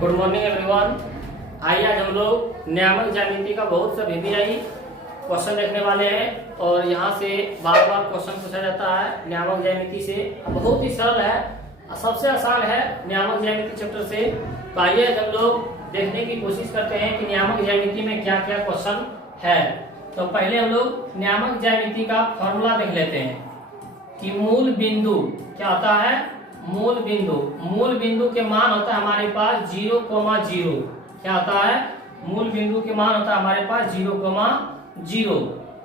Good morning everyone. आइए आज हम लोग नियामक ज्यामिति का बहुत सा वीवीआई क्वेश्चन देखने वाले हैं और यहाँ से बार बार क्वेश्चन पूछा जाता है नियामक ज्यामिति से। बहुत ही सरल है, सबसे आसान है नियामक ज्यामिति चैप्टर से। तो आइए हम लोग देखने की कोशिश करते हैं कि नियामक ज्यामिति में क्या क्या क्वेश्चन है। तो पहले हम लोग नियामक ज्यामिति का फॉर्मूला देख लेते हैं कि मूल बिंदु क्या होता है। मूल बिंदु के मान होता है हमारे पास 0,0। क्या होता है? मूल बिंदु के मान होता है हमारे पास 0,0।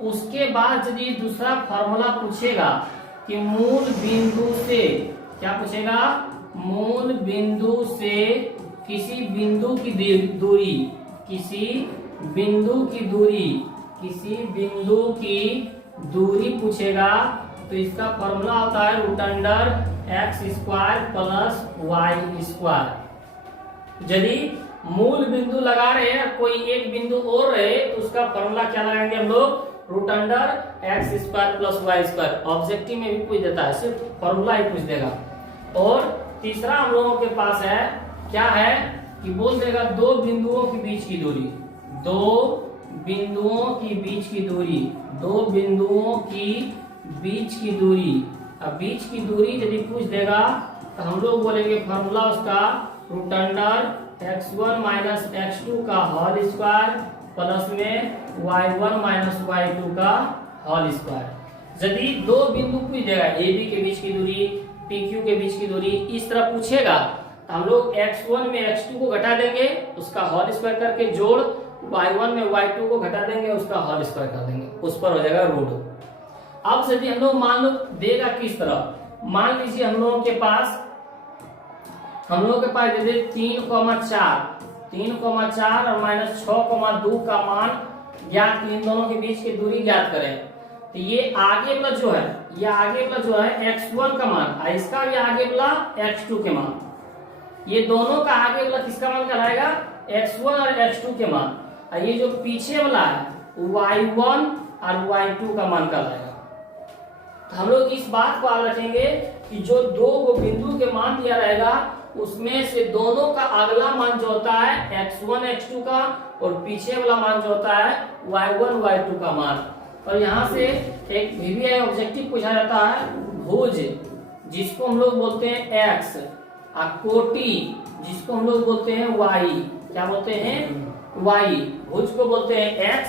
उसके बाद यदि दूसरा फॉर्मूला पूछेगा कि मूल बिंदु से, क्या पूछेगा? मूल बिंदु से किसी बिंदु की दूरी, किसी बिंदु की दूरी पूछेगा तो इसका फॉर्मूला होता है root under x² plus y²। यदि मूल बिंदु लगा रहे हैं कोई एक बिंदु और रहे तो उसका फॉर्मूला क्या लगाएंगे हम लोग? Root under x² plus y²। Objective में भी पूछ देता है, सिर्फ फॉर्मूला ही पूछ देगा। और तीसरा हम लोगों के पास है, क्या है कि बोल देगा दो बिंदुओं के बीच की दूरी, अब बीच की दूरी यदि पूछ देगा तो हम लोग बोलेंगे फॉर्मूला उसका root under x1 minus x2 का होल स्क्वायर प्लस में y1 माइनस y2 का होल स्क्वायर। यदि दो बिंदु पूछ देगा AB के बीच की दूरी, PQ के बीच की दूरी, इस तरह पूछेगा तो हम लोग x1 में x2 को घटा देंगे, उसका होल स्क्वायर करके जोड़ y1 में y2 को घटा देंगे, उसका होल स्क्वायर कर देंगे, उस पर हो जाएगा रूट। अब यदि हम लोग मान लो देगा किस तरह, मान लीजिए हम लोगों के पास दे दे 3,4 और माइनस 6,2 का मान ज्ञात, इन दोनों के बीच की दूरी ज्ञात करें। तो ये आगे वाला जो है x1 का मान और इसका भी आगे वाला x2 के मान, ये दोनों का आगे वाला किसका मान कहलाएगा? x1 और x2 के मान। और ये जो पीछे वाला है y1 और y2 का मान कहलाएगा। तो हम लोग इस बात को याद रखेंगे कि जो दो बिंदु के मान दिया रहेगा उसमें से दोनों का अगला मान जो होता है x1 x2 का और पीछे वाला मान जो होता है y1 y2 का मान। और यहाँ से एक वीवीआई ऑब्जेक्टिव पूछा जाता है भुज, जिसको हम लोग बोलते हैं x, और कोटि जिसको हम लोग बोलते हैं y। क्या बोलते हैं? y। भुज को बोलते हैं x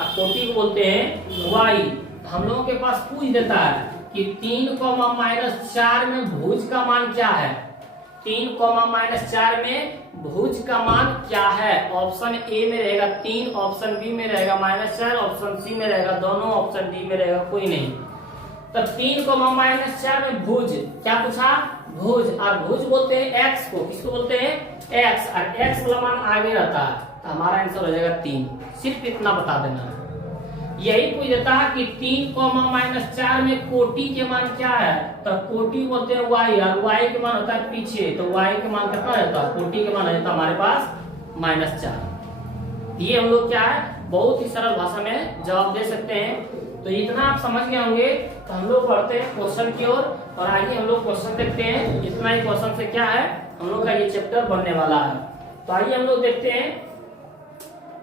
और कोटि को बोलते हैं y। हम लोगों के पास पूछ देता है कि 3,-4 में भुज का मान क्या है? 3,-4 में भुज का मान क्या है? ऑप्शन ए में रहेगा 3, ऑप्शन बी में रहेगा -4, ऑप्शन सी में रहेगा दोनों, ऑप्शन डी में रहेगा कोई नहीं। तो 3,-4 में भुज क्या पूछा? भुज। और भुज बोलते हैं x को, किसको बोलते हैं? x, और x वाला मान आगे रहता है तो हमारा आंसर हो जाएगा 3। सिर्फ इतना बता देना है। यही पूछ देता है कि 3,-4 में कोटि के मान क्या है? तो कोटि बोलते हैं y, और y के मान होता है पीछे, तो y के मान कितना रहता है? कोटि के मान रहता है हमारे पास -4। ये हम लोग क्या है बहुत ही सरल भाषा में जवाब दे सकते हैं। तो इतना आप समझ गए होंगे। तो हम लोग बढ़ते हैं क्वेश्चन की ओर और आगे हम लोग क्वेश्चन देखते हैं। इतना ही क्वेश्चन से क्या है हम लोग का ये चैप्टर बनने वाला है। तो आइए हम लोग देखते हैं।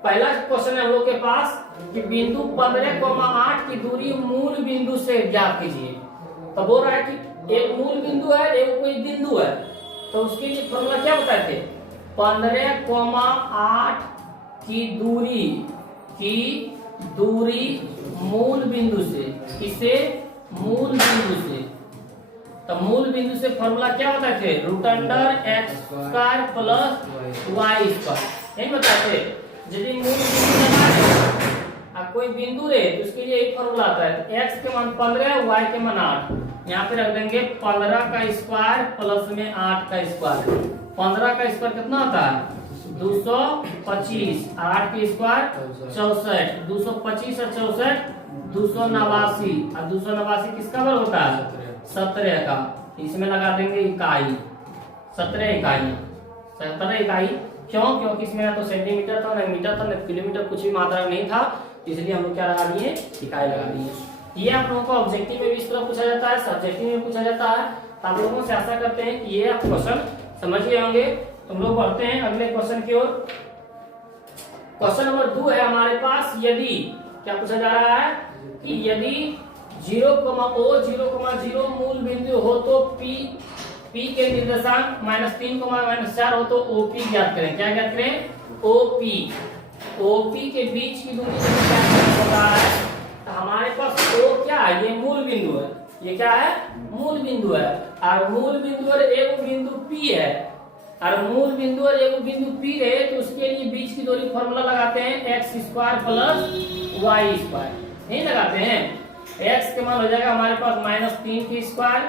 पहला क्वेश्चन है हम लोग के पास कि बिंदु 15,8 की दूरी मूल बिंदु से ज्ञात कीजिए। तो बोल रहा है कि एक मूल बिंदु है, एक कोई बिंदु है, तो उसके लिए फॉर्मूला क्या बताए थे? 15,8 की दूरी मूल बिंदु से, किसे? मूल बिंदु से। तो मूल बिंदु से फॉर्मूला क्या बताए थे? Root under x² plus y²। यही बताए थे। यदि मूल बिंदु लगा है कोई बिंदु रहे तो उसके लिए एक फॉर्मूला आता है। तो x के मान 15, y के मान 8। यहाँ पे रख देंगे 15 का स्क्वायर प्लस में 8 का स्क्वायर। 15 का स्क्वायर कितना होता है? 225, 8 के स्क्वायर 64, 225 और 64 289, और 289 किसका वर्ग होता है? 17 का। इसमें लगा देंगे इकाई, 17 इकाई। क्योंकि इसमें ना तो सेंटीमीटर था, ना मीटर था, ना किलोमीटर, कुछ भी मात्रा नहीं था, इसलिए हम लोग क्या लगा दिए? इकाई लगा दिए। ये आप लोगों को ऑब्जेक्टिव में भी इस तरह पूछा जाता है, सब्जेक्टिव में पूछा जाता है। आप लोगों से आशा करते हैं कि ये आप क्वेश्चन समझ गए होंगे। तुम लोग बढ़ते हैं अगले क्वेश्चन की ओर। क्वेश्चन नंबर 2 है हमारे पास, यदि क्या पूछा जा रहा है कि यदि 0,0 मूल बिंदु हो तो P के निर्देशांक -3, -4 हो तो OP ज्ञात करें। क्या ज्ञात करें? OP के बीच की दूरी क्या होता है? तो हमारे पास O क्या है? ये मूल बिंदु है। ये क्या है? मूल बिंदु है। और मूल बिंदु और एक बिंदु P है, और मूल बिंदु और एक बिंदु P रहे तो उसके लिए बीच की दूरी फॉर्मूला लगाते हैं x² + y²। नहीं लगाते हैं? x के मान हो जाएगा हमारे पास -3 की स्क्वायर,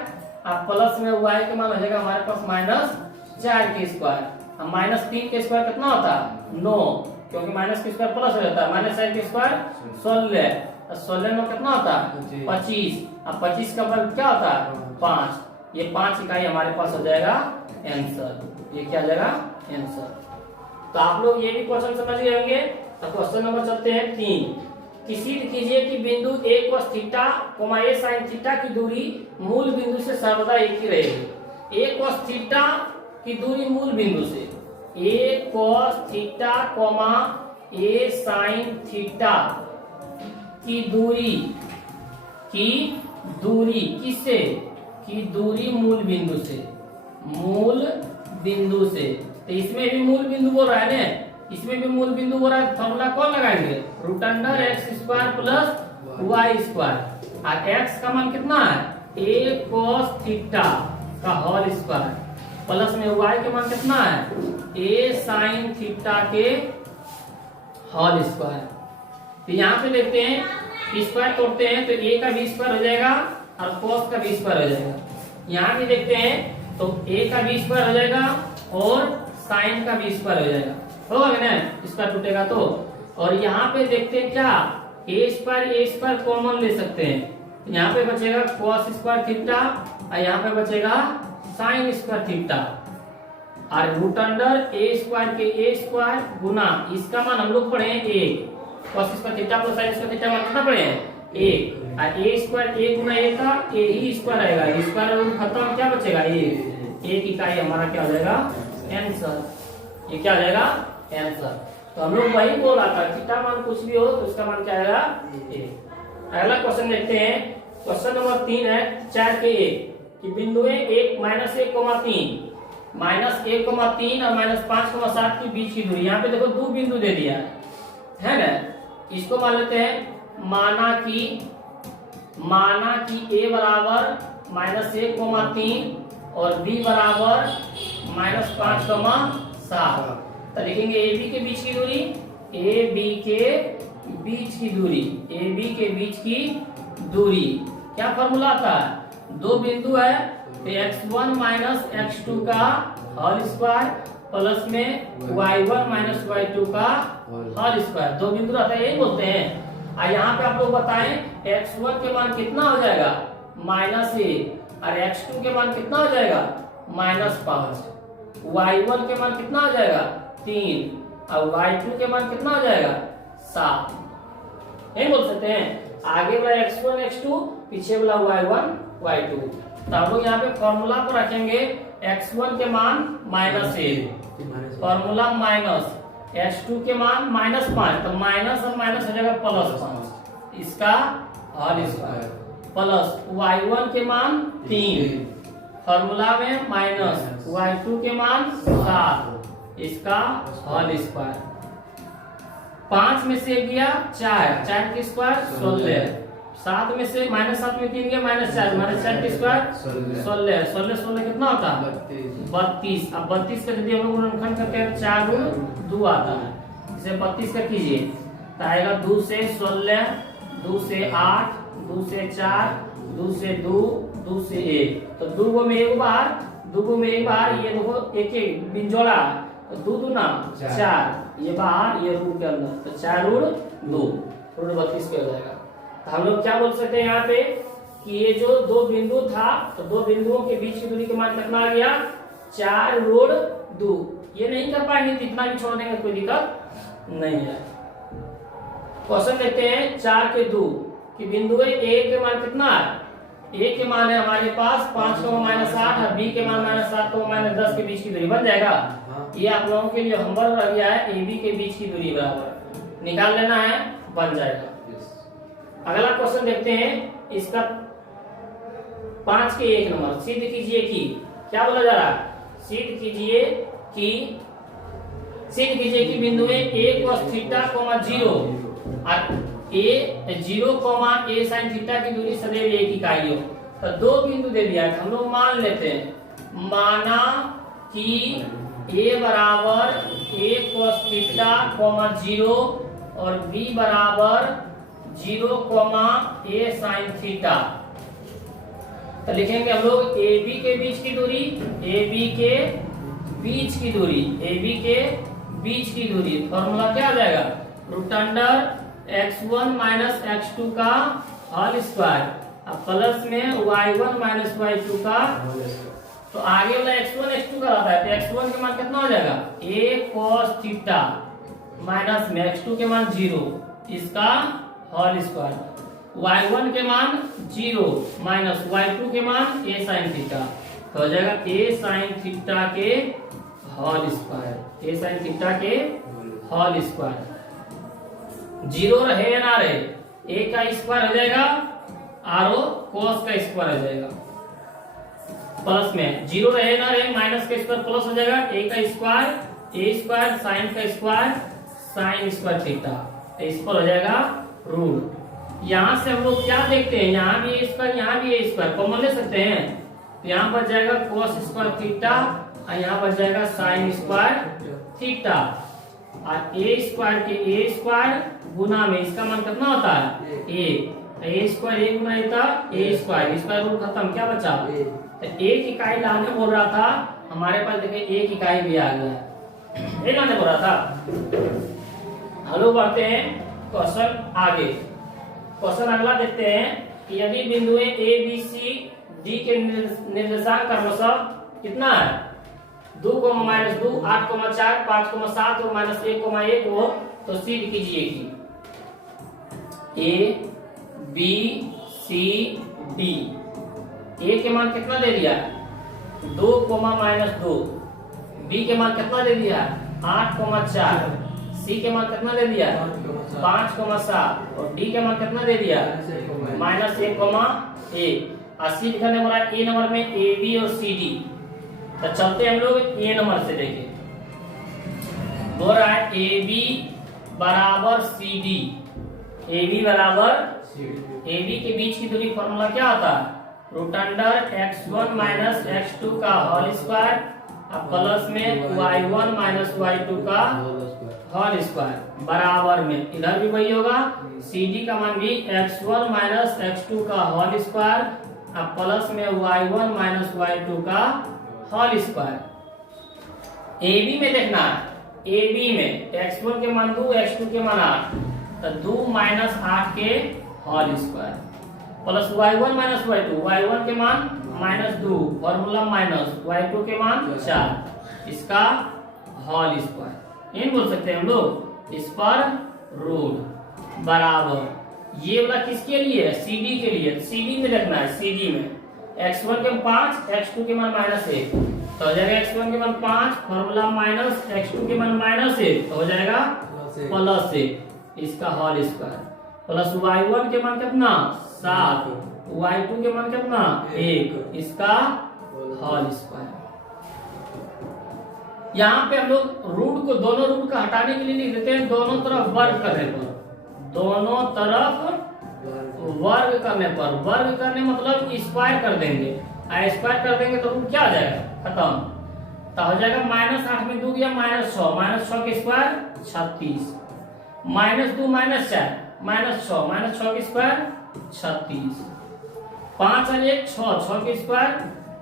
और प्लस में y के मान हो जाएगा हमारे पास -4 की स्क्वायर। अब -3 के स्क्वायर कितना होता है? 9, क्योंकि माइनस की स्क्वायर प्लस हो जाता है। -4 की स्क्वायर 16, 16 में कितना होता है? 25। अब 25 का वर्ग क्या होता है? 5। ये 5 इकाई हमारे पास हो जाएगा आंसर। ये क्या हो जाएगा? आंसर। तो आप लोग ये भी क्वेश्चन समझ गए होंगे। तो क्वेश्चन नंबर चलते हैं 3। सिद्ध कीजिए कि बिंदु a cos theta, a sin theta की दूरी मूल बिंदु से सर्वदा एक ही रहेगी। a cos थीटा की दूरी मूल बिंदु से, a cos theta, a sin theta की दूरी किससे? की दूरी मूल बिंदु से, मूल बिंदु से। तो इसमें भी मूल बिंदु बोल रहा है ना, इसमें भी मूल बिंदु बोल रहा है। फॉर्मूला कौन लगाएंगे? √x² + y²। और x का मान कितना है? a cos थीटा का होल स्क्वायर, प्लस में y के मान कितना है? a sin थीटा के होल स्क्वायर। तो यहाँ पे देखते हैं, स्क्वायर तोड़ते हैं तो a का b² हो जाएगा और cos का b² हो जाएगा। यहाँ भी देखते हैं तो a का b² हो जाएगा और sin का b² हो जाएगा। होगा ना? इसका टूटेगा तो। और यहाँ पे देखते हैं क्या, a² कॉमन ले सकते हैं। यहाँ पे बचेगा cos² थीटा और यहाँ पे बचेगा sin² थीटा, और √a² के a² गुना इसका मान हम लोग पढ़े हैं 1। cos² थीटा + sin² थीटा मान कितना पढ़े हैं? 1। और a² 1 गुना a का a ही स्क्वायर आएगा। स्क्वायर खत्म, क्या बचेगा? 1 इकाई हमारा क्या हो जाएगा? आंसर। ये क्या हो जाएगा? आंसर। तो हम लोग वही बोल रहा था, थीटा मान कुछ भी हो तो उसका मान क्या आएगा? 1। अगला क्वेश्चन देखते हैं। क्वेश्चन नंबर 3 है 4 के 1 कि बिंदुएं 1, -1,3 और -5,7 के बीच की दूरी। यहाँ पे देखो 2 बिंदु दे दिया है ना। इसको मान लेते हैं, माना कि a बराबर -1,3 और b बराबर -5,7। तो लिखेंगे AB के बीच की दूरी, AB के बीच की दूरी, AB के बीच की दूरी। क्या फॉर्मूला आता है? 2 बिंदु है तो x1 - x2 का होल स्क्वायर प्लस में y1 - y2 का होल स्क्वायर। 2 बिंदु रहता है, यही बोलते हैं। और यहाँ पे आप लोग बताएं x1 के मान कितना हो जाएगा? -1, और x2 के मान कितना हो जाएगा? -5। y1 के मान कितना हो जाएगा? 3, और y2 के मान कितना हो जाएगा? 7। नहीं बोल सकते हैं? आगे वाला x1 x2, पीछे वाला y1 y2। तो हम लोग यहाँ पे फॉर्मूला को रखेंगे x1 के मान -1, फॉर्मूला माइनस x2 के मान -5, तो माइनस और माइनस हो जाएगा +5, इसका होल स्क्वायर, प्लस y1 के मान 3, फॉर्मूला में माइनस y2 के मान 7, इसका होल स्क्वायर। 5 में से गया 4, 4 की स्क्वायर 16, 7 में से -7 में 3 गया -4, -4 की स्क्वायर 16, 16 कितना होता है? 32। अब 32 का यदि हम लोग गुणनखंड करते हैं 4 × 2 आता है, इसे 32 का कीजिए तो आएगा 2 से 16, 2 से 8, 2 से 4, 2 से 2, 2 से 1, तो 2 में 1 बाहर, 2 में 1 बाहर, ये देखो एक बिंजोड़ा, तो 2 दूना 4, ये बाहर, ये रूट के अंदर, तो 4 × 2, रूट 32 के हो जाएगा। तो हम लोग क्या बोल सकते हैं यहाँ पे कि ये जो 2 बिंदु था, तो 2 बिंदुओं के बीच की दूरी के मान कितना आ गया? 4 × 2। ये नहीं कर पाएंगे तो इतना भी छोड़ देंगे, कोई दिक्कत नहीं है। क्वेश्चन देखते हैं 4 के 2 कि बिंदु A के मान कितना है? ए के मान है हमारे पास 5 -8 और बी के मान -7 -10 के बीच की दूरी बन जाएगा। ये आप लोगों के लिए होमवर्क रह गया है, ए बी के बीच की दूरी बराबर निकाल लेना है, बन जाएगा। अगला क्वेश्चन देखते हैं इसका 5 के 1 नंबर। सिद्ध कीजिए कि क्या बोला जा रहा है, सिद्ध कीजिए कि बिंदु ए cos थीटा, 0 और ए 0, ए sin थीटा की दूरी सदैव एक इकाई हो। तो दो बिंदु दे दिया है, हम लोग मान लेते हैं, माना कि ए बराबर ए cos थीटा, 0 और बी बराबर 0, ए sin थीटा। तो लिखेंगे हम लोग ए बी के बीच की दूरी, फॉर्मूला क्या आ जाएगा, root under x1 minus x2 का होल स्क्वायर अब प्लस में y1 माइनस y2 का। तो आगे वाला x1 x2 का रहता है, तो x1 के मान कितना हो जाएगा, a cos थीटा माइनस में x2 के मान 0, इसका होल स्क्वायर। y1 के मान 0 माइनस y2 के मान a sin थीटा, तो हो जाएगा a sin थीटा के whole square, a sin theta के होल स्क्वायर। 0 रहे या ना रहे, a का स्क्वायर हो जाएगा और cos का स्क्वायर हो जाएगा, प्लस में 0 रहे ना रहे, माइनस का स्क्वायर प्लस हो जाएगा, a का स्क्वायर, a स्क्वायर साइन का स्क्वायर, साइन स्क्वायर थीटा, इस पर हो जाएगा रूट। यहाँ से हम लोग क्या देखते हैं, यहाँ भी a स्क्वायर, यहाँ भी a स्क्वायर कॉमन ले सकते हैं, तो यहाँ बच जाएगा cos स्क्वायर थीटा और यहाँ बच जाएगा साइन स्क्वायर थीटा, और a स्क्वायर के a स्क्वायर गुना में इसका मान कितना होता है, a स्क्वायर a गुना था a स्क्वायर रूट खत्म, क्या बचा, तो एक इकाई लाने बोल रहा था, हमारे पास देखिए एक इकाई भी आ गया, ये लाने बोल रहा था। हेलो बढ़ते हैं क्वेश्चन आगे। क्वेश्चन अगला देखते हैं कि यदि बिंदु ए बी सी डी के निर्देशांक क्रमशः कितना है, 2, -2, 8, 4, 5, 7 और -1, 1 हो, तो सिद्ध कीजिए कि ए बी सी डी, ए के मान कितना दे दिया, 2, -2, बी के मान कितना दे दिया, 8, 4, सी के मान कितना दे दिया, 5, 7 और डी के मान कितना दे दिया, -1, 1। अस्सी लिखने वाला ए नंबर में ए बी और सी डी। तो चलते हम लोग ए नंबर से देखें, बोल रहा है ए बी बराबर सी डी, ए बी बराबर ए बी के बीच की दूरी फॉर्मूला क्या होता है, root under x1 minus x2 का होल स्क्वायर अब प्लस में y1 माइनस y2 का होल स्क्वायर बराबर में, इधर भी वही होगा, CD का मान भी x1 माइनस x2 का होल स्क्वायर अब प्लस में y1 माइनस y2 का होल स्क्वायर। AB में देखना है, AB में x1 के मान 2, x2 के मान 8, तो 2 माइनस 8 के whole square plus y1 minus y2, y1 के मान -2 फॉर्मूला माइनस y2 के मान 4, इसका होल स्क्वायर इन बोल सकते हैं हम लोग, इस पर रूट बराबर ये वाला किसके लिए, CD के लिए, CD में लिखना है, CD में x1 के मान 5, x2 के मान -1, तो हो जाएगा x1 के मान 5 फॉर्मूला माइनस x2 के मान -1, तो हो जाएगा +1, इसका होल स्क्वायर प्लस y1 के मान कितना 7, y2 के मान कितना 1, इसका होल स्क्वायर। यहाँ पे हम लोग रूट को दोनों रूट का हटाने के लिए लिख देते हैं, दोनों तरफ वर्ग करने पर, दोनों तरफ वर्ग करने पर, वर्ग करने मतलब स्क्वायर कर देंगे, स्क्वायर कर देंगे तो रूट क्या आ जाएगा खत्म, तो हो जाएगा -8 में 2 गया -6 के स्क्वायर 36, -2 -4 -6 के स्क्वायर 36, 5 और 1 6 के स्क्वायर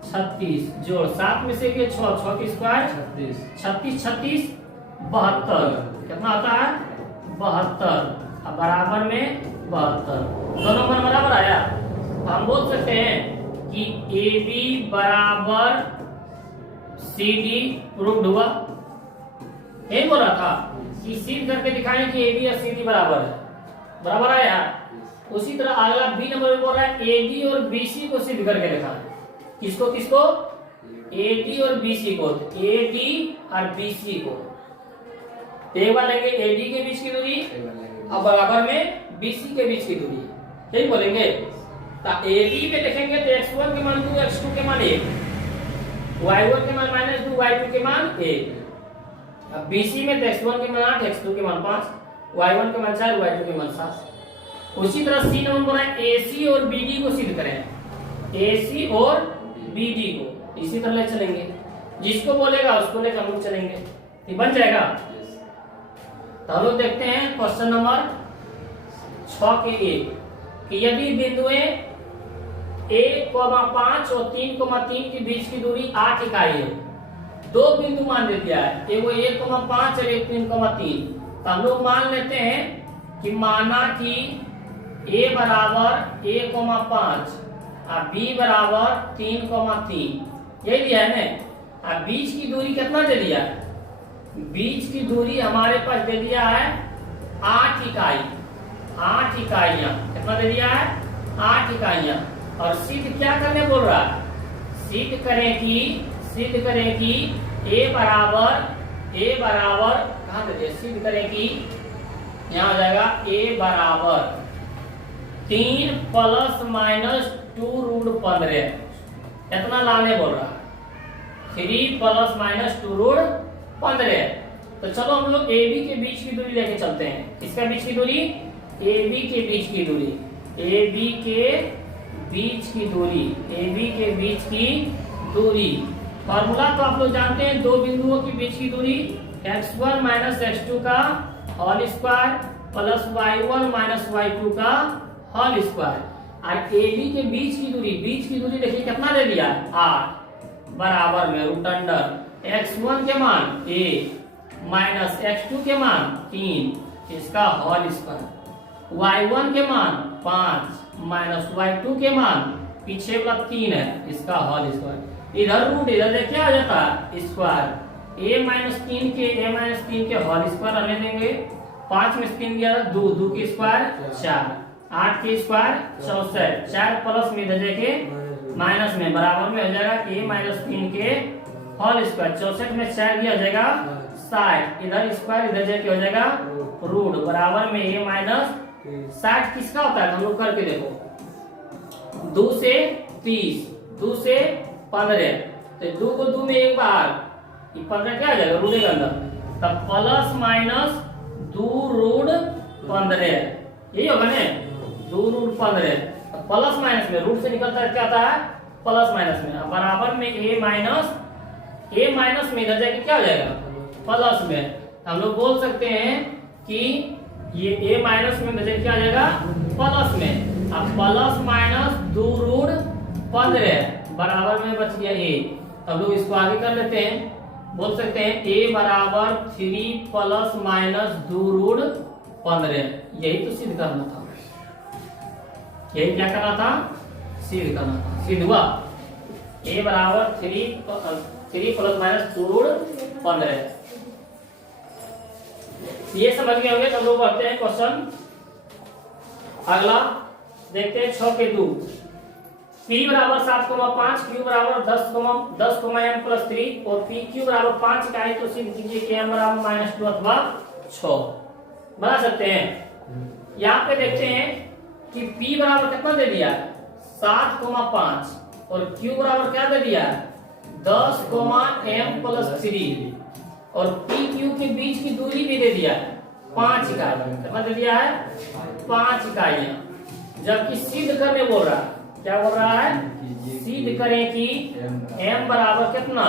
36 जोड़ 7 में से 6 के स्क्वायर 36 36 72, कितना आता है 72, अब बराबर में 72, दोनों नंबर बराबर आया, तो हम बोल सकते हैं कि ए बी बराबर सी डी प्रूव्ड हुआ। यही बोल रहा था कि सिद्ध करके दिखाएं कि ए बी और सी डी बराबर है, बराबर आया। उसी तरह अगला बी नंबर में बोल रहा है एडी और बीसी को सिद्ध करके दिखाना। किसको किसको? एडी और बीसी को। एडी और बीसी को एक बार लेंगे एडी के बीच की दूरी और बराबर में बीसी के बीच की दूरी, यही बोलेंगे। तो एडी पे देखेंगे तो x1 के मान 2, x2 के मान 1, y1 के मान -2, y2 के मान 1। अब बीसी में तो x1 के मान 8, x2 के मान 5, y1 के मान 4, y2 के मान 7। उसी तरह सी नंबर बोला है एसी और बीडी को सिद्ध करें। एसी और बीडी को इसी तरह ले चलेंगे, जिसको बोलेगा उसको लेकर हम लोग चलेंगे, ये बन जाएगा। तो हम लोग देखते हैं क्वेश्चन नंबर 6 के 1 कि यदि बिंदुएं 1,5 और 3,3 के बीच की दूरी 8 इकाई है, दो बिंदु मान दिया है, एगो 1,5 और एक 3,3। तो हम लोग मान लेते हैं कि माना कि a बराबर 1,5 और b बराबर 3,3, यही दिया है ना। अब बीच की दूरी कितना दे दिया है? बीच की दूरी हमारे पास दे दिया है 8 इकाई, 8 इकाइयां। कितना दे दिया है? 8 इकाइयां। और सिद्ध क्या करने बोल रहा है? सिद्ध करें कि a बराबर कहाँ दे दिया? सिद्ध करें कि यहाँ हो जाएगा a बराबर 3 ± 2√15। इतना लाने बोल रहा है, 3 ± 2√15। तो चलो हम लोग ए बी के बीच की दूरी लेके चलते हैं। किसका बीच की दूरी? ए बी के बीच की दूरी, ए बी के बीच की दूरी, ए बी के बीच की दूरी। फॉर्मूला तो आप लोग जानते हैं, दो बिंदुओं के बीच की दूरी x1 - x2 का whole square plus y1 - y2 का होल स्क्वायर। और ए बी के बीच की दूरी देखिए कितना दे दिया? 8 बराबर में रूट अंडर x1 के मान a माइनस x2 के मान 3 इसका होल स्क्वायर, y1 के मान 5 माइनस y2 के मान पीछे वाला 3 है इसका होल स्क्वायर। इधर रूट इधर से क्या हो जाता है? स्क्वायर। a-3 के होल स्क्वायर हमें देंगे, 5 में 3 गया 2 के स्क्वायर 4, 8 के स्क्वायर 64, 4 प्लस में इधर जाके माइनस में बराबर में हो जाएगा a-3 के होल स्क्वायर। 64 में 4 दिया हो जाएगा 60, इधर स्क्वायर इधर जाके हो जाएगा रूट बराबर में a-60 किसका होता है? हम लोग करके देखो, 2 से 30, 2 से 15, तो 2 को 2 में एक बार, 15 क्या आ जाएगा रूट के अंदर, तब प्लस माइनस 2√15, यही होगा ना 2√15। प्लस माइनस में रूट से निकलता है क्या आता है? प्लस माइनस में बराबर में a माइनस में इधर जाके क्या हो जाएगा? प्लस में। हम लोग बोल सकते हैं कि ये a माइनस में इधर क्या आ जाएगा? प्लस में। अब प्लस माइनस 2√15 बराबर में बच गया a। अब लोग इसको आगे कर लेते हैं, बोल सकते हैं a बराबर 3 ± 2√15। यही तो सिद्ध करना था, यही क्या करना था? सिद्ध करना था। सिद्ध हुआ a बराबर 3 ± 2√15। ये समझ गए होंगे। तो लोग बढ़ते हैं क्वेश्चन अगला, देखते हैं 6 के 2। p बराबर 7,5, q बराबर 10,m+3 और pq बराबर 5 इकाई, तो सिद्ध कीजिए कि m बराबर -2 अथवा 6। बना सकते हैं। यहाँ पे देखते हैं कि p बराबर कितना दे दिया? 7,5 और q बराबर क्या दे दिया? 10,m+3 और pq के बीच की दूरी भी दे दिया 5 इकाई। कितना दे दिया है? 5 इकाइयां। जबकि सिद्ध करने बोल रहा है, क्या बोल रहा है? सिद्ध करें कि m बराबर कितना?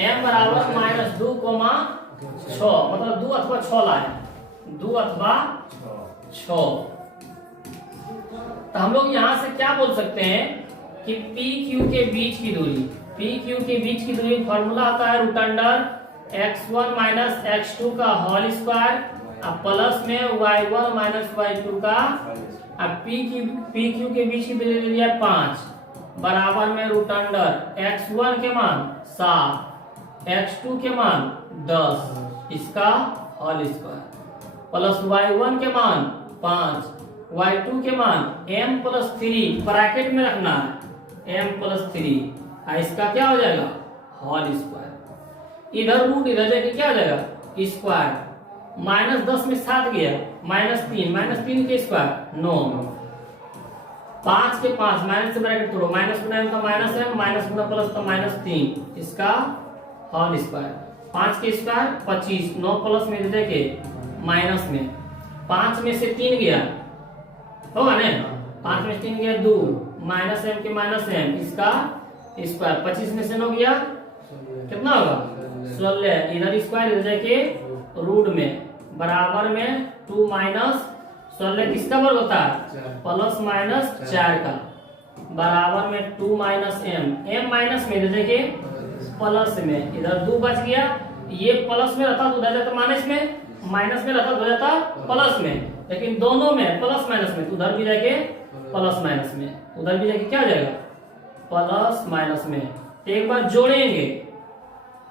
m बराबर -2,6, मतलब 2 अथवा 6 लाए, 2 अथवा 6। तो हम लोग यहाँ से क्या बोल सकते हैं कि PQ के बीच की दूरी, फॉर्मूला आता है रूट अंडर x1 - x2 का होल स्क्वायर प्लस में y1 - y2 का। अब PQ के बीच की दूरी दे दिया 5 बराबर में रूट अंडर x1 के मान 7, x2 के मान 10 इसका होल स्क्वायर प्लस y1 के मान 5 y2 के मान m+3 ब्रैकेट में रखना है m+3, इसका क्या हो जाएगा होल स्क्वायर, इधर रूट इधर जाके क्या हो जाएगा स्क्वायर, -10 में 7 गया -3 के स्क्वायर 9, 5 के 5 माइनस से ब्रैकेट तोड़ो, माइनस गुना m का माइनस है, माइनस गुना प्लस का -3, इसका होल स्क्वायर, 5 के स्क्वायर 25, 9 प्लस में दे के माइनस में 5 में से 3 गया होगा ना, 5 में से 3 गया 2, माइनस m के माइनस m, इसका स्क्वायर, 25 में से 9 गया कितना होगा 16, इधर स्क्वायर इधर जाके रूट में बराबर में 2 माइनस 16 किसका वर्ग होता है प्लस माइनस 4 का, बराबर में 2 माइनस m माइनस में इधर देखिए प्लस में, इधर 2 बच गया, ये प्लस में रहता तो उधर जाता माइनस में, माइनस में रहता तो उधर जाता प्लस में, लेकिन दोनों में प्लस माइनस में, तो उधर भी जाके प्लस माइनस में, उधर भी जाके क्या हो जाएगा प्लस माइनस में। एक बार जोड़ेंगे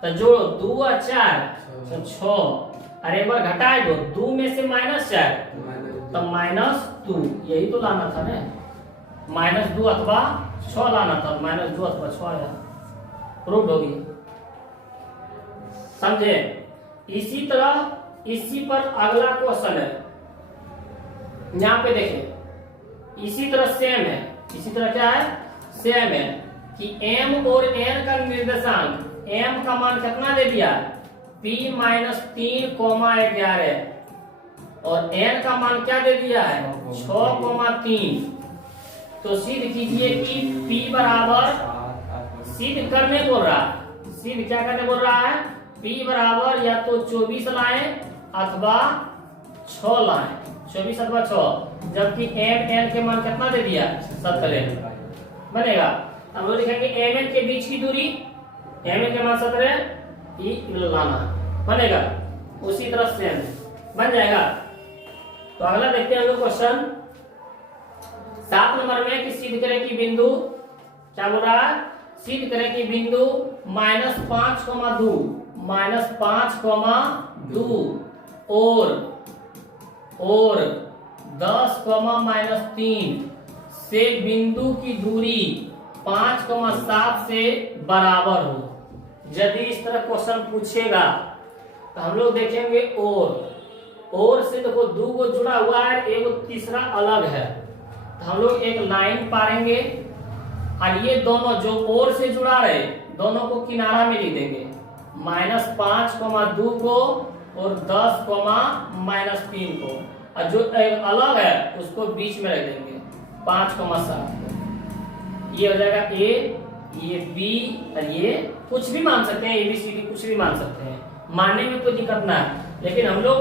तो जोड़ो 2 और 4 तो 6, अरे एक बार घटाए दो 2 में से -4 तो -2, यही तो लाना था ना, -2 अथवा 6 लाना था, -2 अथवा 6 आया, प्रूफ होगी, समझे। इसी तरह इसी पर अगला क्वेश्चन है, यहाँ पे देखें इसी तरह सेम है, इसी तरह क्या है सेम है कि m और n का निर्देशांक, m का मान कितना दे दिया p-3, 11 और n का मान क्या दे दिया है 6,3, तो सिद्ध कीजिए कि p बराबर, सिद्ध करने बोल रहा है, सिद्ध क्या करने बोल रहा है, p बराबर या तो 24 लाए अथवा 6 लाए, 24 अथवा 6, जबकि m n के मान कितना दे दिया 17 बनेगा। हम लोग लिखेंगे m n के बीच की दूरी, m n के मान 17 ई लाना बनेगा, उसी तरह से बन जाएगा। तो अगला देखते हैं हम लोग क्वेश्चन 7 नंबर में कि सिद्ध करें कि बिंदु, क्या बोल रहा है, सिद्ध करें कि बिंदु -5,2 और 10,-3 से बिंदु की दूरी 5,7 से बराबर हो। यदि इस तरह क्वेश्चन पूछेगा तो हम लोग देखेंगे और से देखो 2 को जुड़ा हुआ है, एक तीसरा अलग है, तो हम लोग एक लाइन पारेंगे और ये दोनों जो और से जुड़ा रहे दोनों को किनारा में लिख देंगे, -5,2 को और 10,-3 को, और जो अलग है उसको बीच में रख देंगे 5,7 को। ये हो जाएगा A, ये B और ये कुछ भी मान सकते हैं, ABCD कुछ भी मान सकते हैं, मानने में कोई दिक्कत ना है, लेकिन हम लोग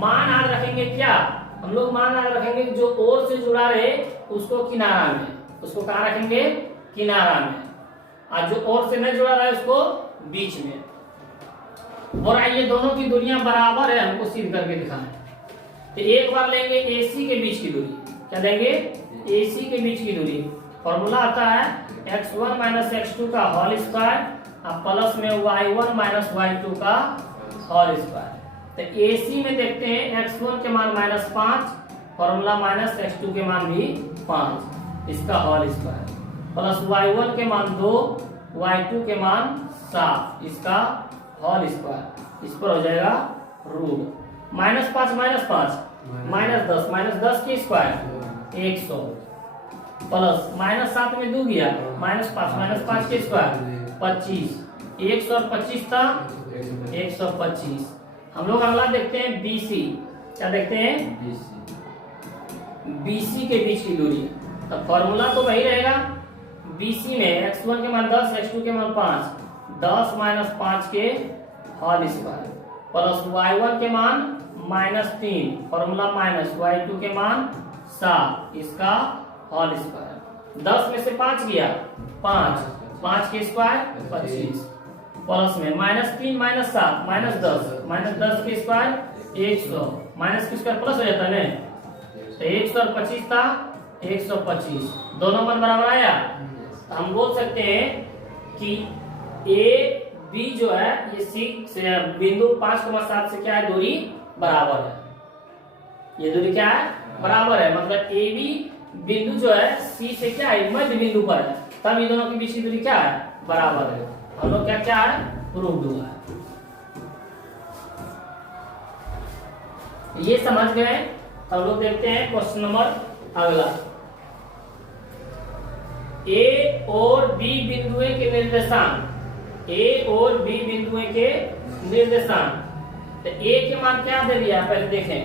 मान याद रखेंगे क्या, हम लोग मान याद रखेंगे कि जो और से जुड़ा रहे उसको किनारा में, उसको कहाँ रखेंगे किनारा में, और जो और से नहीं जुड़ा रहा है उसको बीच में। और आइए दोनों की दूरियां बराबर है, हमको सिद्ध करके दिखाएं। तो एक बार लेंगे AC के बीच की दूरी, क्या लेंगे AC के बीच की दूरी, फॉर्मूला आता है x1 - x2 का होल स्क्वायर प्लस में y1 - y2 का होल स्क्वायर। तो AC में देखते हैं x1 के मान -5, फॉर्मूला -x2 के मान भी 5, इसका होल स्क्वायर, प्लस y1 के मान 2, y2 के मान 7, इसका होल स्क्वायर, इस पर हो जाएगा रूट, -5 -10 के स्क्वायर 100, प्लस -7 में 2 गया, -5 के स्क्वायर 25, 100 और 25 था 125। हम लोग अगला देखते हैं BC, क्या देखते हैं BC के बीच की दूरी, तो फॉर्मूला तो वही रहेगा, BC में x1 के मान 10, x2 के मान 5, 10 - 5 के होल स्क्वायर, प्लस y1 के मान -3, फॉर्मूला माइनस y2 के मान 7, इसका होल स्क्वायर, 10 में से 5 गया 5 के स्क्वायर 25, प्लस में -3 - 7 -10 के स्क्वायर 100, माइनस के स्क्वायर प्लस हो जाता है ना, तो 100 और 25 था 125, दोनों मान बराबर आया। तो हम बोल सकते हैं कि A B जो है ये C बिंदु 5,7 से क्या है दूरी बराबर है, ये दूरी क्या है बराबर है, मतलब ए बी बिंदु जो है सी से क्या है, मध्य बिंदु पर है, तब इन दोनों के बीच की दूरी क्या है, बराबर है। हम लोग क्या क्या है, प्रूव्ड हुआ है। ये समझ गए। अब लोग देखते हैं क्वेश्चन नंबर अगला। ए और बी बिंदुओं के निर्देशांक, ए और बी बिंदुओं के निर्देशांक। तो ए के मान क्या दे दिया, पहले देखें।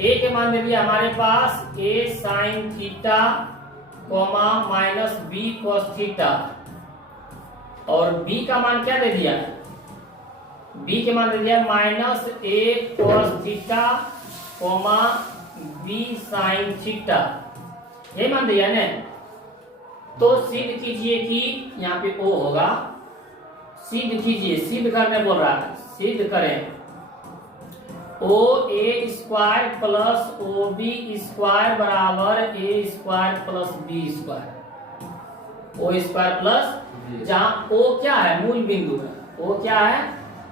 ए के मान दे दिया हमारे पास A sine theta comma minus B cos theta, और बी का मान क्या दे दिया, बी के मान दे दिया minus A cos theta comma B sine theta, ये मान दिया ना। तो सिद्ध कीजिए कि यहाँ पे ओ होगा, सिद्ध कीजिए, सिद्ध करने बोल रहा है, सिद्ध करें। O A square plus O B square बराबर A square plus B square, O square plus, जहाँ ओ क्या है, मूल बिंदु है, ओ क्या है,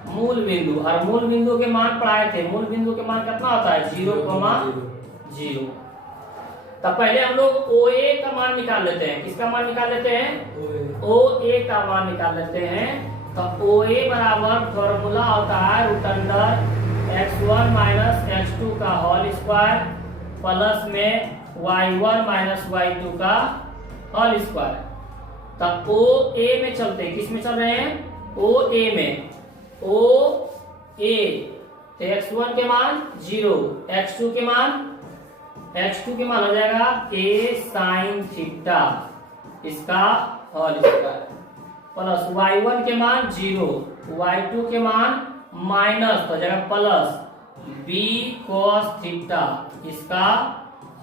मूल बिंदु, और मूल बिंदु के मान पढ़ाए थे। मूल बिंदु के मान कितना होता है, 0,0। तब पहले हम लोग ओ ए का मान निकाल लेते हैं। किसका मान निकाल लेते हैं, ओ ए का मान निकाल लेते हैं। तो ओ ए बराबर फॉर्मूला होता है root under x1 minus x2 का होल स्क्वायर प्लस में y1 माइनस y2 का होल स्क्वायर। तब ओ ए में चलते हैं, किस में चल रहे हैं, ओ ए में। ओ ए तो x1 के मान 0, x2 के मान हो जाएगा a साइन थीटा, इसका होल स्क्वायर प्लस y1 के मान 0, y2 के मान माइनस हो जाएगा प्लस b cos थीटा, इसका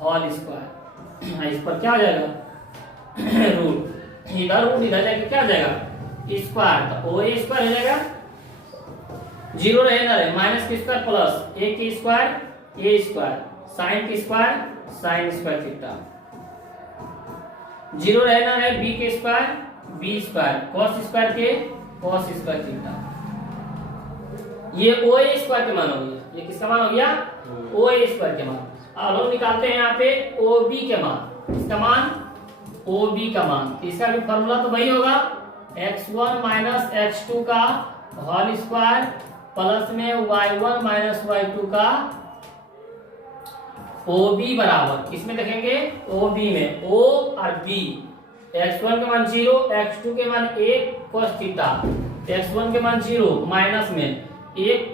होल स्क्वायर। इस पर क्या हो जाएगा, रूट, इधर रूट इधर जाएगा, क्या हो जाएगा, स्क्वायर। तो ओ ए स्क्वायर हो जाएगा, 0 रहे ना रहे, माइनस की स्क्वायर प्लस ए की स्क्वायर ए स्क्वायर, साइन की स्क्वायर साइन स्क्वायर थीटा, 0 रहे ना रहे, बी के square B square, cos square के कॉस स्क्वायर थीटा। ये ओ ए स्क्वायर के मान हो गया, ये किसका मान हो गया, ओ ए स्क्वायर के मान। अब हम निकालते हैं यहाँ पे ओ बी के मान, इसका मान ओ बी का मान, इसका भी फॉर्मूला तो वही होगा, x1 माइनस x2 का होल स्क्वायर प्लस में y1 माइनस y2 का OB बराबर, किसमें देखेंगे, OB में, O और B। x1 के मान 0, x2 के मान 1 cos थीटा, x1 के मान 0 माइनस में 1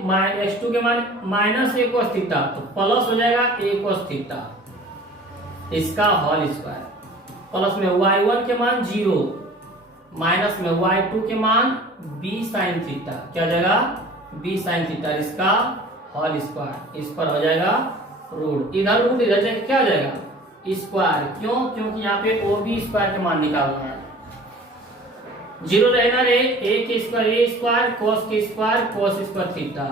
x2 के मान माइनस 1 cos थीटा, तो प्लस हो जाएगा 1 cos थीटा, इसका होल स्क्वायर प्लस में y1 के मान 0 माइनस में y2 के मान b साइन थीटा, क्या हो जाएगा, b साइन थीटा, इसका होल स्क्वायर। इस पर हो जाएगा रूट, इधर रूट इधर जाएगा, क्या हो जाएगा, स्क्वायर। क्यों, क्योंकि यहाँ पे ओ बी स्क्वायर के मान निकालना है। 0 रहना रहे, ए के स्क्वायर ए स्क्वायर, कॉस के स्क्वायर कॉस स्क्वायर थीटा,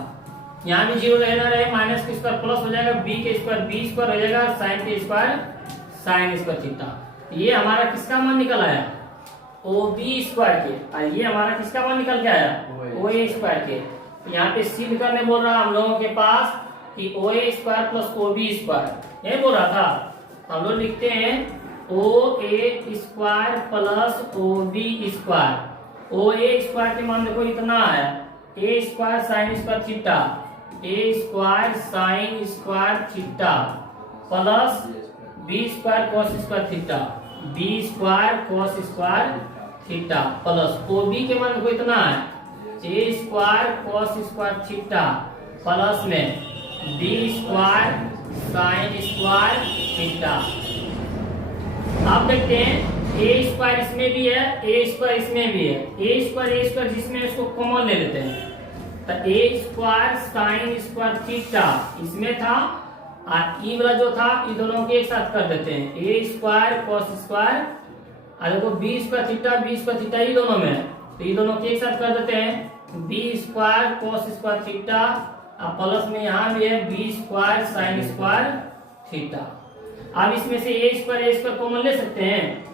यहाँ भी 0 रहना रहे, माइनस के स्क्वायर प्लस हो जाएगा, बी के स्क्वायर बी स्क्वायर हो जाएगा, साइन के स्क्वायर साइन स्क्वायर थीटा। ये हमारा किसका मान निकल आया, ओ बी स्क्वायर के, और ये हमारा किसका मान निकल के आया, ओ ए स्क्वायर के। यहाँ पे सिद्ध करने बोल रहा हम लोगों के पास कि O A square plus O B square, यही बोल रहा था। हम लोग लिखते हैं O A square plus O B square. O A square के मान देखो इतना है, A square sine square theta, A square sine square theta plus B square cos square theta, B square cos square theta plus O B के मान देखो इतना है, A square cos square theta plus में B square sine square theta. आप देखते हैं ए square इसमें भी है, ए स्क्वायर इसमें भी है, ए स्क्वायर जिसमें इसको कॉमन ले लेते हैं, तो ए स्क्वायर साइन स्क्वायर थीटा इसमें था, और ई वाला जो था इन दोनों के एक साथ कर देते हैं, ए स्क्वायर कॉस स्क्वायर, और देखो बी स्क्वायर थीटा ये दोनों में है, तो ये दोनों के एक साथ कर देते हैं, B square cos square theta, और प्लस में यहाँ भी है B square sine square theta. अब इसमें से ए स्क्वायर कॉमन ले सकते हैं,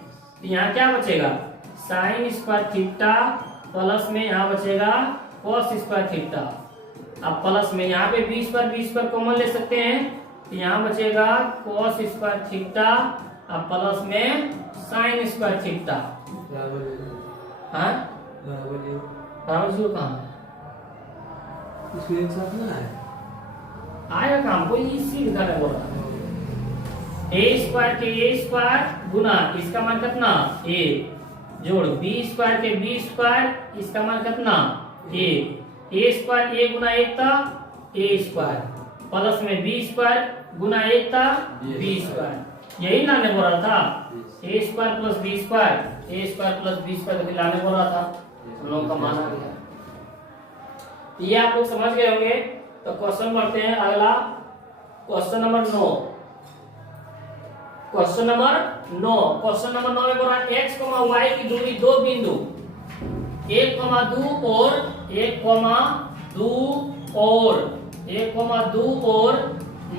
तो यहाँ क्या बचेगा, साइन स्क्वायर थीटा प्लस में यहाँ बचेगा कॉस स्क्वायर थीटा, अब प्लस में यहाँ पे बी स्क्वायर कॉमन ले सकते हैं, तो यहाँ बचेगा cos स्क्वायर थीटा और प्लस में sin स्क्वायर थीटा। हाँ बराबर जीरो कहाँ है? इसमें एक साथ ना है आएगा काम कोई इसी विधान में बोल रहा है। ए स्क्वायर के ए स्क्वायर गुना इसका मान कितना ए जोड़ बी स्क्वायर के बी स्क्वायर इसका मान कितना ए स्क्वायर ए गुना एक था ए स्क्वायर प्लस में बी स्क्वायर गुना एक था बी स्क्वायर। यही लाने बोल रहा था A square plus B square plus B square लाने बोल रहा था। हम लोग का मान आ गया। ये आप लोग समझ गए होंगे। तो क्वेश्चन पढ़ते हैं अगला क्वेश्चन नंबर 9। क्वेश्चन नंबर 9 में बोल रहा है x, y की दूरी दो बिंदु 1,2 और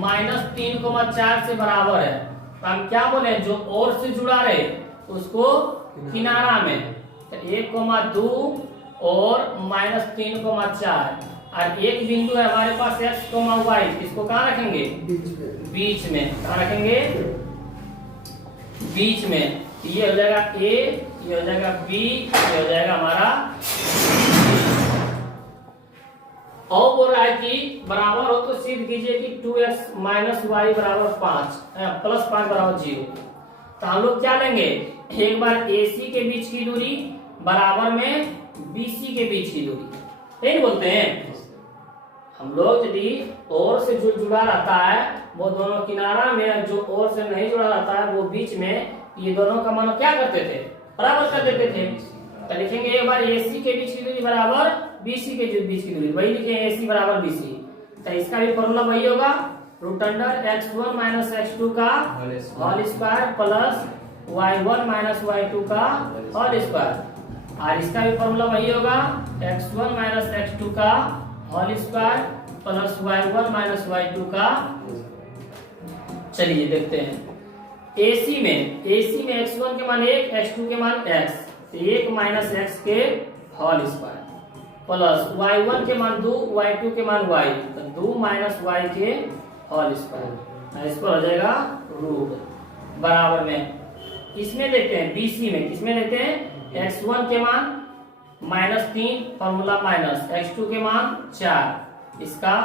-3,4 से बराबर है। तो हम क्या बोले जो और से जुड़ा रहे उसको किनारा में। तो 1,2 और -3,4 और एक बिंदु है हमारे पास x, y इसको कहाँ रखेंगे? बीच में। कहाँ रखेंगे? बीच में। ये हो जाएगा a, ये हो जाएगा b, ये हो जाएगा हमारा। और बोल रहा है कि बराबर हो तो सिद्ध कीजिए कि 2x माइनस वाई बराबर 5 प्लस 5 बराबर 0। तो हम लोग क्या लेंगे? एक बार AC के बीच की दूरी बराबर में BC के बीच की दूरी यही बोलते हैं हम लोग। यदि और से जो जुड़ा रहता है वो दोनों किनारा में, जो और से नहीं जुड़ा रहता है वो बीच में, ये दोनों का मान क्या करते थे? बराबर कर देते थे। तो लिखेंगे एक बार AC के बीच की दूरी बराबर BC के बीच की दूरी, वही लिखेंगे AC बराबर BC। तो इसका भी फॉर्मूला वही होगा √x1 माइनस x2 का whole square plus y1 minus y2 का होल स्क्वायर। और इसका भी फॉर्मूला वही होगा x1 माइनस x2 का whole square plus y1 minus y2 का। चलिए देखते हैं AC में x1 के मान 1, x2 के मान x, 1 माइनस x के होल स्क्वायर प्लस y1 के मान 2, y2 के मान y, तो 2 माइनस y के होल स्क्वायर। इस पर हो जाएगा रूट बराबर में। इसमें लेते हैं BC में, किसमें लेते हैं? x1 के मान -3 फॉर्मूला माइनस, x2 के मान 4 इसका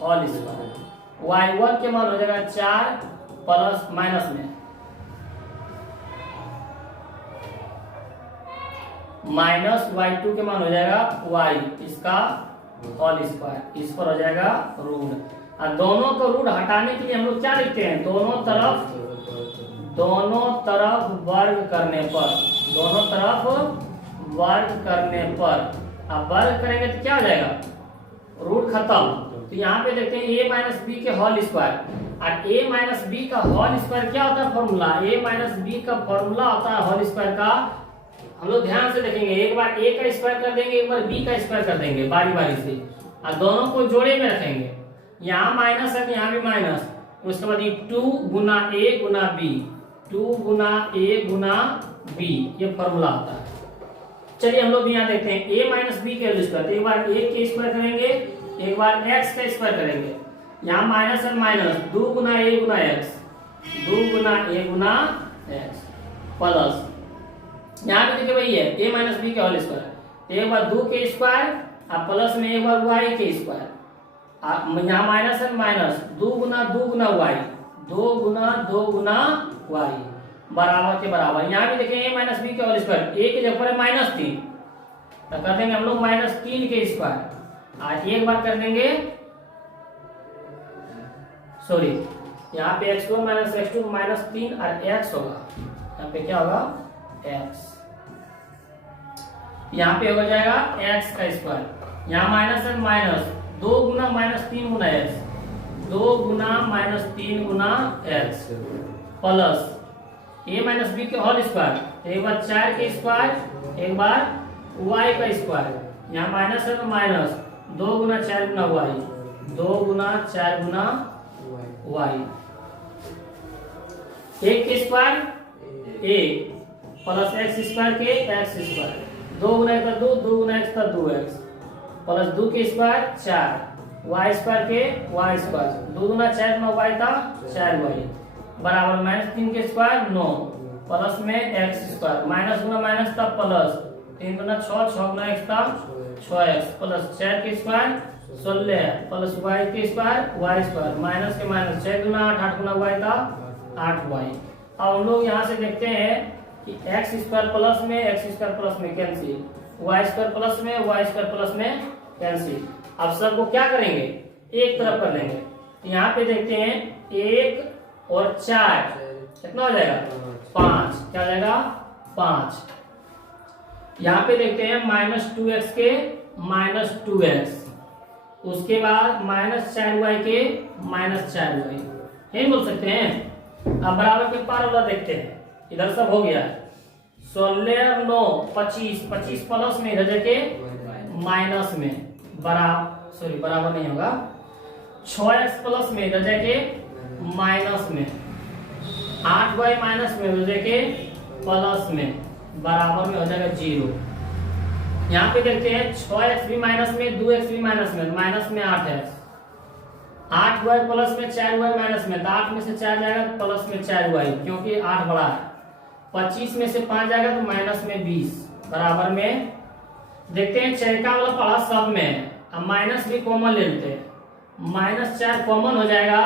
होल स्क्वायर, y1 के मान हो जाएगा 4 प्लस माइनस में माइनस y2 के मान हो जाएगा y इसका होल स्क्वायर। इस पर हो जाएगा रूट। और दोनों को रूट हटाने के लिए हम लोग क्या लिखते हैं? दोनों तरफ वर्ग करने पर, अब वर्ग करेंगे तो क्या हो जाएगा? रूट खत्म। तो यहाँ पे देखते हैं a माइनस बी के होल स्क्वायर। और a माइनस बी का होल स्क्वायर क्या होता है? फॉर्मूला a माइनस बी का फॉर्मूला होता है होल स्क्वायर का। हम लोग ध्यान से देखेंगे, एक बार a का स्क्वायर कर देंगे, एक बार b का स्क्वायर कर देंगे बारी बारी से, और दोनों को जोड़े में रखेंगे। यहाँ माइनस है तो यहाँ भी माइनस, उसके बाद ये 2 गुना a Guna b, 2 Guna a Guna b, ये फॉर्मूला होता है। चलिए हम लोग यहाँ देखते हैं a माइनस बी के होल स्क्वायर। एक बार a के स्क्वायर करेंगे, एक बार x का स्क्वायर करेंगे। यहाँ माइनस और minus, 2 Guna a Guna x, 2 Guna a Guna x plus यहाँ पे देखिए वही है a माइनस बी के होल स्क्वायर। एक बार 2 के स्क्वायर और प्लस में एक बार y के स्क्वायर। यहाँ माइनस और माइनस, 2 गुना y, 2 गुना y बराबर के बराबर। यहाँ भी देखेंगे a माइनस बी के होल स्क्वायर, a के जगह पर -3 तो कर देंगे हम लोग -3 के स्क्वायर। आज एक बार कर देंगे, सॉरी यहाँ पे x1 माइनस x2 -3 और x होगा। यहाँ पे क्या होगा? x। यहाँ पे हो जाएगा x का स्क्वायर। यहाँ माइनस और माइनस, 2 गुना -3 गुना x, 2 गुना -3 गुना x plus a minus B के होल स्क्वायर। एक बार 4 के स्क्वायर, एक बार y का स्क्वायर। यहाँ माइनस है तो माइनस, 2 गुना 4 गुना y, 2 गुना 4 गुना y। एक के square a plus x square के x स्क्वायर, 2 गुना 1 2, 2 गुना 1 2x प्लस 2 के स्क्वायर 4, वाई स्क्वायर के वाई स्क्वायर, 2 दूना 4 गुना वाई था 4y बराबर -3 के स्क्वायर 9 प्लस में x स्क्वायर, माइनस गुना माइनस था प्लस, 3 गुना 6, 6 गुना x था 6x प्लस 4 के स्क्वायर 16 प्लस y के स्क्वायर y स्क्वायर, माइनस के माइनस 6 गुना 8, 8 गुना y था 8y। अब हम लोग यहाँ से देखते हैं कि x स्क्वायर प्लस में x स्क्वायर प्लस में कैंसिल, y स्क्वायर प्लस में y स्क्वायर प्लस में कैंसिल। अब सबको क्या करेंगे, एक तरफ कर लेंगे। यहाँ पे देखते हैं 1 और 4 कितना हो जाएगा 5, क्या हो जाएगा 5। यहाँ पे देखते हैं -2x के -2x, उसके बाद -4y के -4y, यही बोल सकते हैं। अब बराबर के पार वाला देखते हैं, इधर सब हो गया है 16 और 9 25, 25 प्लस में इधर जाके माइनस में बराबर नहीं होगा, 6x प्लस में इधर जाके माइनस में, 8y माइनस में इधर जाके प्लस में, बराबर में हो जाएगा 0। यहाँ पे देखते हैं 6x भी माइनस में, 2x भी माइनस में 8x, 8y प्लस में 4y माइनस में, 8 में से 4 जाएगा प्लस में 4y क्योंकि 8 बड़ा है, 25 में से 5 जाएगा तो माइनस में 20 बराबर में। देखते हैं चरका वाला पढ़ा सब में, अब माइनस भी कॉमन ले लेते हैं, -4 कॉमन हो जाएगा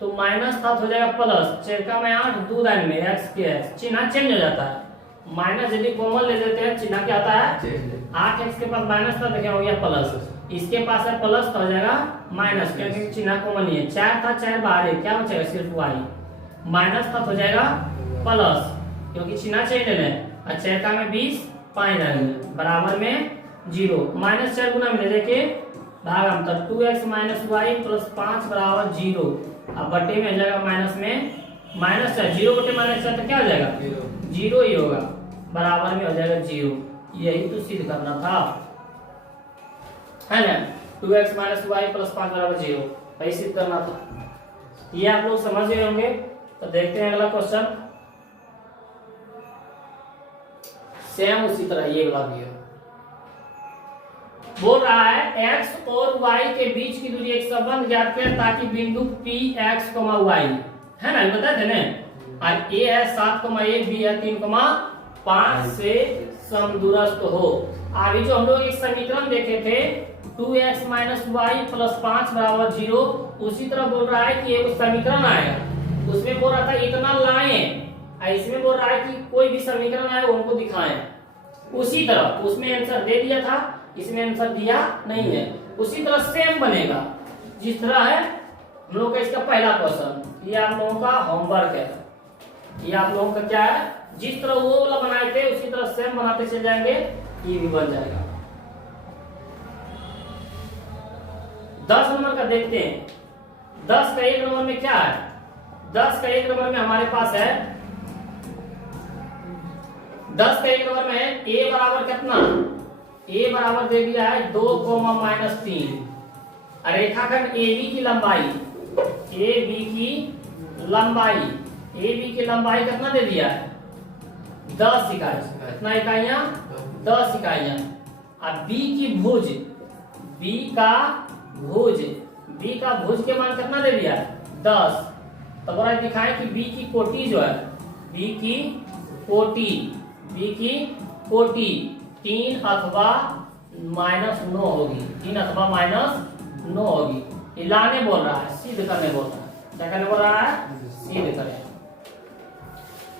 तो -7 हो जाएगा प्लस, चरका में 8 2 दान में x के x, चिन्ह चेंज हो जाता है, माइनस यदि कॉमन ले लेते हैं चिन्ह क्या आता है 8x के पास माइनस था देखिए हो गया प्लस, इसके पास है प्लस तो हो जाएगा माइनस क्योंकि चिन्ह कॉमन ही है, 4 था 4 बाहर है, क्या बचेगा सिर्फ y, माइनस था तो हो जाएगा प्लस क्योंकि चिन्ह चेंज है, और चरका में 20 5 डालेंगे बराबर में 0, -4 गुना में लेके भाग अंतर 2x -y प्लस 5 बराबर 0, अब बटे में हो जाएगा माइनस में -4, 0 बटे -4 तो क्या हो जाएगा 0 ही होगा, बराबर में हो जाएगा 0। यही तो सिद्ध करना था, है ना, 2x -y प्लस 5 बराबर 0, यही सिद्ध करना था। ये आप लोग समझ गए होंगे। तो देखते हैं अगला क्वेश्चन, सेम उसी तरह ये वाला भी है, बोल रहा है x और y के बीच की दूरी एक संबंध ज्ञात करें ताकि बिंदु P x, y है ना, बताए थे ना, और a है 7,1, b है 3,5 से समदूरस्थ हो। आगे जो हम लोग एक समीकरण देखे थे 2x y प्लस 5 बराबर 0, उसी तरह बोल रहा है कि एक समीकरण आएगा, उसमें बोल रहा था इतना लाएं, इसमें बोल रहा है कि कोई भी समीकरण आए उनको दिखाएं। उसी तरह उसमें आंसर दे दिया था, इसमें आंसर दिया नहीं है, उसी तरह सेम बनेगा जिस तरह है हम लोग का इसका पहला क्वेश्चन। ये आप लोगों का होमवर्क है, ये आप लोगों का क्या है, जिस तरह वो वाला बनाए थे उसी तरह सेम बनाते चले जाएंगे, ये भी बन जाएगा। 10 नंबर का देखते हैं, 10 का 1 नंबर में क्या है, 10 का 1 नंबर में हमारे पास है, 10 का 1 नंबर में a बराबर कितना, a बराबर दे दिया है 2, -3, रेखाखंड AB की लंबाई, AB की लंबाई कितना दे दिया है 10 इकाई, कितना इकाइयां 10 इकाइयां। अब B की भुज, B का भुज के मान कितना दे दिया है 10, तो बोला दिखाएं कि B की कोटि जो है, B की कोटि 3 अथवा -9 होगी, 3 अथवा -9 होगी। ये लाने बोल रहा है, सिद्ध करने बोल रहा है, क्या करने बोल रहा है, सिद्ध करें।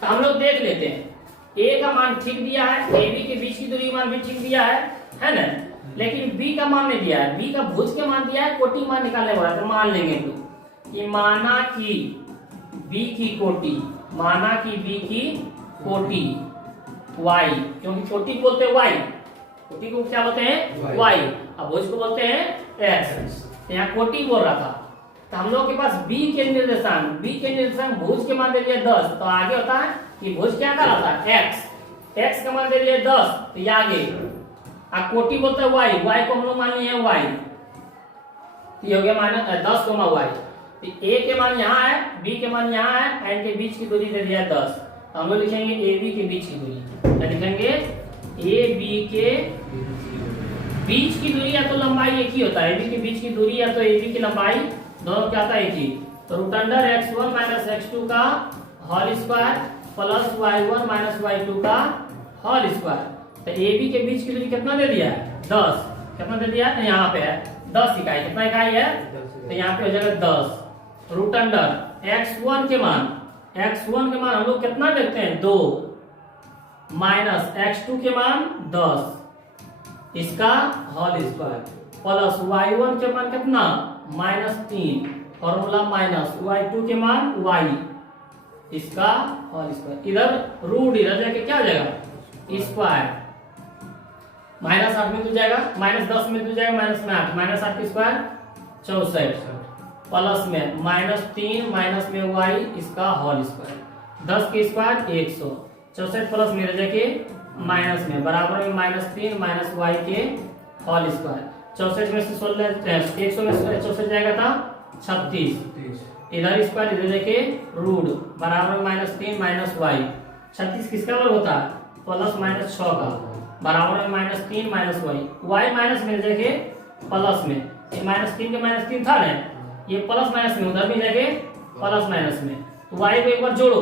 तो हम लोग देख लेते हैं, a का मान ठीक दिया है, AB के बीच की दूरी मान भी ठीक दिया है ना, लेकिन B का मान नहीं दिया है, B का भुज के मान दिया है, कोटि मान निकालने बोला है। तो मान लेंगे हम लोग कि माना कि B की कोटि y, क्योंकि कोटि बोलते हैं y, कोटि को क्या बोलते हैं y, अब भुज को बोलते हैं x, यहाँ कोटि बोल रहा था। तो हम लोग के पास b के निर्देशांक भुज के मान दे दिया 10, तो आगे होता है कि भुज क्या कर रहा था x का मान दे दिया 10, तो ये आगे, अब कोटि बोलते हैं y को हम लोग मान लिए हैं y, ये हो गया -10, y, तो a के मान यहाँ है, b के मान यहाँ है, इनके बीच की दूरी दे दिया 10, हम लोग लिखेंगे AB के बीच की दूरी, क्या लिखेंगे AB के बीच की दूरी या तो लंबाई एक ही होता है, AB के बीच की दूरी या तो AB की लंबाई दोनों क्या आता है एक ही। तो root under x1 minus x2 का whole square plus y1 minus y2 का होल स्क्वायर। तो AB के बीच की दूरी कितना दे दिया है 10, कितना दे दिया है यहाँ पे है 10 इकाई, कितना इकाई है तो यहाँ पे हो जाएगा 10। रूट अंडर x1 के मान हम लोग कितना देखते हैं 2 माइनस x2 के मान 10 इसका होल स्क्वायर प्लस y1 के मान कितना -3 फॉर्मूला माइनस y2 के मान y इसका होल स्क्वायर। इधर रूट इधर जाके क्या हो जाएगा स्क्वायर, -8 में मिल जाएगा, -10 में मिल जाएगा, -8 -8 की स्क्वायर 64 प्लस में -3 माइनस में y इसका होल स्क्वायर 10 के स्क्वायर 100 64 प्लस में रह जाके माइनस में बराबर में -3 माइनस y के होल स्क्वायर 64 में से 16 100 में से 64 जाएगा था 36 इधर स्क्वायर इधर जाके रूट बराबर -3 माइनस y 36 किसका वर्ग होता है प्लस -6 का बराबर में -3 माइनस y माइनस में जाके प्लस में -3 के -3 था ना ये प्लस माइनस में उधर भी जाके प्लस माइनस में तो y को एक बार जोड़ो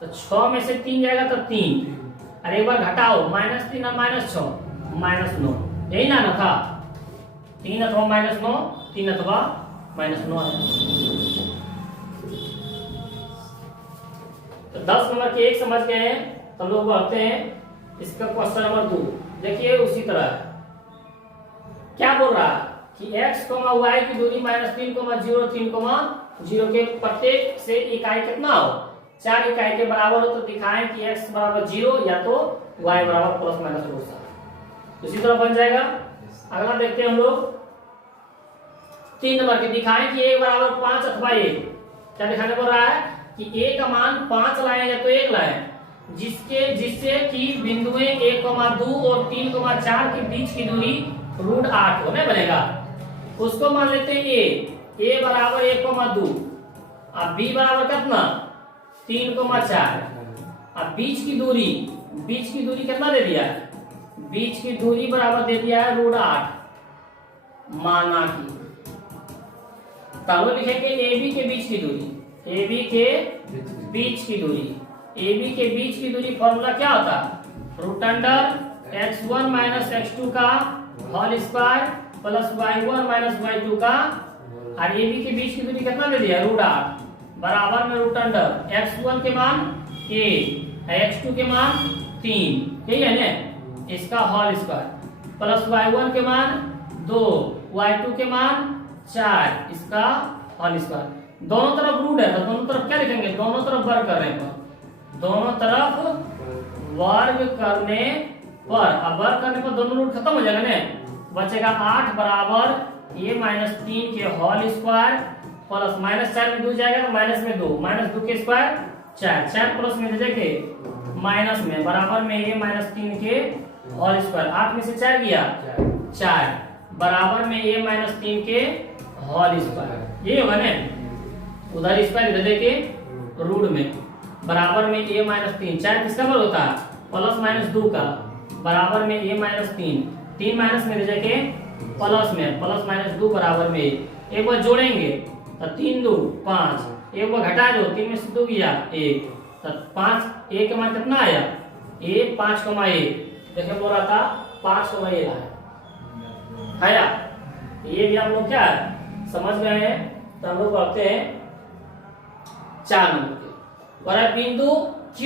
तो 6 में से 3 जाएगा तो 3 और एक बार घटाओ -3 और -6 -9 यही ना था 3 अथवा -9 3 अथवा -9 आया। तो 10 नंबर के एक समझ गए हैं तो हम लोग बढ़ते हैं इसका क्वेश्चन नंबर 2। देखिए उसी तरह क्या बोल रहा है कि x, y की दूरी -3, 0, 3, 0 के प्रत्येक से इकाई कितना हो 4 इकाई के बराबर हो तो दिखाएं कि x बराबर 0 या तो y बराबर प्लस माइनस √7। उसी तरह बन जाएगा। अगला देखते हैं हम लोग 3 नंबर के दिखाएं कि a बराबर 5 अथवा 1। क्या दिखाने बोल रहा है कि a का मान 5 लाए या तो 1 लाए जिससे कि बिंदुएं 1, 2 और 3, 4 के बीच की दूरी √8 होने बनेगा। उसको मान लेते हैं a बराबर 1, 2 अब b बराबर कितना 3, 4 अब बीच की दूरी कितना दे दिया है बीच की दूरी बराबर दे दिया है √8 माना कि तब लिखेंगे AB के बीच की दूरी AB के बीच की दूरी फॉर्मूला क्या होता है root under x1 minus x2 का whole square plus y1 minus y2 का और AB के बीच की दूरी कितना दे दिया √8 बराबर में रूट अंडर x1 के मान 1 x2 के मान 3 यही है ना इसका होल स्क्वायर प्लस y1 के मान 2 y2 के मान 4 इसका होल स्क्वायर। दोनों तरफ रूट है तो दोनों तरफ क्या लिखेंगे दोनों तरफ वर्ग करने पर अब वर्ग करने पर दोनों रूट खत्म हो जाएगा ना बचेगा 8 बराबर a-3 के होल स्क्वायर प्लस -4 में 2 जाएगा तो माइनस में 2 -2 के स्क्वायर 4 प्लस में जाके माइनस में बराबर में a-3 के होल स्क्वायर 8 में से 4 गया 4 बराबर में a-3 के होल स्क्वायर ये होगा ना उधर स्क्वायर इधर देके रूट में बराबर में a-3 4 किसका वर्ग होता है प्लस -2 का बराबर में a-3 3 माइनस में जाके प्लस में -2 बराबर में एक बार जोड़ेंगे तो 3 2 5 एक बार घटा दो 3 में से 2 गया 1 तो 5 a के मान कितना आया a 5,1 देखिए बोल रहा था 5,1 आया ये भी हम लोग क्या है समझ गए हैं। तो हम लोग पढ़ते हैं 4 नंबर के और बिंदु Q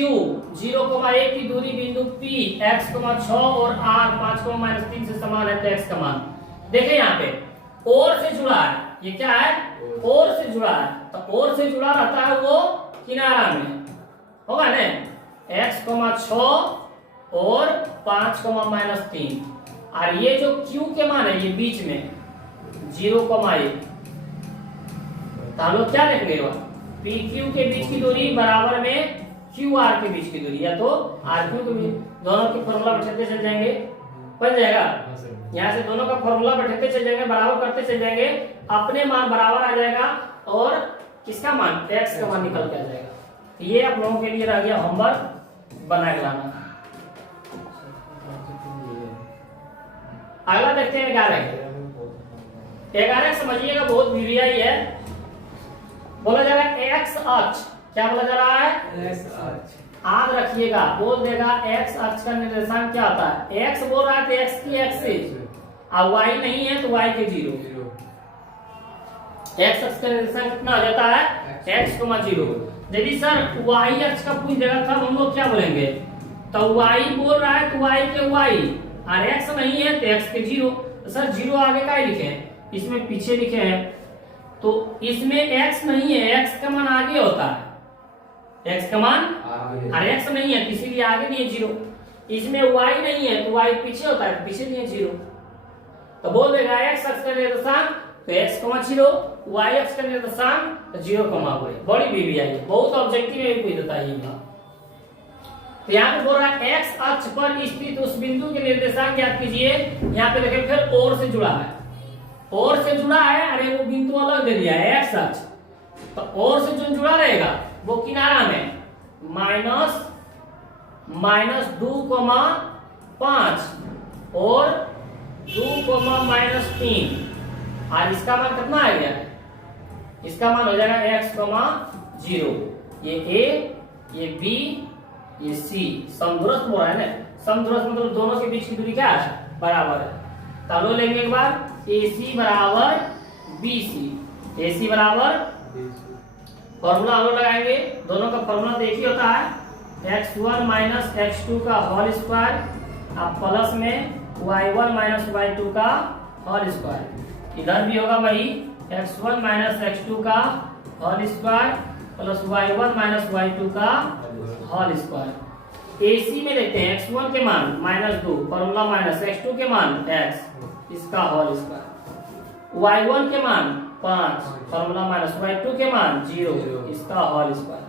0,1 की दूरी बिंदु P x, 6 और R 5,-3 से समान है तो x का मान देखिए यहाँ पे और से जुड़ा है ये क्या है और से जुड़ा है तो और से जुड़ा रहता है वो किनारा में होगा ना x, 6 और 5,-3 और ये जो Q के मान है ये बीच में 0,1 तो हम लोग क्या लिखेंगे PQ के बीच की दूरी बराबर में QR के बीच की दूरी या तो RQ के बीच दोनों की फॉर्मूला बैठाते चल जाएंगे बन जाएगा यहाँ से दोनों का फॉर्मूला बैठाते चल जाएंगे बराबर करते चल जाएंगे अपने मान बराबर आ जाएगा और किसका मान x का मान निकल के आ जाएगा। ये आप लोगों के लिए रह गया होमवर्क बना के लाना। अगला देखते हैं 11। 11 समझिएगा, बहुत वीडियो ही है। बोला जा रहा है एक्स अक्ष, क्या बोला जा रहा है? एक्स अक्ष। याद रखिएगा, बोल देगा एक्स अक्ष का निर्देशांक क्या होता है? एक्स बोल रहा है तो एक्स की एक्सिस, और वाई नहीं है तो वाई के 0। एक्स अक्ष का निर्देशांक कितना हो जाता है? x, 0। यदि सर वाई अक्ष का पूछ देगा तब हम लोग क्या बोलेंगे? तो वाई बोल रहा है तो वाई के वाई, और x नहीं है तो x के 0। तो सर 0 आगे का ही लिखे हैं, इसमें पीछे लिखे हैं, तो इसमें x नहीं है, x का मान आगे होता है, x का मान और x नहीं है इसीलिए आगे नहीं है 0। इसमें y नहीं है तो y पीछे होता है, पीछे नहीं है 0। तो बोल देगा x अक्ष का निर्देशांक तो x, 0, y अक्ष का निर्देशांक 0, y। बड़ी बीबी आई, बहुत ऑब्जेक्टिव में पूछ देता है ये बात। तो यहाँ पे बोल रहा है x अक्ष पर स्थित उस बिंदु के निर्देशांक ज्ञात कीजिए। यहाँ पे देखिए फिर और से जुड़ा है, और से जुड़ा है, अरे वो बिंदु अलग दे दिया है x अक्ष, तो और से जो जुड़ा रहेगा वो किनारा में -2,5 और 2,-3, और इसका मान कितना आ गया? इसका मान हो जाएगा x, 0। ये a, ये b, ये c। समदूरस्थ बोल रहा है ना, समदूरस्थ मतलब दोनों के बीच की दूरी क्या है? बराबर है। तो लेंगे एक बार AC बराबर BC, AC बराबर, फॉर्मूला हम लोग लगाएंगे, दोनों का फॉर्मूला तो एक ही होता है, x1 माइनस x2 का होल स्क्वायर, अब प्लस में y1 माइनस y2 का होल स्क्वायर। इधर भी होगा वही x1 माइनस x2 का whole square plus y1 minus y2 का होल स्क्वायर। AC में देखते हैं x1 के मान -2, फॉर्मूला माइनस, x2 के मान x, इसका होल स्क्वायर, y1 के मान 5, फॉर्मूला माइनस, y2 के मान 0, इसका होल स्क्वायर।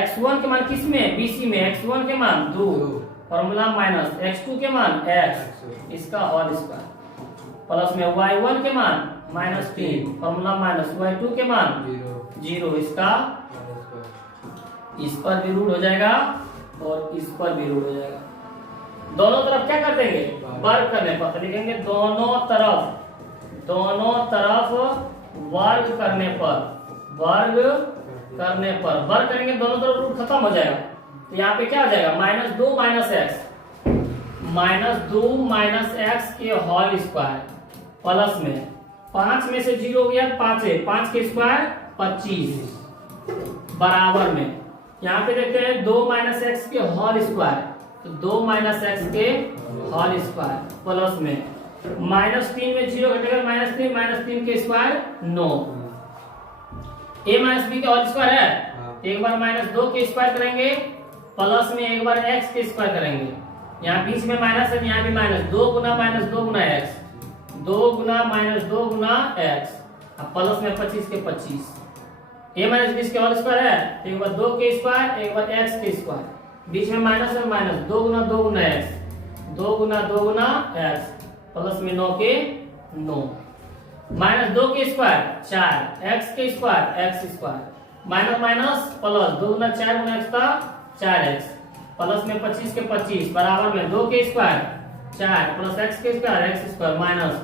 x1 के मान किस में? BC में, x1 के मान 2, फॉर्मूला माइनस, x2 के मान x, इसका होल स्क्वायर, प्लस में y1 के मान -3, फॉर्मूला माइनस, y2 के मान 0, इसका, इस पर भी रूट हो जाएगा और इस पर भी रूट हो जाएगा। दोनों तरफ क्या कर देंगे? वर्ग करने पर, तो लिखेंगे दोनों तरफ वर्ग करने पर, वर्ग करेंगे दोनों तरफ रूट खत्म हो जाएगा। तो यहाँ पे क्या हो जाएगा? -2 माइनस x के होल स्क्वायर, प्लस में 5 में से 0 हो गया 5 है, 5 के स्क्वायर 25, बराबर में यहाँ पे देखते हैं 2 माइनस एक्स के होल स्क्वायर, तो 2 माइनस एक्स के होल स्क्वायर, प्लस में -3 में 0 घटेगा -3 के स्क्वायर 9, a माइनस बी का होल स्क्वायर है, एक बार -2 के स्क्वायर करेंगे, प्लस में एक बार x के स्क्वायर करेंगे, यहाँ बीच में माइनस है, यहाँ भी माइनस, 2 गुना -2 गुना x, 2 गुना -2 गुना x, प्लस में 25 के 25, a माइनस बीस के होल स्क्वायर है, एक बार 2 के स्क्वायर, एक बार x के स्क्वायर, बीच में माइनस है, माइनस 2 गुना 2 गुना x, 2 गुना 2 गुना x, प्लस में 9 के 9, -2 के स्क्वायर 4, x के square x square, minus minus plus, 2 गुना 4 गुना x का 4x, प्लस में 25 के 25, बराबर में 2 के स्क्वायर 4 प्लस x के स्क्वायर x स्क्वायर, माइनस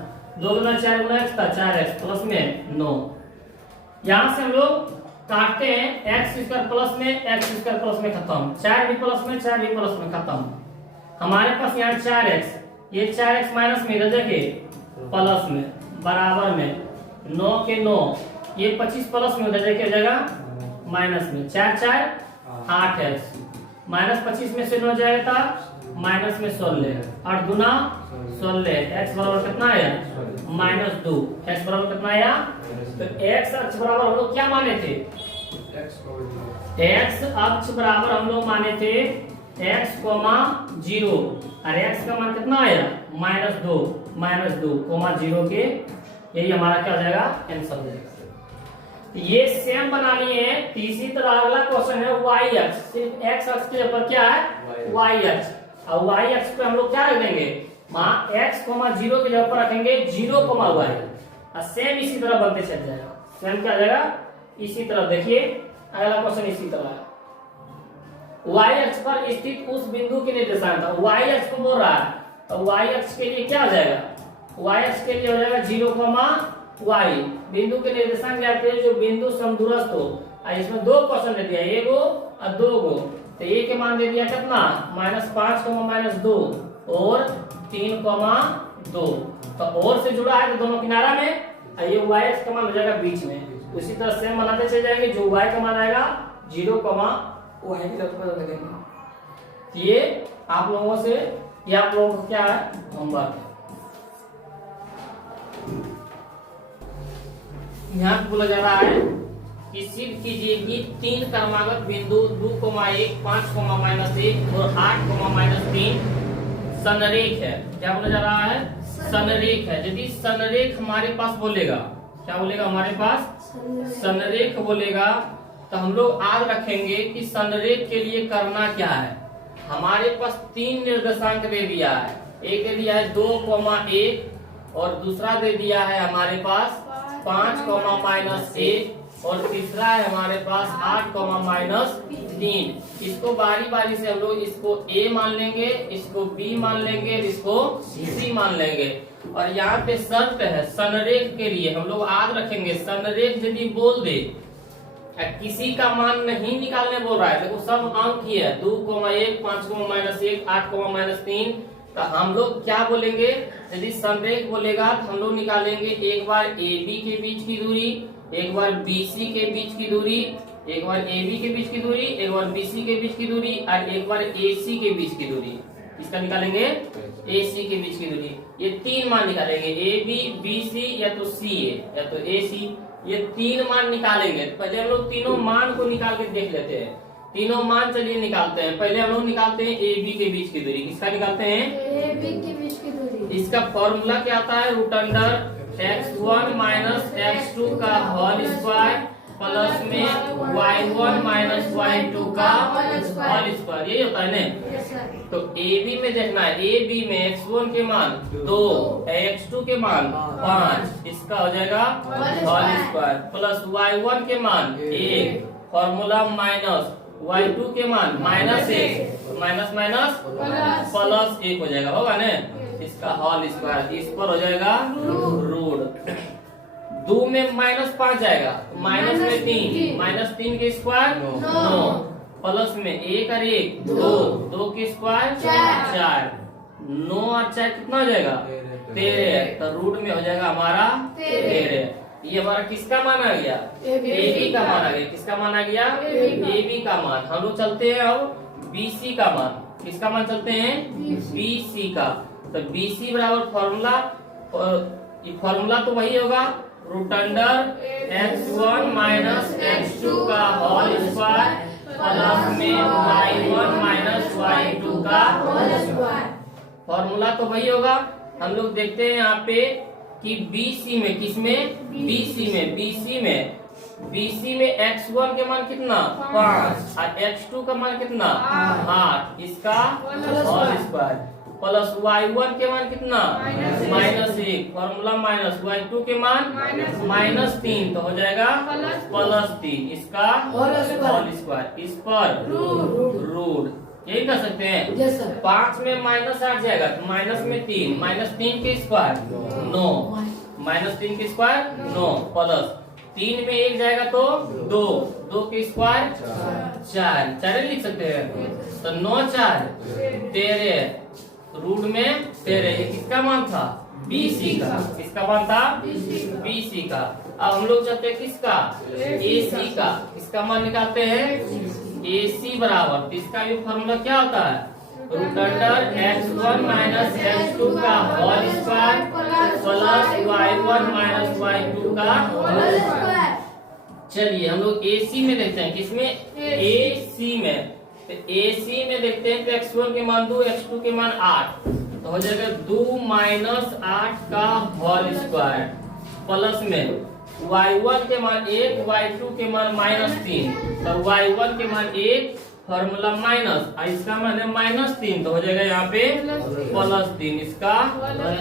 2 गुना 4 गुना x का 4x, प्लस में 9। यहाँ से हम लोग काटते हैं, x स्क्वायर प्लस में x स्क्वायर प्लस में खत्म, 4 भी प्लस में 4 भी प्लस में खत्म, हमारे पास यहाँ 4x, ये 4x माइनस में इधर देखिए प्लस में, बराबर में 9 के 9, ये 25 प्लस में उधर देखिए जगह माइनस में, 4 4 8x, -25 में से 9 जाएगा माइनस में 16, 8 गुना 16, x बराबर कितना आया? -2, x बराबर कितना आया? तो x अक्ष बराबर हम लोग क्या माने थे? x अक्ष बराबर हम लोग माने थे x, 0, और x का मान कितना आया? -2, -2, 0 के, यही हमारा क्या हो जाएगा? आंसर हो जाएगा। ये सेम बना लिए हैं। तीसरी तरह अगला क्वेश्चन है y अक्ष, सिर्फ x अक्ष के ऊपर क्या है? y अक्ष, और y अक्ष पे हम लोग क्या रख देंगे? वहां x, 0 के जगह पर रखेंगे 0, y, और सेम इसी तरह बनते चल जाएगा। सेम क्या जाएगा? इसी तरह देखिए अगला क्वेश्चन इसी तरह है। y अक्ष पर स्थित उस बिंदु के निर्देशांक, y अक्ष को बोल रहा है तो y अक्ष के लिए क्या हो जाएगा, y अक्ष के लिए हो जाएगा 0, बिंदु के निर्देशांक जाते हैं जो बिंदु समदूरस्थ हो। इसमें दो क्वेश्चन दे दिया, एगो और दो गो। तो ए के मान दे दिया कितना, -5, -2 और 3, 2। तो और से जुड़ा है तो दोनों किनारा में, और ये y अक्ष का मान हो जाएगा बीच में। उसी तरह से बनाते चले जाएंगे, जो y का मान आएगा 0, y की तरफ लगेगा। ये आप लोगों से, ये आप लोगों को क्या है, होमवर्क है। यहाँ पे बोला जा रहा है कि सिद्ध कीजिए कि 3 क्रमागत बिंदु 2,1, 5, -1 और 8, -3 संरेख है। क्या बोला जा रहा है, संरेख है। यदि संरेख हमारे पास बोलेगा, क्या बोलेगा हमारे पास, संरेख बोलेगा, तो हम लोग याद रखेंगे कि संरेख के लिए करना क्या है। हमारे पास 3 निर्देशांक दे दिया है, एक दे दिया है 2,1 और दूसरा दे दिया है हमारे पास 5, और तीसरा है हमारे पास 8, इसको बारी बारी से हम लोग इसको A मान लेंगे, इसको B मान लेंगे, इसको C मान लेंगे। और यहाँ पे शर्त है संरेख के लिए, हम लोग याद रखेंगे संरेख यदि बोल दे, किसी का मान नहीं निकालने बोल रहा है, देखो सब अंक ही है, 2,1, 5, -1, 8, -3, तो हम लोग क्या बोलेंगे, यदि संरेख बोलेगा तो हम लोग निकालेंगे एक बार AB के बीच की दूरी, एक बार BC के बीच की दूरी, एक बार AB के बीच की दूरी, एक बार BC के बीच की दूरी और एक बार AC के बीच की दूरी। इसका निकालेंगे AC के बीच की दूरी। ये 3 मान निकालेंगे, AB, BC या तो CA या तो AC, ये 3 मान निकालेंगे। पहले हम लोग तीनों मान को निकाल के देख लेते हैं। तीनों मान चलिए निकालते हैं। पहले हम लोग निकालते हैं AB के बीच की दूरी। किसका निकालते हैं, AB के बीच की दूरी। इसका फॉर्मूला क्या आता है, √(x1 - x2 का होल स्क्वायर प्लस में y1 - y2 का होल स्क्वायर, यही होता है ना। तो AB में देखना है, AB में x1 के मान 2, x2 के मान 5, इसका हो जाएगा होल स्क्वायर प्लस y1 के मान 1, फॉर्मूला माइनस y2 के मान -1, माइनस प्लस 1 हो जाएगा, होगा ना, इसका होल स्क्वायर। इस पर हो जाएगा रूट 2 में -5 जाएगा, माइनस में 3, -3 के स्क्वायर 9, प्लस में 1 और 1 2 के स्क्वायर 4, 9 और 4 कितना हो जाएगा 13, तो रूट में हो जाएगा हमारा 13। ये हमारा किसका मान आ गया, AB का मान आ गया। किसका मान आ गया, AB का मान। हम लोग चलते हैं अब BC का मान। किसका मान चलते हैं, BC का। तो BC बराबर फॉर्मूला तो वही होगा, √(x1 - x2 का होल स्क्वायर प्लस में y1 - y2 का होल स्क्वायर। फॉर्मूला तो वही होगा। हम लोग देखते हैं यहाँ पे कि BC में, किसमें, BC में x1 के मान कितना 5 और x2 का मान कितना 8, इसका होल स्क्वायर प्लस y1 के मान कितना -1, फॉर्मूला माइनस y2 के मान -3, तो हो जाएगा +3, इसका होल स्क्वायर। इस पर रूट, यही कर सकते हैं। 5 में -8 जाएगा तो माइनस में 3, -3 के स्क्वायर 9, -3 के स्क्वायर 9, प्लस 3 में 1 जाएगा तो 2 के स्क्वायर 4 लिख सकते हैं। तो 9 4 13, रूट में 13। ये किसका मान था, BC का। किसका मान था, BC का। अब हम लोग चलते हैं किसका, AC का। किसका मान निकालते हैं, AC बराबर, इसका भी फॉर्मूला क्या होता है, √(x1 - x2 का whole square plus y1 - y2 का होल स्क्वायर। चलिए हम लोग AC में देखते हैं, किसमें, AC में। तो AC में देखते हैं तो x1 के मान 2, x2 के मान 8, तो हो जाएगा 2 - 8 का होल स्क्वायर प्लस में y1 के मान 1, y2 के मान -3, तो y1 के मान 1, फॉर्मूला माइनस, इसका मान है -3, तो हो जाएगा यहाँ पे +3, इसका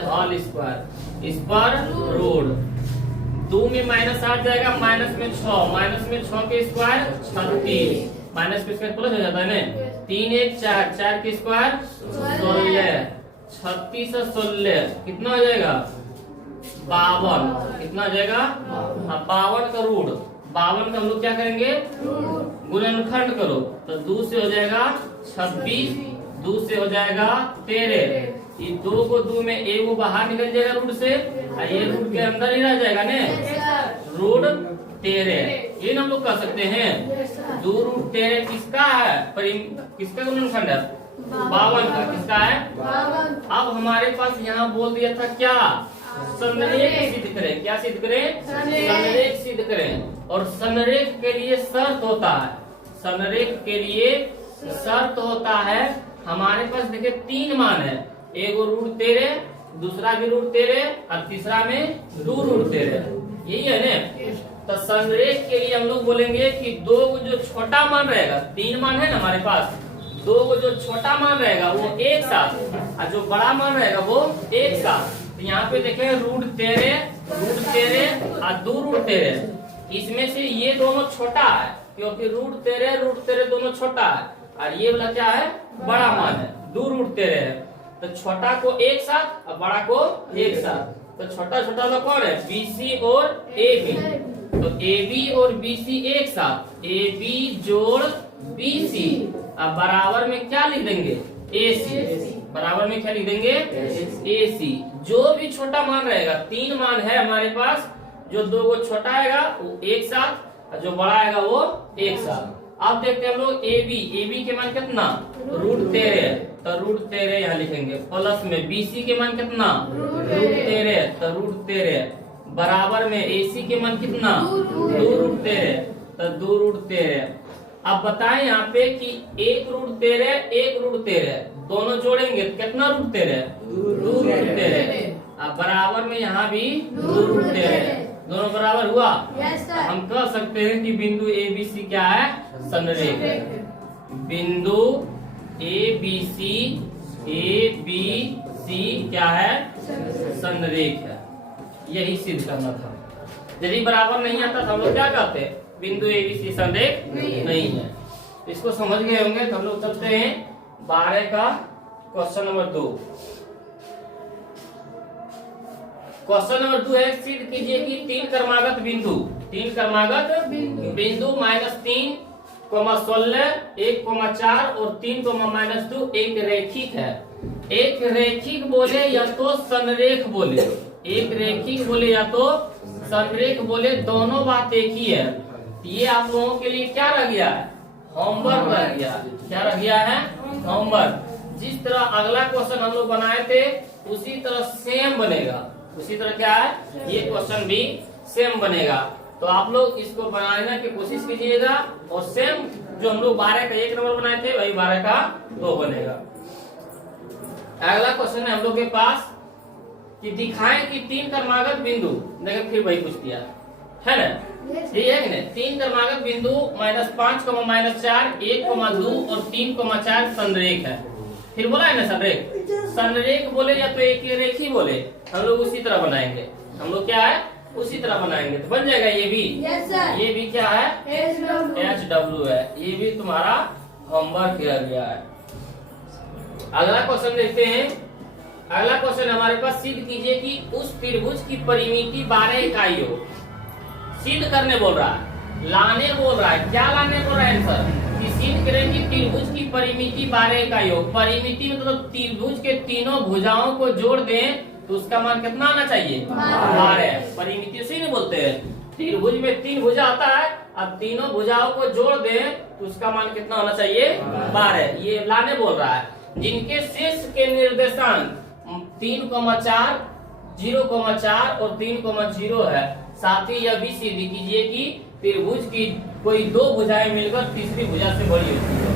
होल स्क्वायर। इस पर रूट 2 में -8 जाएगा, माइनस में 6 के स्क्वायर 36, माइनस के स्क्वायर प्लस हो जाता है ना, 3 1 4 के स्क्वायर 16, 36 और 16 कितना हो जाएगा 52। कितना हो जाएगा 52 का रूट 52 का हम लोग क्या करेंगे गुणनखंड करो तो 2 से हो जाएगा 26, 2 से हो जाएगा 13। ये 2 को 2 में एक वो बाहर निकल जाएगा रूट से और ये रूट के अंदर ही रह जाएगा ने रूट 13। ये हम लोग कर सकते हैं 2 रूट 13 किसका है किसका गुणनखंड है 52 का। किसका है अब हमारे पास यहाँ बोल दिया था क्या संरेख सिद्ध करें। क्या सिद्ध करें संरेख सिद्ध करें। और संरेख के लिए शर्त होता है संरेख के लिए शर्त होता है हमारे पास देखिए 3 मान है एक रूट 13 दूसरा भी रूट 13 और तीसरा में 2 रूट 13 यही है ना। तो संरेख के लिए हम लोग बोलेंगे कि 2 जो छोटा मान रहेगा 3 मान है ना हमारे पास 2 जो छोटा मान रहेगा वो एक साथ और जो बड़ा मान रहेगा वो एक साथ। तो यहाँ पे देखें रूट 13 और 2 रूट 13 इसमें से ये दोनों छोटा है क्योंकि रूट 13 दोनों छोटा है और ये वाला क्या है बड़ा मान है 2 रूट 13 है। तो छोटा को एक साथ और बड़ा को एक साथ। तो छोटा वाला कौन है BC और AB। तो AB और BC एक साथ AB जोड़ BC अब बराबर में क्या लिख देंगे AC। बराबर में क्या लिख देंगे AC। जो भी छोटा मान रहेगा 3 मान है हमारे पास जो 2 को छोटा आएगा वो एक साथ और जो बड़ा आएगा वो एक साथ। अब देखते हैं हम लोग AB के मान कितना रूट 13 तो रूट 13 यहाँ लिखेंगे प्लस में BC के मान कितना रूट 13 तो रूट 13 बराबर में AC के मान कितना 2 रूट 13 तो 2 रूट 13। अब बताएं यहाँ पे कि 1 रूट 13 दोनों जोड़ेंगे तो कितना रूट 13 2 रूट 13। अब बराबर में यहाँ भी 2 रूट 13 दोनों बराबर हुआ। हम कह सकते हैं कि बिंदु ABC क्या है संरेख है। बिंदु ABC क्या है संरेख है। यही सिद्ध करना था। यदि बराबर नहीं आता तो हम लोग क्या कहते हैं बिंदु ABC संरेख नहीं है। इसको समझ गए होंगे तो हम लोग चलते हैं 12 का क्वेश्चन नंबर 2। क्वेश्चन नंबर 2 है सिद्ध कीजिए कि 3 क्रमागत बिंदु -3, 16, 1,4 और 3,-2 एक रैखिक है। एक रैखिक बोले या तो संरेख बोले एक रैखिक बोले या तो संरेख बोले दोनों बात एक ही है। ये आप लोगों के लिए क्या रह गया है होमवर्क रह गया। क्या रह गया है होमवर्क। जिस तरह अगला क्वेश्चन हम लोग बनाए थे उसी तरह सेम बनेगा। उसी तरह क्या है ये क्वेश्चन भी सेम बनेगा। तो आप लोग इसको बनाने की कोशिश कीजिएगा और सेम जो हम लोग 12 का 1 नंबर बनाए थे वही 12 का 2 बनेगा। अगला क्वेश्चन है हम लोग के पास कि दिखाएं कि 3 क्रमागत बिंदु देखिए फिर वही पूछ दिया है ना। ठीक है कि नहीं 3 क्रमागत बिंदु -5, -4, 1,2 और 3,4 संरेख है। फिर बोला है ना संरेख बोले या तो एक रेखी बोले हम लोग उसी तरह बनाएंगे। हम लोग क्या है उसी तरह बनाएंगे तो बन जाएगा ये भी। ये भी क्या है HW है। ये भी तुम्हारा होमवर्क किया गया है। अगला क्वेश्चन देखते हैं। अगला क्वेश्चन हमारे पास सिद्ध कीजिए कि उस त्रिभुज की परिमिति 12 इकाई हो। सिद्ध करने बोल रहा है लाने बोल रहा है। क्या लाने बोल रहा है आंसर कि सिद्ध करें कि त्रिभुज की परिमिति 12 इकाई हो। परिमिति मतलब त्रिभुज के तीनों भुजाओं को जोड़ दें तो उसका मान कितना आना चाहिए 12। परिमिति उसी नहीं बोलते हैं। त्रिभुज में 3 भुजा आता है अब तीनों भुजाओं को जोड़ दें तो उसका मान कितना होना चाहिए 12। ये लाने बोल रहा है। जिनके शीर्ष के निर्देशांक 3,4, 0,4 और 3,0 है। साथ ही यह भी सिद्ध कीजिए कि त्रिभुज की कोई 2 भुजाएं मिलकर तीसरी भुजा से बड़ी होती है।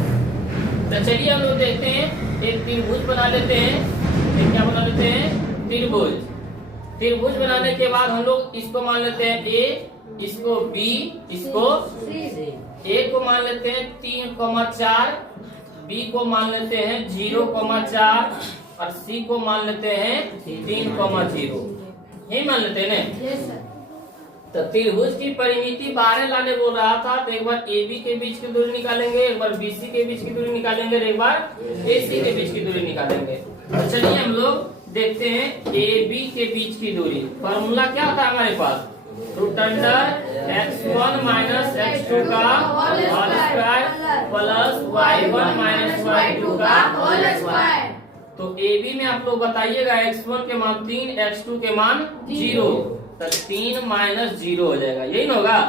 तो चलिए हम लोग देखते हैं एक त्रिभुज बना लेते हैं। एक क्या बना लेते हैं त्रिभुज। त्रिभुज बनाने के बाद हम लोग इसको मान लेते हैं A, इसको B, इसको A को मान लेते हैं 3,4, B को मान लेते हैं 0,4 और C को मान लेते हैं 3,0। यही मान लेते हैं ना। तो त्रिभुज की परिमिति 12 लाने बोल रहा था तो एक बार AB के बीच की दूरी निकालेंगे, एक बार BC के बीच की दूरी निकालेंगे, एक बार AC के बीच की दूरी निकालेंगे। तो चलिए हम लोग देखते हैं ए बी के बीच की दूरी। फॉर्मूला क्या होता है हमारे पास? Root under x1 minus x2 का whole square plus y1 minus y2 का होल स्क्वायर। तो ए बी में आप लोग बताइएगा x1 के मान 3, x2 के मान 0, तो 3 माइनस 0 हो जाएगा, यही ना होगा?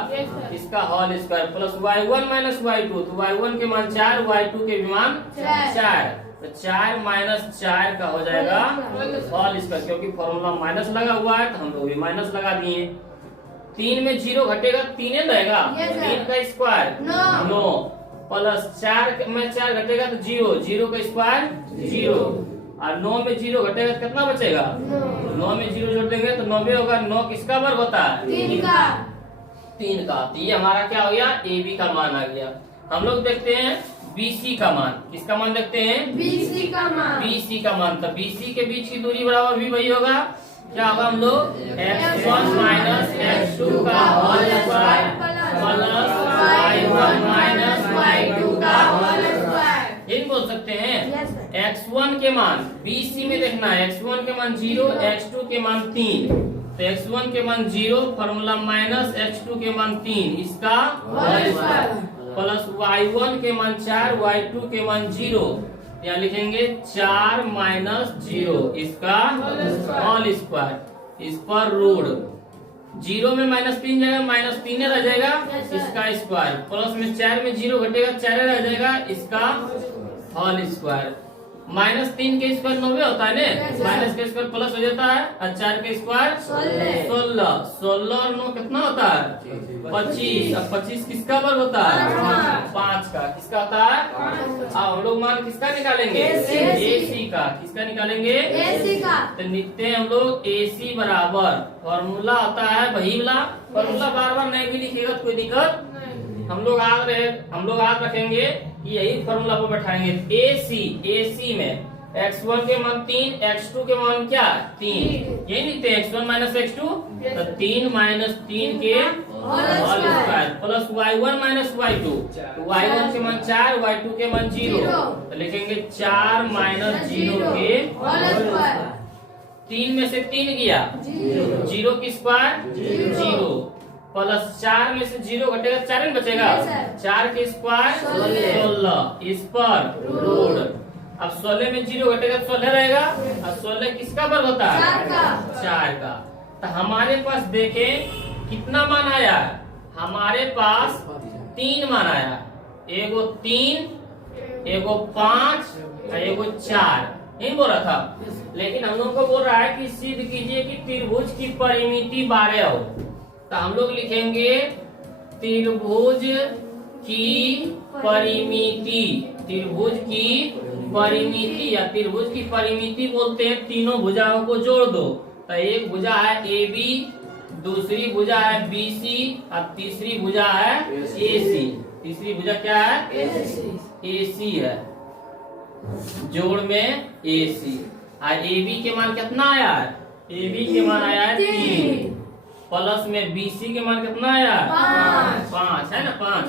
इसका whole square plus y1 minus y2, तो y1 के मान 4, y2 के मान 4, तो 4 माइनस 4 का हो जाएगा होल स्क्वायर। क्योंकि फॉर्मूला माइनस लगा हुआ है तो हम लोग भी माइनस लगा दिए। 3 में 0 घटेगा 3 रहेगा, 3 का स्क्वायर 9 प्लस 4 में 4 घटेगा तो 0, 0 का स्क्वायर 0, और 9 में 0 घटेगा तो कितना बचेगा? 9 में 0 जोड़ देंगे तो 9 होगा। 9 किसका वर्ग होता है? 3 का। तो ये हमारा क्या हो गया? ए बी का मान आ गया। हम लोग देखते हैं BC का मान। किसका मान देखते हैं? BC का मान। BC का मान। तो BC के बीच की दूरी बराबर भी वही होगा। क्या होगा? हम लोग x1 माइनस x2 का whole square plus y1 minus y2 का होल स्क्वायर, ये बोल सकते हैं। x1 के मान BC में देखना है, x1 के मान 0, x2 के मान 3, तो x1 के मान 0, फॉर्मूला माइनस x2 के मान 3, इसका होल स्क्वायर प्लस y1 के मान 4, y2 के मान 0, यहाँ लिखेंगे 4 माइनस 0, इसका होल स्क्वायर। इस पर रूट 0 में -3 जाएगा, -3 रह जाएगा, इसका स्क्वायर प्लस में 4 में 0 घटेगा, 4 रह जाएगा, इसका होल स्क्वायर। -3 के स्क्वायर 9 होता है ना, माइनस के स्क्वायर प्लस हो जाता है, और 4 के स्क्वायर 16, 16 और 9 कितना होता है? 25। अब 25 किसका वर्ग होता है? 5 का। किसका होता है? अब हम लोग मान किसका निकालेंगे? AC का। किसका निकालेंगे? AC का। तो लिखते हैं हम लोग AC बराबर, फॉर्मूला होता है वही वाला फॉर्मूला, बार बार नहीं भी लिखेगा तो कोई दिक्कत हम लोग याद रखेंगे कि यही फॉर्मूला पर बैठाएंगे। AC में x1 के मान 3, x2 के मान क्या? 3, यही लिखते हैं x1 माइनस x2, तो 3 माइनस 3 के whole square plus y1 minus y2, तो y1 के मान 4, y2 के मान 0, तो लिखेंगे 4 माइनस 0 के होल स्क्वायर। 3 में से 3 गया, 0 की स्क्वायर 0, प्लस 4 में से 0 घटेगा, 4 में बचेगा, 4 के स्क्वायर 16, इस पर रूट। अब 16 में 0 घटेगा, 16 रहेगा, और 16 किसका वर्ग होता है? 4 का। तो हमारे पास देखें कितना मान आया? हमारे पास 3 मान आया, एगो 3, एगो 5 और एगो 4, यही बोल रहा था। लेकिन हम लोग को बोल रहा है कि सिद्ध कीजिए कि त्रिभुज की परिमिति 12 हो। तो हम लोग लिखेंगे त्रिभुज की परिमिति, त्रिभुज की परिमिति या त्रिभुज की परिमिति बोलते हैं तीनों भुजाओं को जोड़ दो। तो एक भुजा है AB, दूसरी भुजा है BC और तीसरी भुजा है AC। तीसरी भुजा क्या है? AC है, जोड़ में AC। और AB के मान कितना आया है? AB के मान आया है 3, प्लस में BC के मान कितना आया? 5 है ना, 5।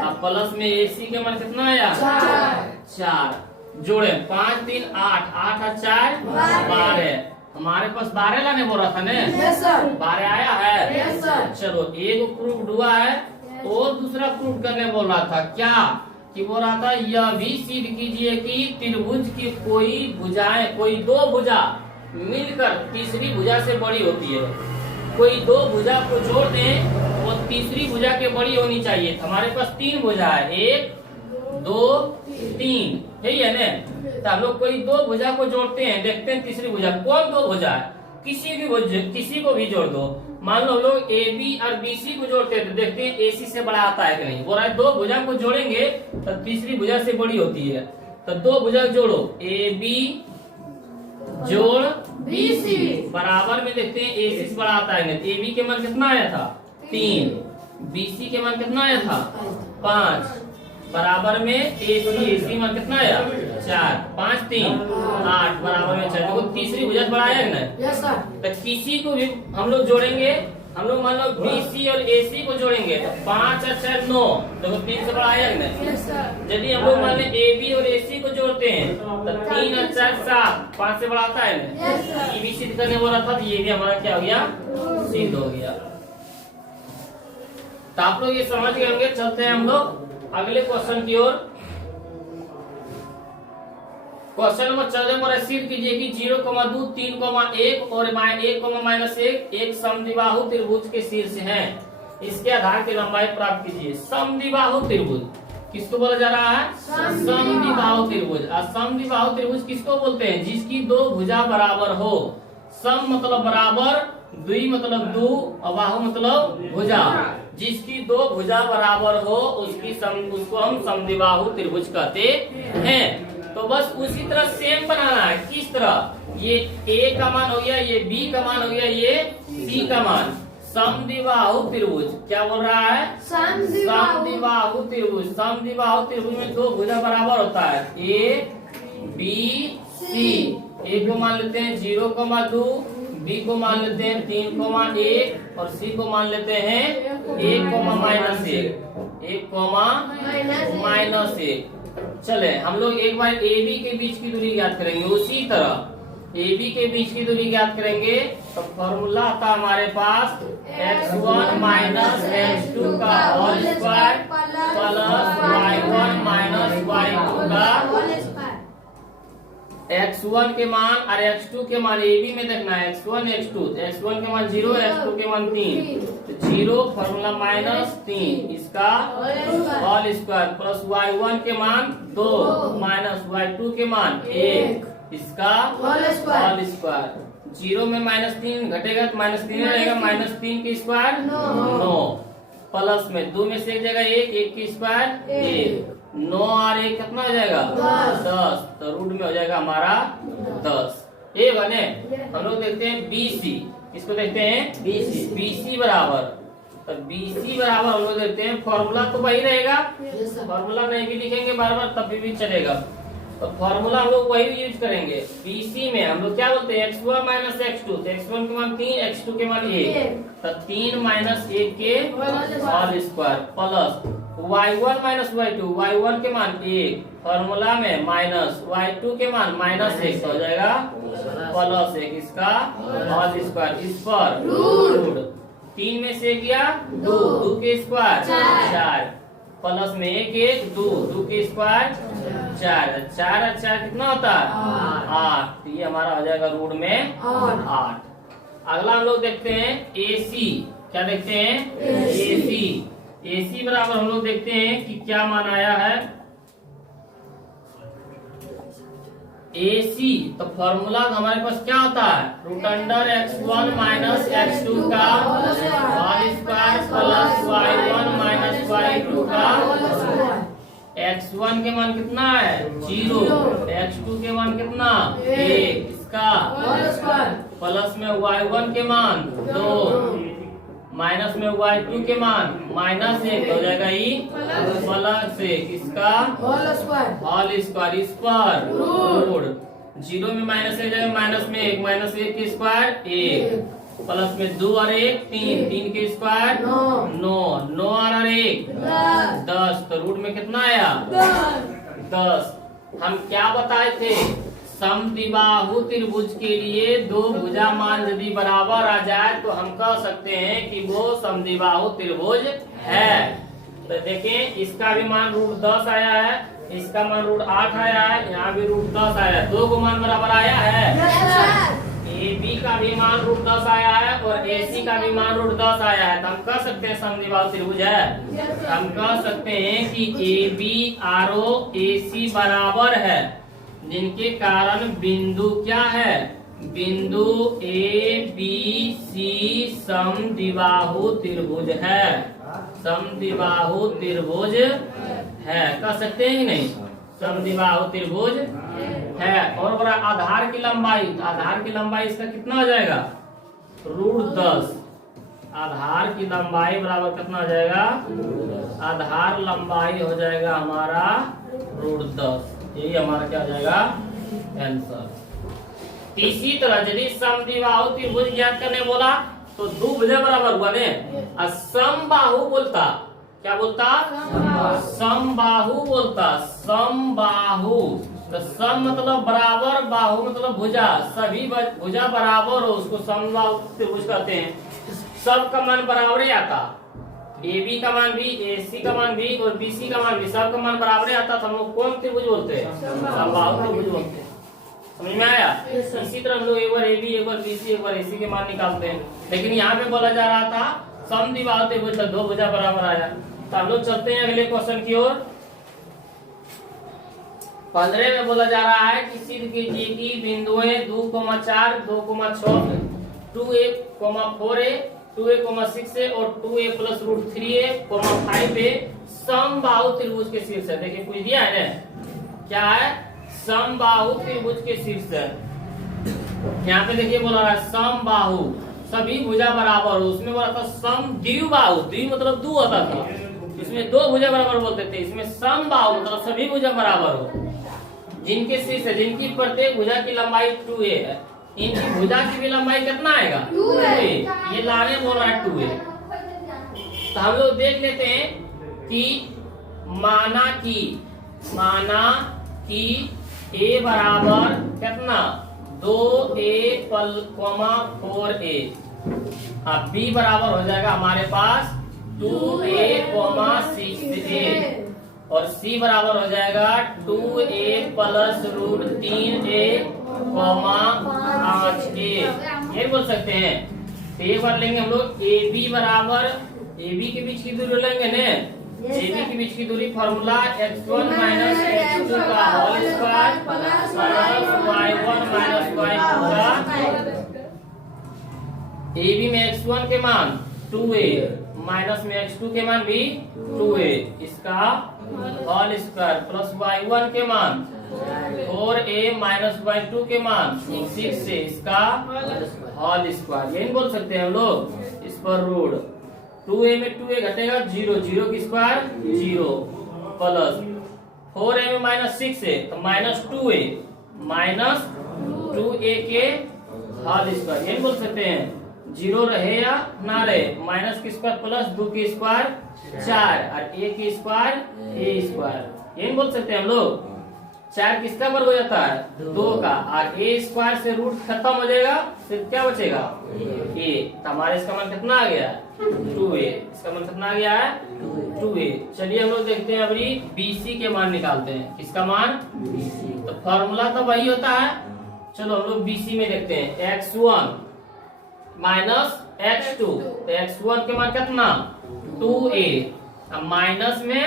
अब प्लस में AC के मान कितना आया? 4। जोड़े 5 3 8, 8 और 4 12। हमारे पास 12 लाने बोल रहा था ना, 12 आया है। चलो एक प्रूफ हुआ है और दूसरा प्रूफ करने बोल रहा था। क्या कि बोल रहा था यह भी सिद्ध कीजिए कि त्रिभुज की कोई भुजाएं, कोई 2 भुजा मिलकर तीसरी भुजा से बड़ी होती है। कोई 2 भुजा को जोड़ दें वो तीसरी भुजा के बड़ी होनी चाहिए। हमारे पास 3 भुजा है, 1 2 3, यही है ना। तो हम लोग कोई 2 भुजा को जोड़ते हैं, देखते हैं तीसरी भुजा कौन 2 भुजा है, किसी को भी जोड़ दो। मान लो लोग AB और BC को जोड़ते हैं तो देखते हैं AC से बड़ा आता है कि नहीं। बोल रहा है 2 भुजा को जोड़ेंगे तो तीसरी भुजा से बड़ी होती है। तो 2 भुजा जोड़ो, AB जोड़ BC बराबर में देखते हैं AC से बड़ा आता है। AB के मान कितना आया था? 3, BC के मान कितना आया था? 5, बराबर में AC मान कितना आया? 4, 5 3 8 बराबर में 4। देखो तीसरी भुजा बढ़ाया है ना, तो किसी को भी हम लोग जोड़ेंगे हम लोग मान लो BC और AC को जोड़ेंगे तो 5 और 4 9, देखो 3 से बड़ा आया कि नहीं। Yes, sir. यदि हम लोग मान लो AB और AC को जोड़ते हैं तो 3 और 4 7, 5 से बड़ा आता है ना। Yes, sir. ये भी सिद्ध करने वाला था तो ये भी हमारा क्या हो गया, सिद्ध हो गया। तो आप लोग ये समझ गए होंगे। चलते हैं हम लोग अगले क्वेश्चन की ओर। क्वेश्चन नंबर 14 पर सिद्ध कीजिए कि 0,2 3,1 और 1,-1 एक समद्विबाहु त्रिभुज के शीर्ष हैं। इसके आधार की लंबाई प्राप्त कीजिए। समद्विबाहु त्रिभुज किसको बोला जा रहा है, समद्विबाहु त्रिभुज। और समद्विबाहु त्रिभुज किसको बोलते हैं, जिसकी दो भुजा बराबर हो। सम मतलब बराबर, द्वि मतलब दो, और बाहु मतलब भुजा। जिसकी दो भुजा बराबर हो उसको हम समद्विबाहु त्रिभुज कहते हैं। तो बस उसी तरह सेम बनाना है। किस तरह, ये A का मान हो गया, ये B का मान हो गया, ये C का मान। समद्विबाहु त्रिभुज क्या बोल रहा है, समद्विबाहु त्रिभुज। समद्विबाहु त्रिभुज में दो भुजा बराबर होता है, A B C। A को मान लेते हैं 0,2, B को मान लेते हैं 3,1 और C को मान लेते हैं 1,-1, 1,-1। चले हम लोग एक बार AB के बीच की दूरी ज्ञात करेंगे। उसी तरह AB के बीच की दूरी ज्ञात करेंगे तो फॉर्मूला आता है हमारे पास x1 माइनस x2 का whole square plus y1 minus y2 का। x1 के मान और x2 के मान AB में देखना है, x1 x2। x1 के मान 0, x2 के मान 3, तो 0 फॉर्मूला माइनस 3 इसका होल स्क्वायर प्लस y1 के मान 2 माइनस y2 के मान 1 इसका होल स्क्वायर। 0 में -3 घटेगा तो -3 रहेगा, -3 की स्क्वायर 9 प्लस में 2 में से एक जगह 1 की स्क्वायर 1, 9 और 1 कितना हो जाएगा 10। तो रूट में हो जाएगा हमारा 10। ये बने हम लोग देखते हैं BC, इसको देखते हैं BC बराबर। तो BC बराबर हम लोग देखते हैं, फॉर्मूला तो वही रहेगा, फॉर्मूला नहीं भी लिखेंगे बार बार तब भी चलेगा। तो फॉर्मूला हम लोग वही यूज करेंगे। BC में हम लोग क्या बोलते हैं, x1 माइनस x2। तो x1 के मान 3, x2 के मान 1, तो 3 माइनस 1 के whole square plus y1 minus y2। y1 के मान 1 फॉर्मूला में माइनस y2 के मान -1 हो जाएगा प्लस 1 इसका होल स्क्वायर। इस पर रूट 3 में से गया 2, 2 के स्क्वायर 4 प्लस में 1 2, 2 के स्क्वायर 4 और 4 कितना होता है 8। तो ये हमारा हो जाएगा रूट में 8। अगला हम लोग देखते हैं AC। क्या देखते हैं AC बराबर हम लोग देखते हैं कि क्या मान आया है AC। तो फॉर्मूला हमारे पास क्या होता है, root under x1 minus x2 का whole square plus y1 minus y2 का। x1 के मान कितना है 0, x2 के मान कितना 1 इसका प्लस में y1 के मान 2 माइनस में y2 के मान -1 हो जाएगा ये प्लस 1 इसका होल स्क्वायर। इस पर रूट 0 में -1 जाएगा, माइनस में 1, -1 के स्क्वायर 1 प्लस में 2 और 1 3, 3 के स्क्वायर 9 और 1 10। तो रूट में कितना आया 10। हम क्या बताए थे, समद्विबाहु त्रिभुज के लिए दो भुजा मान यदि बराबर आ जाए तो हम कह सकते हैं कि वो समद्विबाहु त्रिभुज है। तो देखें इसका भी मान रूट 10 आया है, इसका मान रूट 8 आया है, यहाँ भी रूट 10 आया है। दो को मान बराबर आया है। AB का भी मान रूट 10 आया है और AC का भी मान रूट 10 आया है। तो हम कह सकते हैं समद्विबाहु त्रिभुज है। हम कह सकते हैं कि AB RO AC बराबर है, जिनके कारण बिंदु क्या है, बिंदु ABC समद्विबाहु त्रिभुज है। समद्विबाहु त्रिभुज है, कह सकते हैं कि नहीं, समद्विबाहु त्रिभुज है। और बड़ा आधार की लंबाई इसका कितना हो जाएगा रूट 10। आधार की लंबाई बराबर कितना हो जाएगा, आधार लंबाई हो जाएगा हमारा रूट 10। यही हमारा क्या हो जाएगा आंसर। इसी तरह यदि समद्विबाहु त्रिभुज ज्ञात करने बोला तो दो भुजा बराबर हुआ ने। समबाहु बोलता, क्या बोलता? समबाहु बोलता, समबाहु। तो सम मतलब बराबर, बाहु मतलब भुजा, सभी भुजा बराबर हो उसको समबाहु त्रिभुज कहते हैं। सब का मान बराबर ही आता, AB का मान भी, AC का मान भी और BC का मान भी, सब का मान बराबर ही आता। तो हम लोग कौन त्रिभुज बोलते हैं? समबाहु त्रिभुज बोलते हैं। समझ में आया? इसी तरह हम लोग एक बार AB, एक बार BC, एक बार AC के मान निकालते हैं। लेकिन यहाँ पे बोला जा रहा था समद्विबाहु त्रिभुज, दो भुजा बराबर आया। तो हम लोग चलते हैं अगले क्वेश्चन की ओर। 15 में बोला जा रहा है कि सिद्ध कीजिए कि बिंदुएं 2,4, 2,6, 2a, 4a, 2a, 6a और 2a + √3a, 5a समबाहु त्रिभुज के शीर्ष है। देखिए पूछ दिया है ना, क्या है? समबाहु त्रिभुज के शीर्ष है। यहाँ पे देखिए बोला रहा है समबाहु, सभी भुजा बराबर हो। उसमें बोला था समद्विबाहु, द्वि मतलब दो होता था, इसमें दो भुजा बराबर बोलते थे। इसमें समबाहु मतलब सभी भुजा बराबर हो, जिनके शीर्ष है, जिनकी प्रत्येक भुजा की लंबाई 2a है। इनकी भुजा की भी लंबाई कितना आएगा? 2a। ये लाने बोल रहा है 2a। तो हम लोग देख लेते हैं कि माना कि a बराबर कितना? 2a, 4a। अब b बराबर हो जाएगा हमारे पास 2a, 6a और c बराबर हो जाएगा 2a + √3a, 5a। ये बोल सकते हैं। तो एक बार लेंगे हम लोग AB बराबर, AB के बीच की दूरी लेंगे ने। AB के बीच की दूरी फॉर्मूला x1 - x2 का whole square plus y1 - y2 का। AB में x1 के मान 2a, माइनस में x2 के मान भी 2a, इसका होल स्क्वायर प्लस y1 के मान 4a माइनस y2 के मान 6 से, इसका होल स्क्वायर। यही बोल सकते हैं हम लोग। इस पर रूट 2a में 2a घटेगा 0, 0 की स्क्वायर 0 प्लस 4a में -6 है तो -2a माइनस 2a के होल स्क्वायर। यही बोल सकते हैं। 0 रहे या ना रहे, माइनस की स्क्वायर प्लस 2 की स्क्वायर 4 और a की स्क्वायर a स्क्वायर। यही बोल सकते हैं हम लोग। 4 किसका वर्ग हो जाता है? 2 का, और a स्क्वायर से रूट खत्म हो जाएगा, सिर्फ क्या बचेगा? a। तो हमारे इसका मान कितना आ गया? 2a। इसका मान कितना आ गया है? 2a। चलिए हम लोग देखते हैं अभी BC के मान निकालते हैं। किसका मान? तो फॉर्मूला तो वही होता है। चलो हम लोग BC में देखते हैं। x1 माइनस x2, तो x1 के मान कितना? 2a, अब माइनस में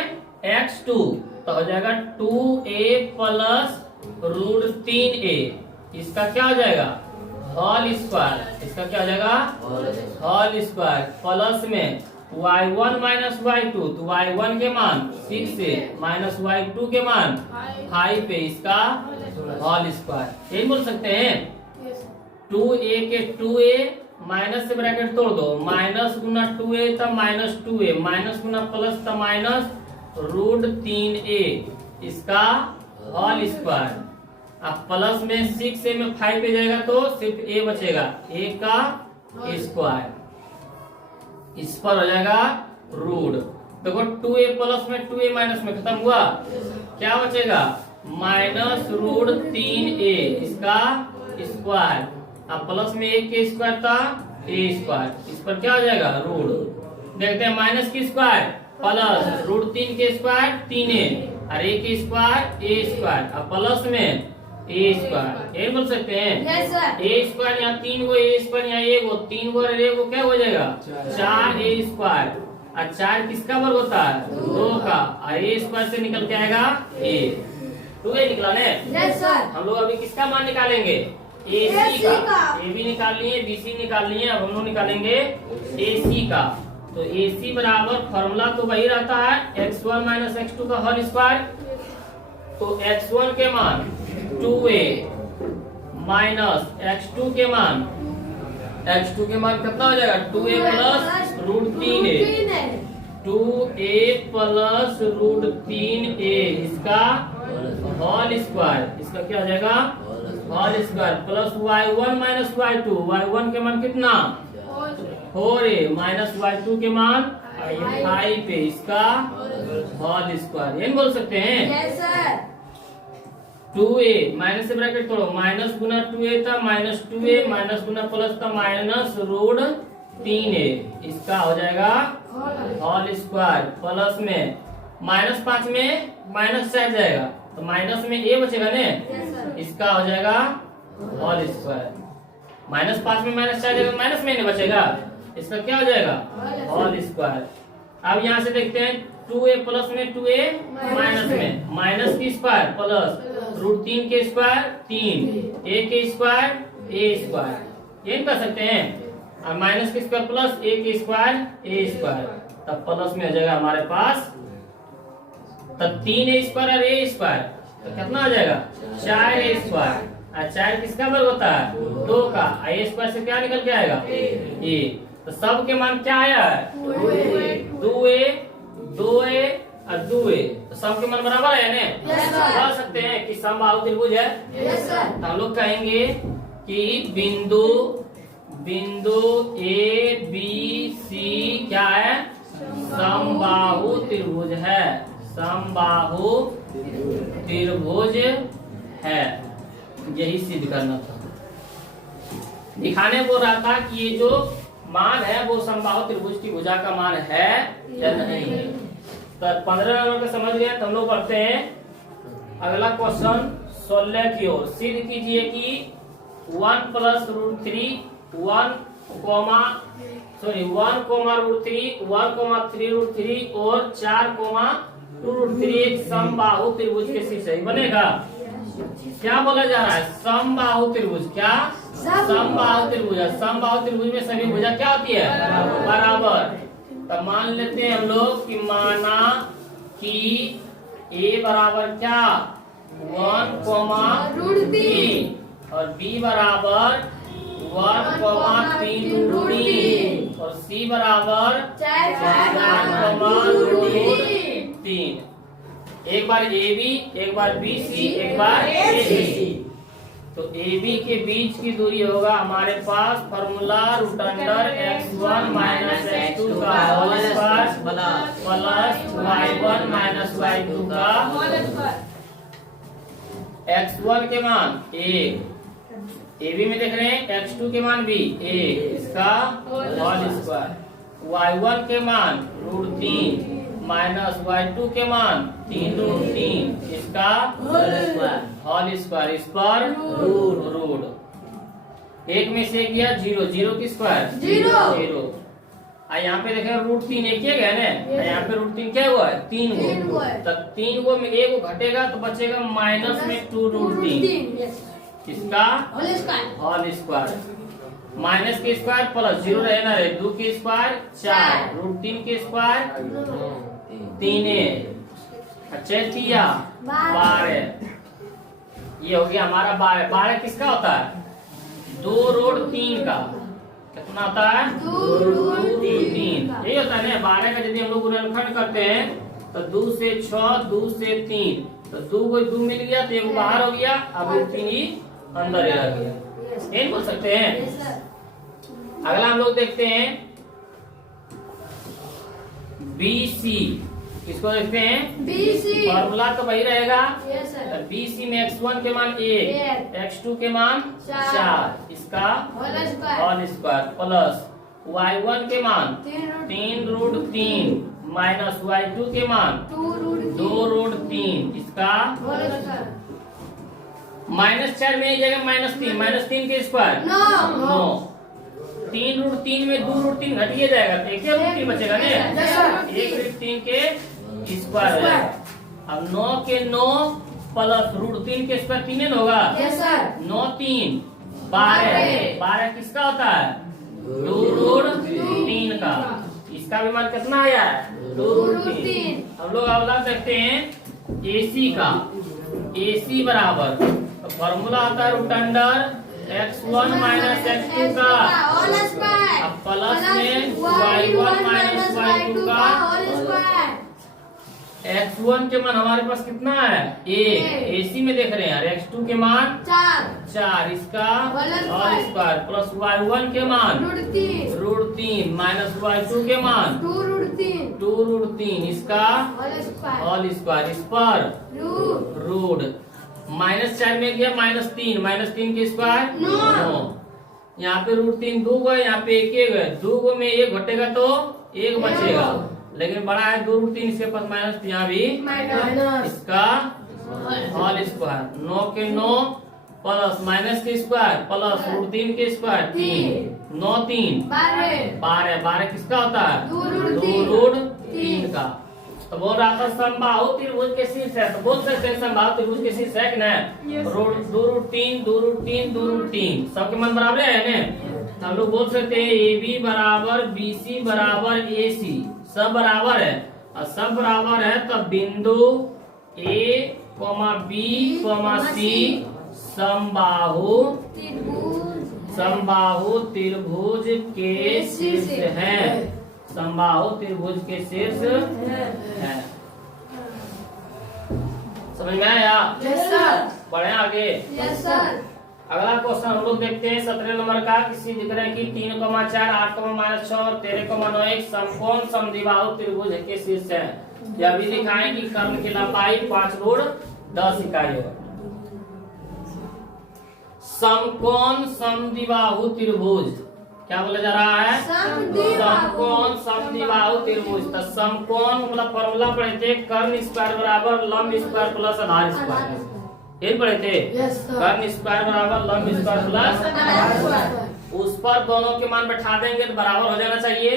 x2 तो हो जाएगा 2a + √3a। इसका क्या हो जाएगा? Whole square. इसका क्या हो जाएगा? होल स्क्वायर प्लस में y1 - y2, तो y1 के मान 6 से माइनस y2 के मान 5 पे, इसका होल स्क्वायर। यही बोल सकते हैं। 2a के 2a माइनस से ब्रैकेट तोड़ दो, माइनस गुना 2a तब -2a, माइनस गुना प्लस तब माइनस √3a, इसका होल स्क्वायर। अब प्लस में 6a में 5 पे जाएगा तो सिर्फ a बचेगा, a का स्क्वायर। इस पर हो जाएगा रूट। देखो 2a प्लस में 2a माइनस में खत्म हुआ, क्या बचेगा? -√3a, इसका स्क्वायर। अब प्लस में 1 के स्क्वायर था a स्क्वायर, इस पर क्या हो जाएगा? रूट। देखते हैं माइनस की स्क्वायर प्लस √3 के स्क्वायर 3a और a के स्क्वायर a स्क्वायर, अब प्लस में a स्क्वायर। ये बोल सकते हैं। a स्क्वायर यहाँ 3 गो, a स्क्वायर यहाँ 1 गो, 3 गो और 1 गो क्या हो जाएगा? 4a square. और 4 किसका वर्ग होता है? 2 का, और a स्क्वायर से निकल के आएगा a। 2a निकला ने। हम लोग अभी किसका मान निकालेंगे? AC का। A भी निकाल लिए, BC निकाल लिए, अब हम लोग निकालेंगे AC का। तो AC बराबर फॉर्मूला तो वही रहता है x1 - x2 का होल स्क्वायर। तो x1 के मान 2a माइनस x2 के मान कितना हो जाएगा? 2a + √3a, 2a + √3a, इसका होल स्क्वायर। इसका क्या हो जाएगा? Whole square plus y1 - y2, y1 के मान कितना? 4a माइनस y2 के मान 5 पे इसका होल स्क्वायर, ये बोल सकते हैं। Yes sir. 2a माइनस से ब्रैकेट तोड़ो, माइनस गुना 2a था माइनस 2a माइनस गुना प्लस था माइनस रूट 3a, इसका हो जाएगा होल स्क्वायर। प्लस में माइनस 5 में माइनस 4 जाएगा तो माइनस में a बचेगा ने, यस सर। इसका हो जाएगा होल स्क्वायर। माइनस 5 में माइनस 4 जाएगा माइनस में नहीं बचेगा, इसका क्या हो जाएगा होल स्क्वायर। अब यहाँ से देखते हैं 2a प्लस में 2a माइनस में माइनस की स्क्वायर प्लस रूट 3 के स्क्वायर 3 a के स्क्वायर a स्क्वायर, ये कर सकते हैं। और माइनस के स्क्वायर प्लस a के स्क्वायर a स्क्वायर, तब प्लस में हो जाएगा हमारे पास तब 3a स्क्वायर और a स्क्वायर, तो कितना हो जाएगा 4a स्क्वायर। और 4 किसका वर्ग होता है 2 का, a स्क्वायर से क्या निकल के आएगा a, तो सब के मान क्या आया है 2a 2a और 2a, तो सब के मान बराबर है ना। Yes, sir. कह सकते हैं कि समबाहु त्रिभुज है। Yes sir. तो हम लोग कहेंगे कि बिंदु ए बी सी क्या है समबाहु त्रिभुज है, समबाहु त्रिभुज है, यही सिद्ध करना था। दिखाने को रहा था कि ये जो मान है वो समबाहु त्रिभुज की भुजा का मान है या नहीं है। तो 15 नंबर का समझ गए, तो हम लोग पढ़ते हैं अगला क्वेश्चन 16 की ओर। सिद्ध कीजिए कि 1 plus root 3 1 comma root 3 1 comma 3 root 3 और 4 कोमा 2 रूट 3 एक समबाहु त्रिभुज के शीर्ष है, बनेगा। क्या बोला जा रहा है समबाहु त्रिभुज, क्या समबाहु त्रिभुज है। समबाहु त्रिभुज में सभी भुजा क्या होती है बराबर। तो मान लेते हैं हम लोग कि माना कि a बराबर क्या 1 कोमा रूट 3 और b बराबर 1 कोमा 3 रूट 3 और c बराबर 4 कोमा रूट 3। एक बार AB एक बार BC एक बार AC। तो AB के बीच की दूरी होगा हमारे पास formula root under x1 minus x2 का whole square plus y1 minus y2 का x1 के मान 1, AB में देख रहे हैं x2 के मान भी 1, इसका होल स्क्वायर, y1 के मान रूट 3 माइनस y2 के मान 3 रूट 3, इसका होल स्क्वायर, इस पर रूट। एक में से गया 0 0 की स्क्वायर 0। यहाँ पे देखें रूट 3 एक किया गया ना, यहाँ पे रूट 3 क्या हुआ है 3 गो, तब 3 गो में 1 को घटेगा तो बचेगा माइनस में 2 रूट 3, इसका होल स्क्वायर। माइनस के स्क्वायर प्लस 0 रहना रहे 2 के स्क्वायर 4 रूट 3 के स्क्वायर 3 चैतिया 12, ये हो गया हमारा 12। 12 किसका होता है 2 रूट 3 का, कितना होता है 2 रूट 3, यही होता है ना। 12 का यदि हम लोग गुणनखंड करते हैं तो 2 से 6 2 से 3, तो 2 को 2 मिल गया तो एक बाहर हो गया, अब रूट 3 ही अंदर ही रह गया, ये बोल सकते हैं। अगला हम लोग देखते हैं BC, इसको देखते हैं BC फॉर्मूला तो वही रहेगा। Yes sir. BC में x1 के मान 1 x2 के मान 4, इसका होल स्क्वायर प्लस y1 के मान 3 रूट 3 माइनस y2 के मान 2 रूट 3, इसका माइनस 4 में जगह माइनस 3 के स्क्वायर 9, 3 रूट 3 में 2 रूट 3 घटिए जाएगा तो एक रूट 3 बचेगा ना, 1 रूट 3 के स्क्वायर हो जाएगा। अब 9 के 9 प्लस रूट 3 के स्क्वायर 3 होगा, 9 3 12 किसका होता है 2 रूट 3 का, इसका भी मान कितना आया है 2 रूट 3। हम लोग अगला देखते हैं AC का। AC बराबर फॉर्मूला आता है root under x1 minus x2 का अब प्लस में y1 माइनस y2 का x1 के मान हमारे पास कितना है एक, AC में देख रहे हैं यार। x2 के मान 4, इसका होल स्क्वायर प्लस y1 के मान √3 माइनस y2 के मान 2√3 इसका होल स्क्वायर, इस पर रूट -4 में गया -3 के स्क्वायर 9। यहाँ पे √3 2 गए, यहाँ पे 1 गए, 2 में 1 घटेगा तो 1 बचेगा, लेकिन बड़ा है 2√3 इसके पास माइनस, यहाँ भी इसका होल स्क्वायर 9 के 9 प्लस माइनस के स्क्वायर प्लस √3 के स्क्वायर 3 9 3 12 किसका होता है 2√3 का। तो बोल रहा था समबाहु त्रिभुज के शीर्ष है, तो बोल सकते हैं समबाहु त्रिभुज के शीर्ष है कि नहीं। 2√3 सबके मान बराबर है ना, हम लोग बोल सकते हैं AB बराबर BC बराबर AC, सब बराबर है और सब बराबर है, तब बिंदु A, B, C समबाहु त्रिभुज के शीर्ष है, समबाहु त्रिभुज के शीर्ष है। समझ में आया? बढ़े आगे। अगला क्वेश्चन हम लोग देखते हैं 17 नंबर का। किसी दिख रहा है कि 3,4 8,-6 और 13,9 एक समकोण समद्विबाहु त्रिभुज के शीर्ष है। यह भी दिखाएं कि कर्ण की लंबाई 5 रूट 10 इकाई है। समकोण समद्विबाहु त्रिभुज क्या बोला जा रहा है? समकोण समद्विबाहु त्रिभुज। तो समकोण मतलब फॉर्मूला पढ़े थे, कर्ण स्क्वायर बराबर लंब स्क्वायर प्लस आधार स्क्वायर, यही पढ़े थे। कर्ण स्क्वायर बराबर लंब स्क्वायर प्लस आधार स्क्वायर, उस पर दोनों के मान बैठा देंगे तो बराबर हो जाना चाहिए।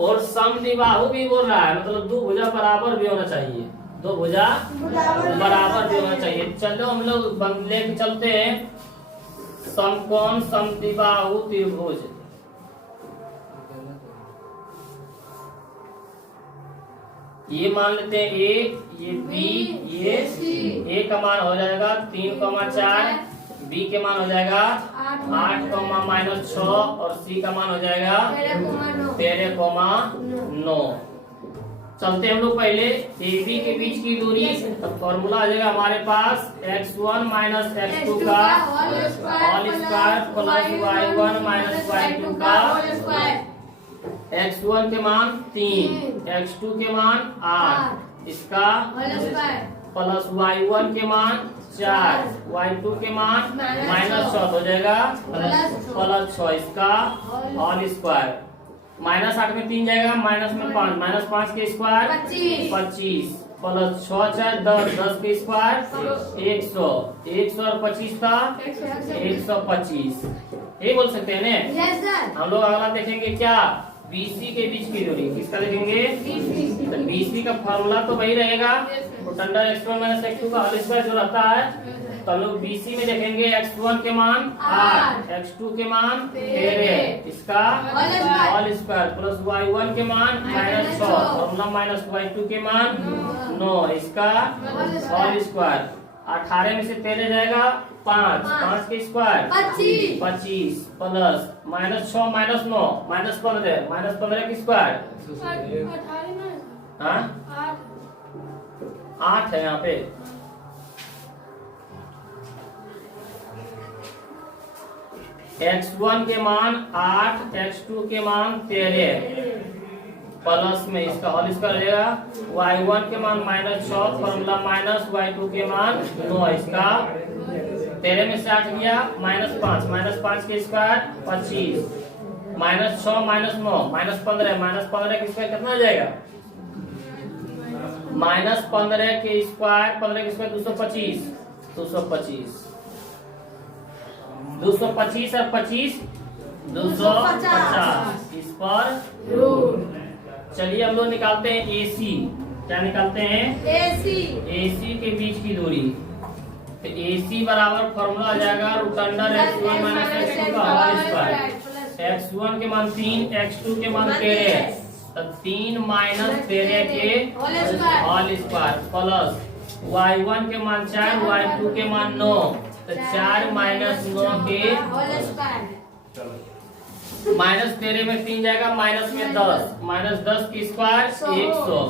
और समद्विबाहु भी बोल रहा है, मतलब दो भुजा बराबर भी होना चाहिए, दो भुजा बराबर भी होना चाहिए। चलो हम लोग लेके चलते हैं समकोण समद्विबाहु त्रिभुज। ये मान लेते हैं A, ये B, ये A का मान हो जाएगा 3,4, B के मान हो जाएगा 8,-6 और C का मान हो जाएगा 13,9। चलते हम लोग पहले AB के बीच की दूरी, तो फॉर्मूला आ जाएगा हमारे पास x1 माइनस x2 का whole square plus y1 minus y2 का। x1 के मान 3, x2 के मान 8, इसका प्लस y1 के मान 4, y2 के मान -6 हो जाएगा प्लस 6, इसका होल स्क्वायर। -8 में 3 जाएगा, माइनस में 5, -5 के स्क्वायर 25 प्लस 6 4 10 के स्क्वायर 100 और 25 का 125, ये बोल सकते हैं ना। हम लोग अगला देखेंगे क्या, BC के बीच की दूरी, किसका देखेंगे? तो BC का फॉर्मूला तो वही रहेगा, अंडर x1 माइनस x2 का होल स्क्वायर जो रहता है। तो हम लोग BC में देखेंगे x1 के मान 8, x2 के मान 13, इसका होल स्क्वायर प्लस y1 के मान -6 फॉर्मूला माइनस y2 के मान 9, इसका होल स्क्वायर। 18 में से 13 जाएगा 5 के स्क्वायर 25 प्लस -6 -9 -15 के स्क्वायर 8 है यहाँ पे। x1 के मान 8, x2 के मान 13 प्लस में इसका होल स्क्वायर हो जाएगा, y1 के मान -6 फॉर्मूला माइनस y2 के मान 9, इसका 13 में से 8 गया -5 के स्क्वायर 25 -6 -9 -15 के स्क्वायर कितना आ जाएगा? -15 के स्क्वायर 225 225 और 25 250, इस पर चलिए हम लोग निकालते हैं AC। क्या निकालते हैं? AC के बीच की दूरी। तो AC बराबर फॉर्मूला आ जाएगा √x1 माइनस x2 का होल स्क्वायर। x1 के मान 3, x2 के मान 13, तो 3 माइनस 13 के होल स्क्वायर प्लस y1 के मान 4, y2 के मान 9, तो 4 माइनस 9 के -13 में 3 जाएगा, माइनस में 10 की स्क्वायर 100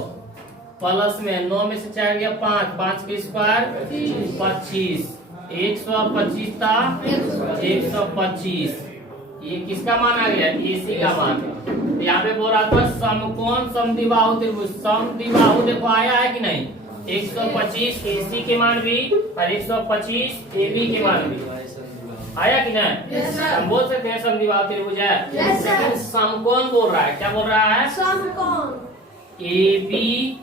प्लस में 9 में से 4 गया 5, 5 के स्क्वायर 25, 125 था 125। ये किसका मान आ गया? AC का मान। तो यहाँ पे बोल रहा था समकोण समद्विबाहु त्रिभुज। समद्विबाहु देखो आया है कि नहीं? 125 AC के मान भी और 125 AB के मान भी आया कि नहीं? Yes, sir. हम बोल सकते हैं समद्विबाहु त्रिभुज है। Yes, sir. लेकिन समकोण बोल रहा है, क्या बोल रहा है? समकोण। AB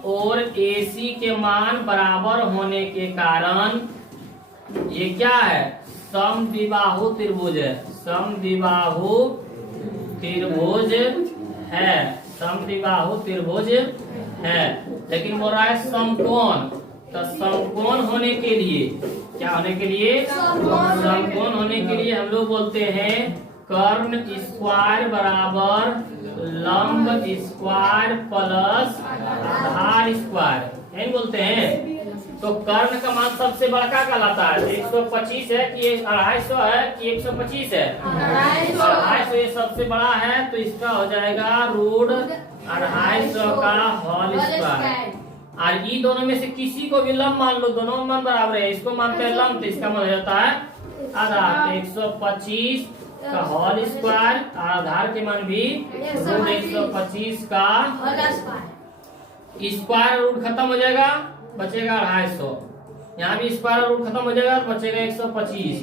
और AC के मान बराबर होने के कारण ये क्या है? समद्विबाहु त्रिभुज है। समद्विबाहु त्रिभुज है। समद्विबाहु त्रिभुज है। लेकिन बोल रहा है समकोण। तो समकोण होने के लिए क्या होने के लिए? समकोण। समकोण होने के लिए हम लोग बोलते हैं कर्ण स्क्वायर बराबर लंब स्क्वायर प्लस आधार स्क्वायर, यही बोलते हैं। तो कर्ण का मान सबसे बड़का कहलाता है। 125 है कि 250 है कि 125 है? 250 ये सबसे बड़ा है, तो इसका हो जाएगा रूट 250 का होल स्क्वायर। और ये दोनों में से किसी को भी लंब मान लो, दोनों मान बराबर है। इसको मानते हैं लंब, तो इसका मान हो जाता है आधार। 125 का होल स्क्वायर और आधार के मान भी रूट 125 का स्क्वायर। रूट खत्म हो जाएगा, बचेगा 250। यहाँ भी स्क्वायर रूट खत्म हो जाएगा तो बचेगा 125।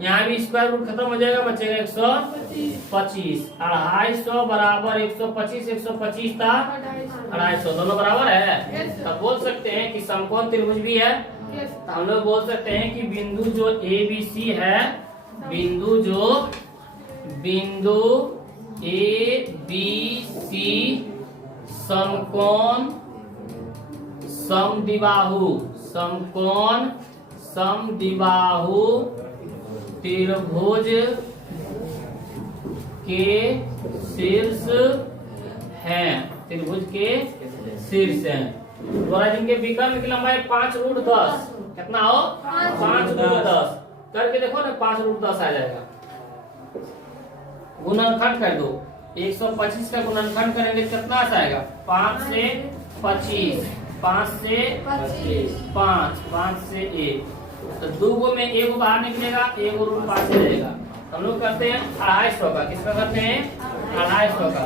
यहाँ भी स्क्वायर रूट खत्म हो जाएगा, बचेगा 125। 250 बराबर 125, 125 था 250, दोनों बराबर है। तब बोल सकते हैं कि समकोण त्रिभुज भी है। तो हम लोग बोल सकते हैं कि बिंदु जो ABC है, बिंदु ABC समकोण समद्विबाहु, समकोण समद्विबाहु त्रिभुज के शीर्ष हैं। त्रिभुज के शीर्ष हैं। द्वारा जिनके विकर्ण की लंबाई 5√10 कितना हो? 5√10 करके देखो ना, 5√10 आ जाएगा। गुणनखंड कर दो, 125 का गुणनखंड करेंगे कितना आएगा? 5 से 25, 5 से 5, 5 से 1, तो 2 में 1 बाहर निकलेगा, 1 रूट 5 रहेगा। हम लोग करते हैं 250 का। किसका करते हैं? 250 का।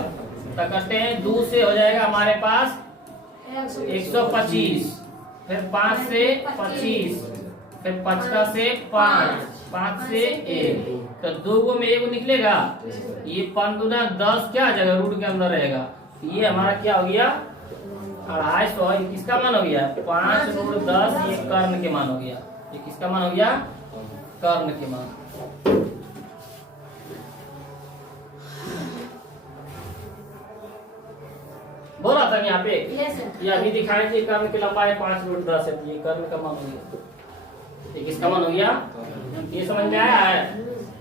तो करते हैं 2 से हो जाएगा हमारे पास 125, फिर 5 से 25, फिर 50 से 5, 5 से 1, तो 2 में 1 निकलेगा। ये 5 दूना 10 क्या आ जाएगा? रूट के अंदर रहेगा। ये हमारा क्या हो गया? 250। ये किसका मान हो गया? 5√10। ये कर्ण के मान हो गया। ये किसका मान हो गया? कर्ण के मान। बोल रहा था यहाँ पे ये अभी दिखाए थे कर्ण की लंबाई 5√10 है। ये कर्ण का मान हो गया। ये किसका मान हो गया? ये समझ में आया है?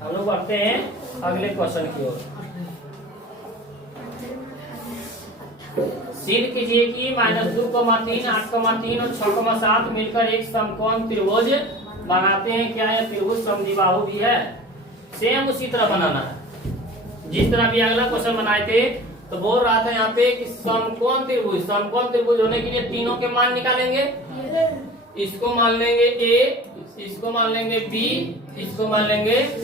हम लोग बढ़ते हैं अगले क्वेश्चन की ओर। सिद्ध कीजिए कि -2,3, 8,3 और 6,7 मिलकर एक समकोण त्रिभुज बनाते हैं। क्या यह त्रिभुज समद्विबाहु भी है? सेम उसी तरह बनाना है जिस तरह भी अगला क्वेश्चन बनाए थे। तो बोल रहा था यहाँ पे कि समकोण त्रिभुज होने के लिए तीनों के मान निकालेंगे। इसको मान लेंगे A, इसको मान लेंगे B, इसको मान लेंगे C।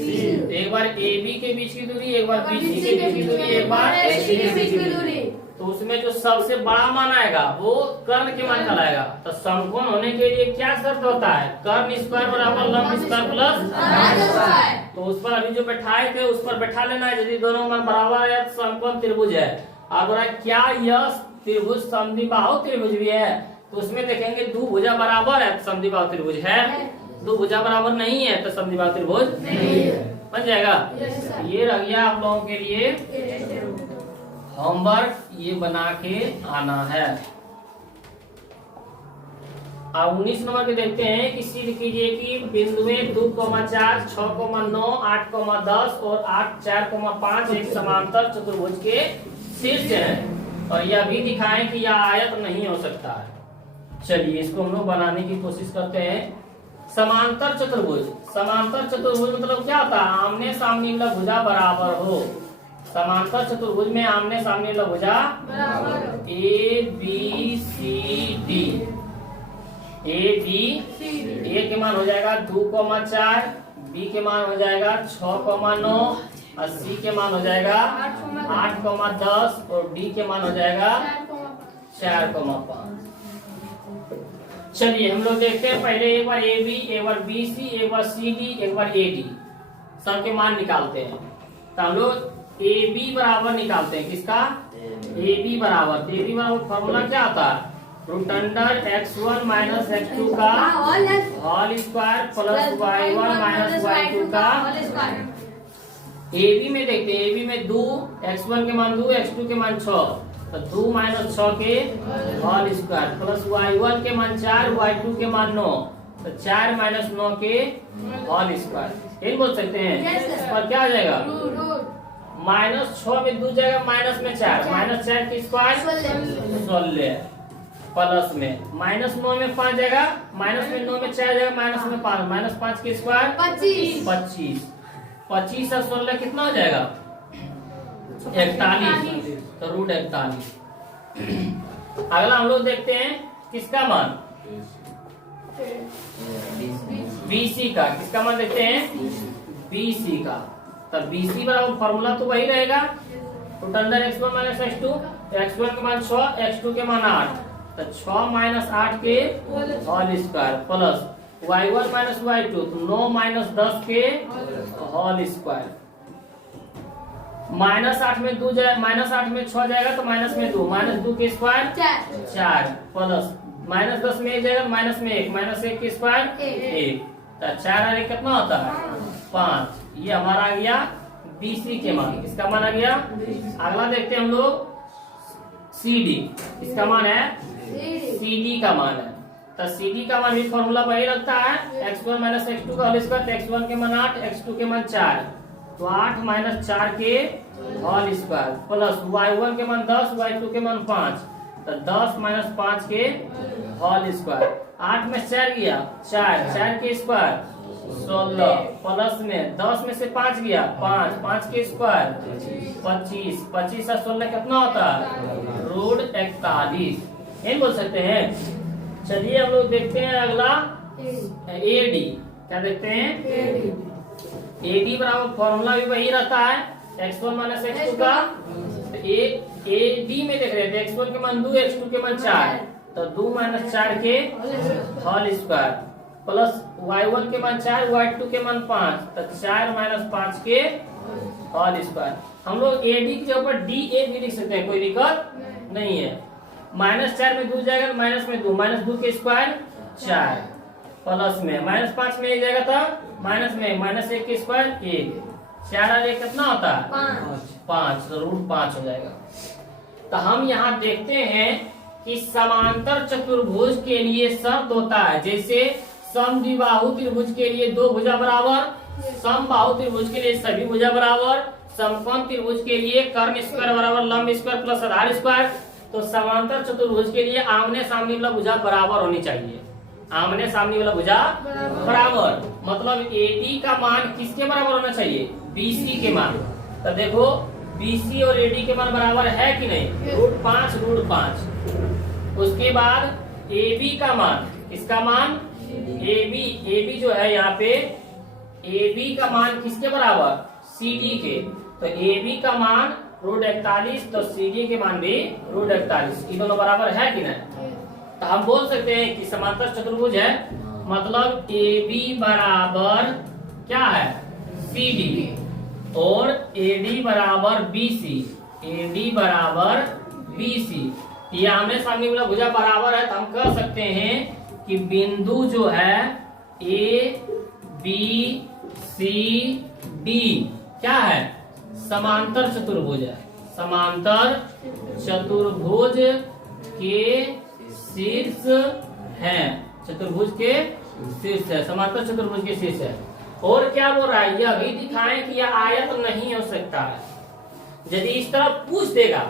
एक बार AB के बीच की दूरी, एक बार BC के बीच की दूरी, एक बार AC के बीच की दूरी। तो उसमें जो सबसे बड़ा मान आएगा वो कर्ण के मान कहलाएगा। तो समकोण होने के लिए क्या शर्त होता है? कर्ण स्क्वायर बराबर लंब स्क्वायर प्लस आधार स्क्वायर। तो उस पर अभी जो बैठाए थे उस पर बैठा लेना है। यदि दोनों मान बराबर है तो समकोण त्रिभुज है। अब क्या यह त्रिभुज समद्विबाहु त्रिभुज भी है? तो उसमें देखेंगे 2 भुजा बराबर है तो समद्विबाहु त्रिभुज है, 2 भुजा बराबर नहीं है तो समद्विबाहु त्रिभुज नहीं है। बन जाएगा। ये रह गया आप लोगों के लिए होमवर्क, ये बना के आना है। अब 19 नंबर के देखते हैं कि सिद्ध कीजिए कि बिंदुएं 2,4, 6,9, 8,10 और 8, 4,5 एक समांतर चतुर्भुज के शीर्ष हैं और यह भी दिखाएं कि यह आयत नहीं हो सकता है। चलिए इसको हम लोग बनाने की कोशिश करते हैं। समांतर चतुर्भुज मतलब क्या होता है? आमने सामने वाला भुजा बराबर हो। समांतर चतुर्भुज में आमने सामने वाला भुजा बराबर A B C D. A B, A के मान हो जाएगा 2,4, बी के मान हो जाएगा 6,9 और सी के मान हो जाएगा 8,10 और डी के मान हो जाएगा 4,5। चलिए हम लोग देखते हैं पहले एक बार ए बी, एक बार बी सी, एक बार सी डी, एक बार ए डी सबके मान निकालते हैं। तो हम लोग ए बी बराबर निकालते हैं, किसका? ए बी बराबर, ए बी बराबर फॉर्मूला क्या आता है? Root under x1 minus x2 का whole square plus y1 minus y2 का। ए बी में देखते हैं, ए बी में 2, x1 के मान 2, x2 के मान 6, तो 2 माइनस 6 के होल स्क्वायर प्लस y1 के मान 4, y2 के मान 9, तो 4 माइनस 9 के होल स्क्वायर। ये बोल सकते हैं। इस पर क्या आ जाएगा? माइनस 6 में 2 जाएगा, माइनस में 4, माइनस 4 की स्क्वायर 16 प्लस में माइनस 9 में 5 जाएगा, माइनस में 9 में 4 जाएगा, माइनस में 5, माइनस 5 की स्क्वायर 25। 25 और 16 कितना हो जाएगा? 41, तो रूट 41। अगला हम लोग देखते हैं किसका मान? BC का। किसका मान देखते हैं? BC का। तब BC बराबर फॉर्मूला तो वही रहेगा, root under x1 minus x2, x1 के मान 6, x2 के मान 8, तो 6 माइनस 8 के whole square plus y1 minus y2, तो 9 माइनस 10 के होल स्क्वायर। माइनस 8 में 2 जाए, माइनस 8 में 6 जाएगा, तो माइनस में 2, माइनस 2 के स्क्वायर 4 प्लस माइनस 10 में 1 जाएगा, माइनस में 1, माइनस 1 के स्क्वायर 1, तो 4 और 1 कितना होता है? 5। ये हमारा आ गया BC के मान। किसका मान आ गया? अगला देखते हैं हम लोग CD। इसका मान है CD का मान है। तो CD का मान भी फॉर्मूला वही लगता है, x1 माइनस x2 का होल स्क्वायर, तो x1 के मान 8, x2 के मान 4, तो 8 माइनस 4 के होल स्क्वायर प्लस y1 के मान 10, y2 के मान 5, तो 10 माइनस 5 के होल स्क्वायर। 8 में 4 गया 4 के स्क्वायर 16 प्लस में 10 में से 5 गया 5 के स्क्वायर 25। 25 और 16 कितना होता है? रूट 41। ये बोल सकते हैं। चलिए हम लोग देखते हैं अगला AD। क्या देखते हैं? AD बराबर फॉर्मूला भी वही रहता है, x1 माइनस x2 का। AD में देख रहे थे, x1 के मान 2, x2 के मान 4, तो 2 माइनस 4 के होल स्क्वायर प्लस y1 के मान 4, y2 के मान 5, तो 4 माइनस 5 के होल स्क्वायर। हम लोग AD के ऊपर DA भी लिख सकते हैं, कोई दिक्कत नहीं है। माइनस 4 में 2 जाएगा, माइनस में 2, माइनस 2 के स्क्वायर 4 प्लस में माइनस 5 में 1 जाएगा, तो माइनस में माइनस 1 के स्क्वायर 1, 4 और 1 कितना होता है? 5, तो रूट 5 हो जाएगा। तो हम यहाँ देखते हैं कि समांतर चतुर्भुज के लिए शर्त होता है, जैसे समद्विबाहु त्रिभुज के लिए 2 भुजा बराबर, समबाहु त्रिभुज के लिए सभी भुजा बराबर, समकोण त्रिभुज के लिए कर्ण स्क्वायर बराबर लंब स्क्वायर प्लस आधार स्क्वायर। तो समांतर चतुर्भुज के लिए आमने सामने वाला भुजा बराबर होनी चाहिए, आमने सामने वाला भुजा बराबर। मतलब AD का मान किसके बराबर होना चाहिए? BC के मान। तो देखो BC और AD के मान बराबर है कि नहीं? रूट 5। उसके बाद AB का मान, किसका मान? AB जो है यहाँ पे AB का मान किसके बराबर? CD के। तो AB का मान रूट 41, तो CD के मान भी रूट 41। ये दोनों बराबर है कि नहीं? तो हम बोल सकते हैं कि समांतर चतुर्भुज है, मतलब AB बराबर क्या है? CD और AD बराबर BC, AD बराबर BC। ये आमने सामने वाला भुजा बराबर है, तो हम कह सकते हैं कि बिंदु जो है ABCD क्या है? समांतर चतुर्भुज है। समांतर चतुर्भुज के शीर्ष है, चतुर्भुज के शीर्ष है, समांतर चतुर्भुज के शीर्ष है। और क्या बोल रहा है? यह भी दिखाएं कि यह आयत नहीं हो सकता है। यदि इस तरह पूछ देगा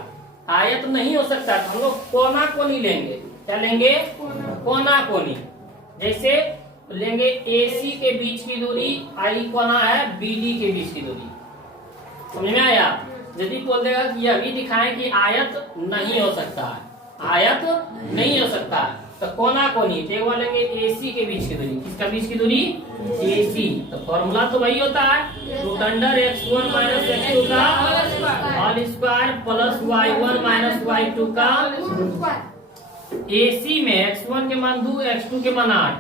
आयत नहीं हो सकता, तो हम लोग कोना कोनी लेंगे। क्या लेंगे? कोना कोनी। जैसे लेंगे AC के बीच की दूरी, आई कोना है BD के बीच की दूरी। समझ में आया? यदि बोल देगा कि यह भी दिखाएं कि आयत नहीं हो सकता है, आयत नहीं हो सकता है, तो कोना कोनी तो एक लेंगे AC के बीच की दूरी। किसका बीच की दूरी? AC। तो फॉर्मूला तो वही होता है root under x1 minus x2 का whole square plus y1 minus y2 का। AC में x1 के मान 2, x2 के मान 8,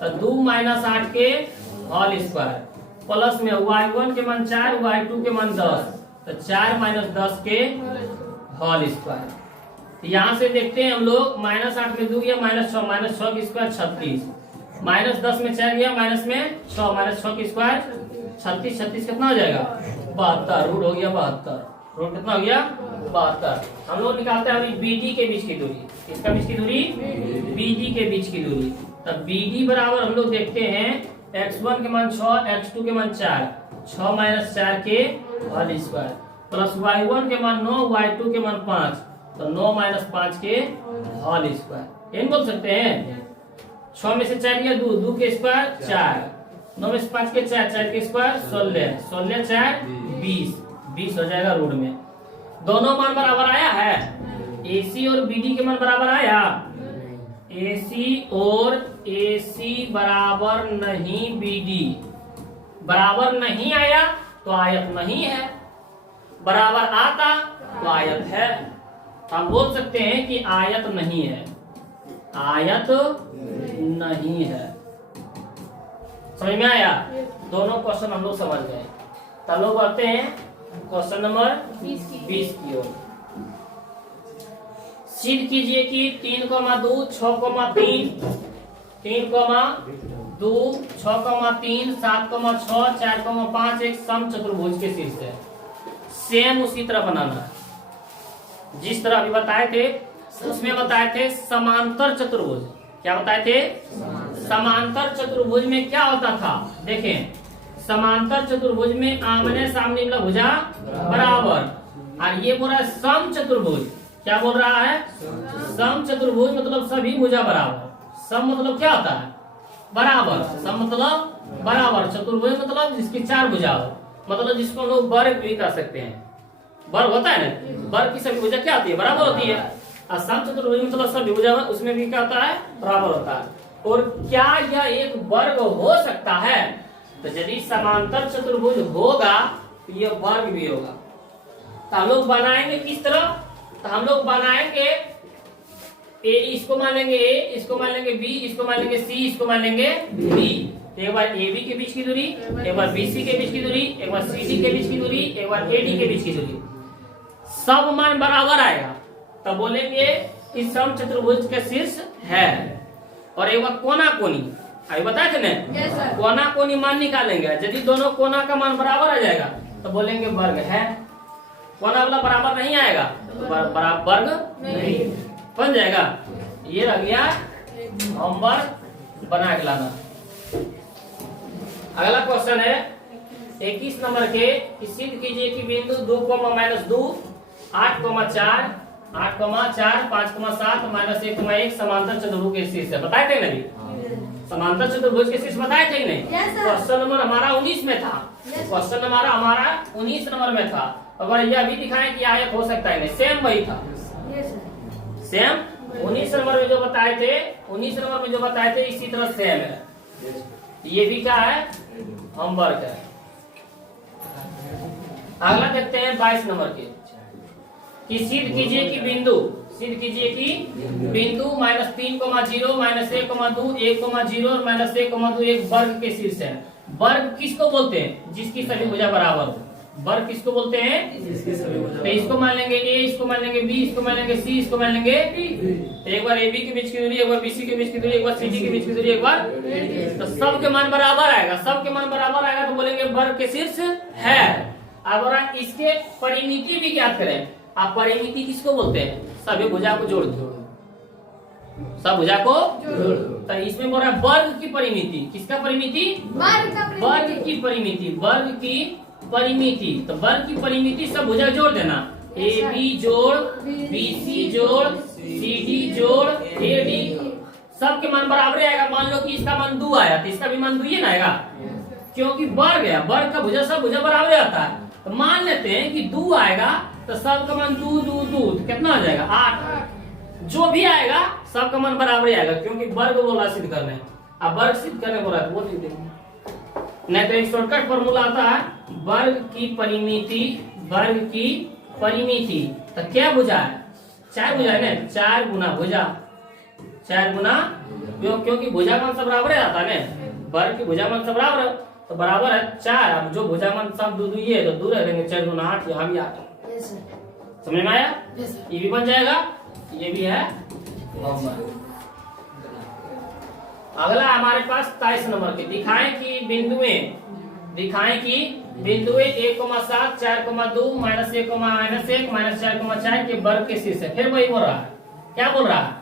तो 2 माइनस 8 के होल स्क्वायर प्लस में y1 के मान 4, y2 के मान 10, तो 4 माइनस 10 के होल स्क्वायर। यहाँ से देखते हैं हम लोग माइनस 8 में 2 गया माइनस 6 की स्क्वायर 36, माइनस 10 में 4 गया माइनस में 6, माइनस 6 की स्क्वायर 36, 36 कितना हो जाएगा? 72। रूट हो गया 72। रूट कितना हो गया? 72। हम लोग निकालते हैं अभी BD के बीच की दूरी। किसका बीच की दूरी? BD के बीच की दूरी। तब BD बराबर हम लोग देखते हैं x1 के मान 6, x2 के मान 4, 6 माइनस 4 के होल स्क्वायर प्लस y1 के मान 9, y2 के मान 5, तो 9 माइनस 5 के होल स्क्वायर। ये बोल सकते हैं 6 में से 4 गया 2, 2 के स्क्वायर 4, 9 में से 5 के 4, 4 के स्क्वायर 16, 16 4 20, 20 हो जाएगा रूट में। दोनों मान बराबर आया है? AC और BD के मान बराबर आया? AC और AC बराबर नहीं, BD बराबर नहीं आया तो आयत नहीं है, बराबर आता तो आयत है। हम बोल सकते हैं कि आयत नहीं है, आयत नहीं है। समझ में आया? दोनों क्वेश्चन हम लोग समझ गए। तब लोग बढ़ते हैं क्वेश्चन नंबर 20 की ओर। सिद्ध कीजिए कि 3,2 6,3 3,2 6,3 7,6 4,5 एक सम चतुर्भुज के शीर्ष है। सेम उसी तरह बनाना है जिस तरह अभी बताए थे, उसमें बताए थे समांतर चतुर्भुज। क्या बताए थे? समांतर चतुर्भुज में क्या होता था? देखें, समांतर चतुर्भुज में आमने सामने वाला भुजा बराबर, और ये बोल रहा है सम चतुर्भुज। क्या बोल रहा है? सम चतुर्भुज मतलब सभी भुजा बराबर। सम मतलब क्या होता है? बराबर। सम मतलब बराबर। चतुर्भुज मतलब जिसकी 4 भुजा हो, मतलब जिसको हम लोग वर्ग भी कर सकते हैं। वर्ग होता है ना, वर्ग की सभी भुजा क्या होती है? बराबर होती है। और सम चतुर्भुज मतलब सभी भुजा उसमें भी क्या होता है? बराबर होता है। और क्या यह एक वर्ग हो सकता है? तो यदि समांतर चतुर्भुज होगा तो ये वर्ग भी होगा। तो हम लोग बनाएंगे किस तरह? तो हम लोग बनाएंगे ए, इसको मान लेंगे A, इसको मान लेंगे B, इसको मान लेंगे C, इसको मान लेंगे D। एक बार AB के बीच की दूरी, एक बार BC के बीच की दूरी, एक बार CD के बीच की दूरी, एक बार AD के बीच की दूरी। सब मान बराबर आएगा तब बोलेंगे कि सम चतुर्भुज का शीर्ष है। और एक बार कोना कोनी, अभी बताए थे ना, कोना कोनी मान निकालेंगे। यदि दोनों कोना का मान बराबर आ जाएगा तो बोलेंगे वर्ग है। कोना वाला बराबर नहीं आएगा तो बराबर वर्ग नहीं बन जाएगा। ये रह गया होमवर्क बना के लाना। अगला क्वेश्चन है 21 नंबर के, सिद्ध कीजिए कि बिंदु 2, -2 8,4 8,4 5,7 -1,1 समांतर चतुर्भुज के शीर्ष है। बताए थे नहीं? समांतर चतुर्भुज के शीर्ष बताए थे नहीं? क्वेश्चन नंबर हमारा 19 में था। क्वेश्चन नंबर हमारा 19 नंबर में था। अगर यह भी दिखाएं कि आयत हो सकता है नहीं, सेम वही था। सेम 19 नंबर में जो बताए थे, 19 नंबर में जो बताए थे इसी तरह सेम है। ये भी क्या है? होमवर्क है। अगला देखते हैं 22 नंबर के, कि सिद्ध कीजिए कि बिंदु -3,0 -1,2 1,0 और -1,2 एक वर्ग के शीर्ष है। वर्ग किसको बोलते हैं? जिसकी सभी भुजा बराबर हो। वर्ग किसको बोलते हैं? तो इसको मान लेंगे A, इसको मान लेंगे B, इसको मान लेंगे C, इसको मान लेंगे D। एक बार AB के बीच की दूरी, एक बार BC के बीच की दूरी, एक बार CD के बीच की दूरी, एक बार, तो सबके मान बराबर आएगा। सबके मान बराबर आएगा तो बोलेंगे वर्ग के शीर्ष है। अब इसके परिमिति भी ज्ञात करें। आप परिमिति किसको बोलते हैं? सभी भुजा को जोड़ दो, सब भुजा को जोड़ दो। तो इसमें बोल रहा है वर्ग की परिमिति। किसका परिमिति? वर्ग की परिमिति। वर्ग की परिमिति। तो वर्ग की परिमिति सब भुजा जोड़ देना। AB जोड़, BC जोड़, CD जोड़, AD, सबके मान बराबर आएगा। मान लो कि इसका मान 2 आया तो इसका भी मान 2 ही ना आएगा, क्योंकि वर्ग है। वर्ग का भुजा सब भुजा बराबर आता है। तो मान लेते हैं कि 2 आएगा तो सब का मान 2 2 2 तो कितना आ जाएगा 8। जो भी आएगा सब का मान बराबर ही आएगा, क्योंकि वर्ग बोला सिद्ध करने, अब वर्ग सिद्ध करने बोला है वो लिख देंगे। नहीं तो एक शॉर्टकट फॉर्मूला आता है वर्ग की परिमिति, वर्ग की परिमिति तो क्या भुजा है 4 भुजा है ना, 4 गुना भुजा, 4 गुना क्योंकि भुजा मान सब बराबर आता है ना, वर्ग की भुजा मान सब बराबर तो बराबर है 4। अब जो भुजा मान सब दो ये तो दूर रहेंगे, 4 गुना 8, यहाँ भी 8। समझ में आया? ये भी बन जाएगा, ये भी है। अगला हमारे पास 23 नंबर के दिखाएं कि बिंदुएं 1,7, 4,2, -1, -1, -4,4 के वर्ग के शीर्ष है। फिर वही बोल रहा है, क्या बोल रहा है?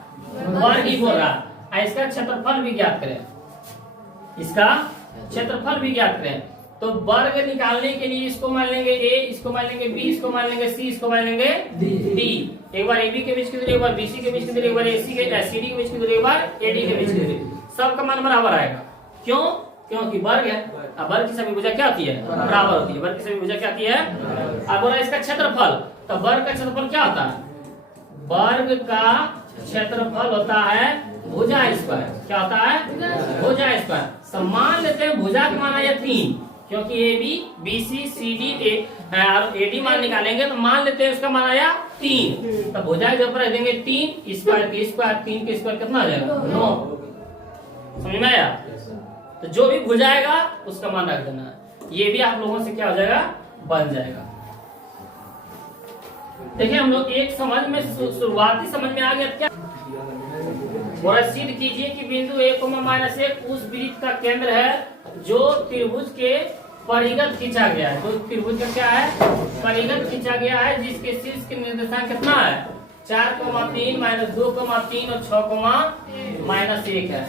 वर्ग ही बोल रहा है। इसका क्षेत्रफल भी ज्ञात करें, इसका क्षेत्रफल भी ज्ञात करें। तो वर्ग निकालने के लिए इसको मान लेंगे a, इसको मान लेंगे b, इसको मान लेंगे c, इसको मान लेंगे d। एक बार ab के बीच की दूरी, एक बार bc के बीच की दूरी, एक बार ac के cd के बीच की दूरी, एक बार ad के बीच की दूरी, सबका मान बराबर आएगा। क्यों? क्योंकि वर्ग है। अब वर्ग की सभी भुजा क्या होती है? बराबर होती है। वर्ग की सभी भुजा क्या होती है? अब बोला इसका क्षेत्रफल, तो वर्ग का क्षेत्रफल क्या होता है? वर्ग का क्षेत्रफल होता है भुजा स्क्वायर। क्या होता है? भुजा स्क्वायर। सम्मान लेते हैं भुजा का मान आया 3, क्योंकि A B B C C D A D मान निकालेंगे तो मान लेते हैं उसका मान आया 3। तो भुजा के ऊपर रख देंगे 3 स्क्वायर की स्क्वायर, 3 के स्क्वायर कितना आ जाएगा? 9। समझ में आया? तो जो भी भुजाएगा उसका मान रख देना। ये भी आप लोगों से क्या हो जाएगा? बन जाएगा। देखिए हम लोग एक समझ में शुरुआती समझ में आ गया क्या? और सिद्ध कीजिए कि बिंदु 1,-1 उस वृत्त का केंद्र है जो त्रिभुज के परिगत खींचा गया है। तो त्रिभुज का क्या है? परिगत खींचा गया है, जिसके शीर्ष के निर्देशांक कितना है? 4,3, -2,3 और 6,-1 है।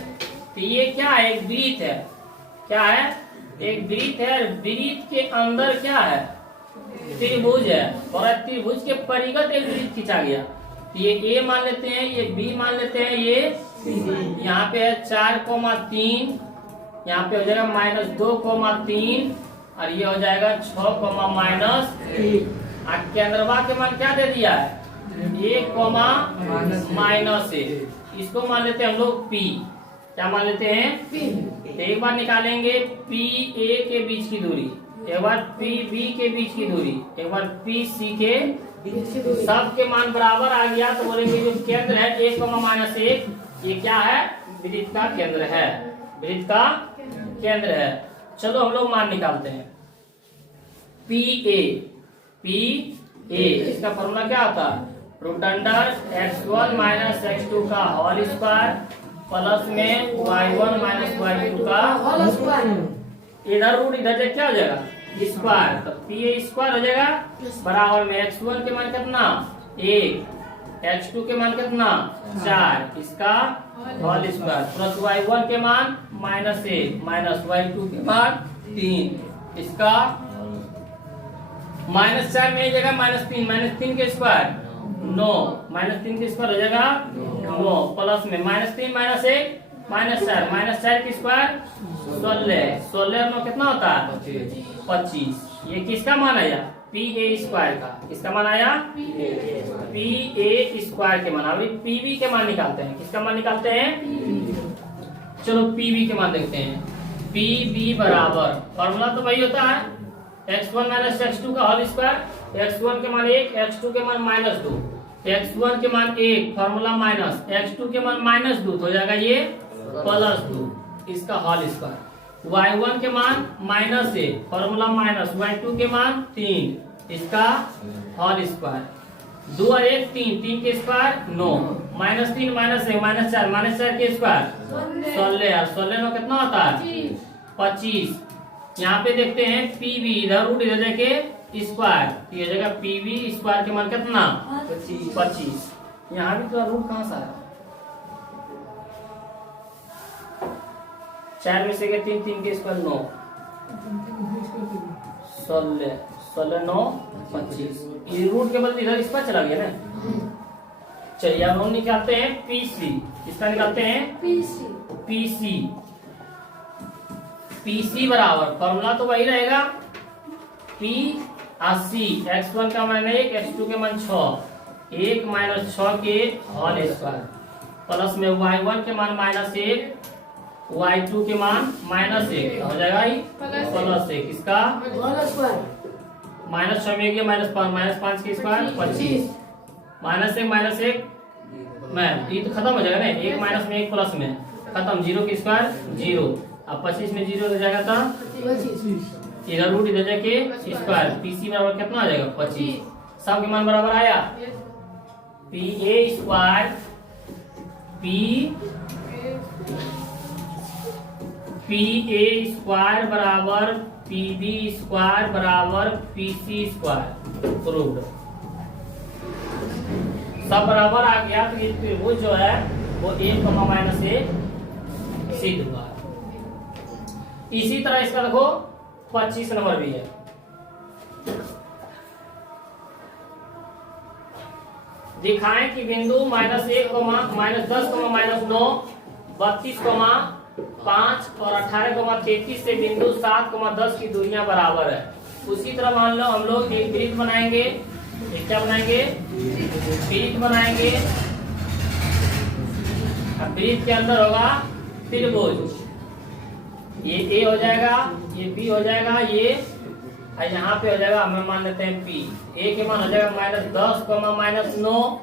तो ये क्या है? एक वृत्त है। क्या है? एक वृत्त है। वृत्त के अंदर क्या है? त्रिभुज है, और त्रिभुज के परिगत एक वृत्त खींचा गया। ये ए मान लेते हैं, ये बी मान लेते हैं, ये यहाँ पे है 4,3, यहाँ पे हो जाएगा -2,3 और ये हो जाएगा 6,-1। केंद्रवा के मान क्या दे दिया है? 1,-1। इसको मान लेते हैं हम लोग P। क्या मान लेते हैं? तो एक बार निकालेंगे PA के बीच की दूरी, एक बार PB के बीच की दूरी, एक बार PC के, सब के मान बराबर आ गया तो बोलेंगे जो केंद्र है 1,-1 ये क्या है? वृत्त का केंद्र है। वृत्त का केंद्र है। चलो हम लोग मान निकालते हैं। PA इसका फॉर्मूला क्या होता है? √x1 - x2 का होल स्क्वायर प्लस में y1 - y2 का होल स्क्वायर। इधर रूट इधर से क्या हो जाएगा? स्क्वायर। तो PA स्क्वायर हो जाएगा बराबर में x1 के मान कितना? 1, x2 के मान कितना? 4, इसका होल स्क्वायर प्लस y1 के मान -1 माइनस y2 के मान 3, इसका -4 में जगह -3 के स्क्वायर 9, -3 के स्क्वायर हो जाएगा 9 प्लस में -3 -1 -4 की स्क्वायर 16, 16 में कितना होता है? 25। ये किसका मान आया? PA स्क्वायर का। किसका मान आया? PA स्क्वायर के मान। अभी PB के मान निकालते हैं। किसका मान निकालते हैं? चलो PB के मान देखते हैं। PB बराबर, फॉर्मूला तो वही होता है x1 - x2 का होल स्क्वायर। x1 के मान 1, x2 के मान -2, x1 के मान 1 फॉर्मूला माइनस, x2 के मान -2 हो जाएगा ये +2, इसका होल स्क्वायर। y1 के मान -1 फॉर्मूला माइनस, y2 के मान 3, इसका होल स्क्वायर। 2 और 1 3 के स्क्वायर 9, -3 -1 -4 के स्क्वायर 16, 16 में कितना होता है? 25। यहाँ पे देखते हैं PB इधर रूट इधर जाके स्क्वायर, ये जगह PB स्क्वायर के मान कितना? 25। यहाँ भी तो रूट कहाँ से आया? 4 में से 3 के स्क्वायर 9, 16 16 9 25। ये रूट के बदले इधर स्क्वायर चला गया ना। चलिए अब हम निकालते हैं PC। इसका निकालते हैं PC बराबर, फॉर्मूला तो वही रहेगा P 80, x1 का मान 1, x2 के मान 6, 1 माइनस 6 के होल स्क्वायर प्लस में y1 के मान -1, y2 के मान -1 हो जाएगा ही प्लस 1 इसका -6 में गया -5 के स्क्वायर 25 -1 में ये तो खत्म हो जाएगा ना, 1 माइनस में 1 प्लस में खत्म, 0 के स्क्वायर 0, अब 25 में 0 हो जाएगा तो इधर रूट इधर जाके स्क्वायर, पीसी बराबर कितना आ जाएगा 25, सब के मान बराबर आया, P A square P A square बराबर पी बी स्क्वायर बराबर पी सी स्क्वायर प्रूव्ड, सब बराबर आ गया तो ये त्रिभुज जो है वो a, -a सिद्ध हुआ। इसी तरह इसका देखो 25 नंबर भी है, दिखाएं कि बिंदु -1, -10, -9, 32, 5 और 18, 33 से बिंदु 7, 10 की दूरियां बराबर है। उसी तरह मान लो हम लोग एक वृत्त बनाएंगे, क्या बनाएंगे, वृत्त बनाएंगे, अब वृत्त के अंदर होगा त्रिभुज, ये ए हो जाएगा, ये बी हो जाएगा, ये यहाँ पे हो जाएगा, हमें मान लेते हैं पी, ए के मान हो जाएगा -10, -9,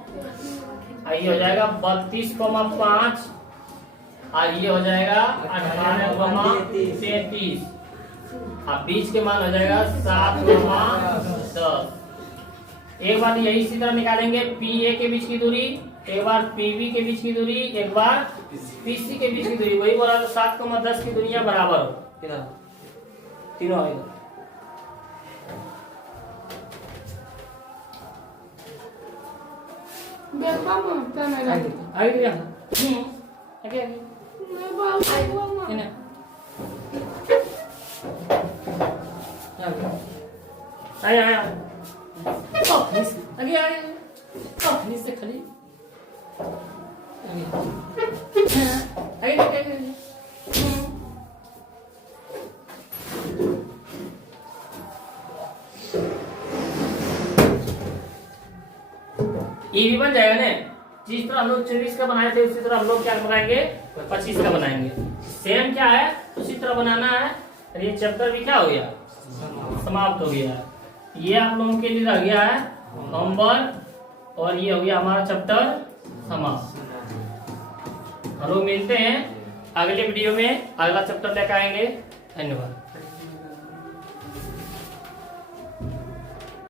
ये हो जाएगा 32, 5 और ये हो जाएगा 18, 33, अब बीच के मान हो जाएगा 7, 10। एक बार यही इसी तरह निकालेंगे, पी ए के बीच की दूरी, एक बार पी बी के बीच की दूरी, एक बार पी सी के बीच की दूरी, वही बोला तो 7, 10 की दूरियां बराबर हो, तीनों आएगा। से खाली ये भी बन जाएगा ना, जिस तरह हम लोग 24 का बनाए थे उसी तरह हम लोग क्या बनाएंगे 25 का बनाएंगे, सेम क्या है उसी तरह बनाना है। और ये चैप्टर भी क्या हो गया, समाप्त हो गया। ये आप लोगों के लिए रह गया है होमवर्क और ये हो गया हमारा चैप्टर समाप्त। हम लोग मिलते हैं अगले वीडियो में, अगला चैप्टर लेकर आएंगे। धन्यवाद।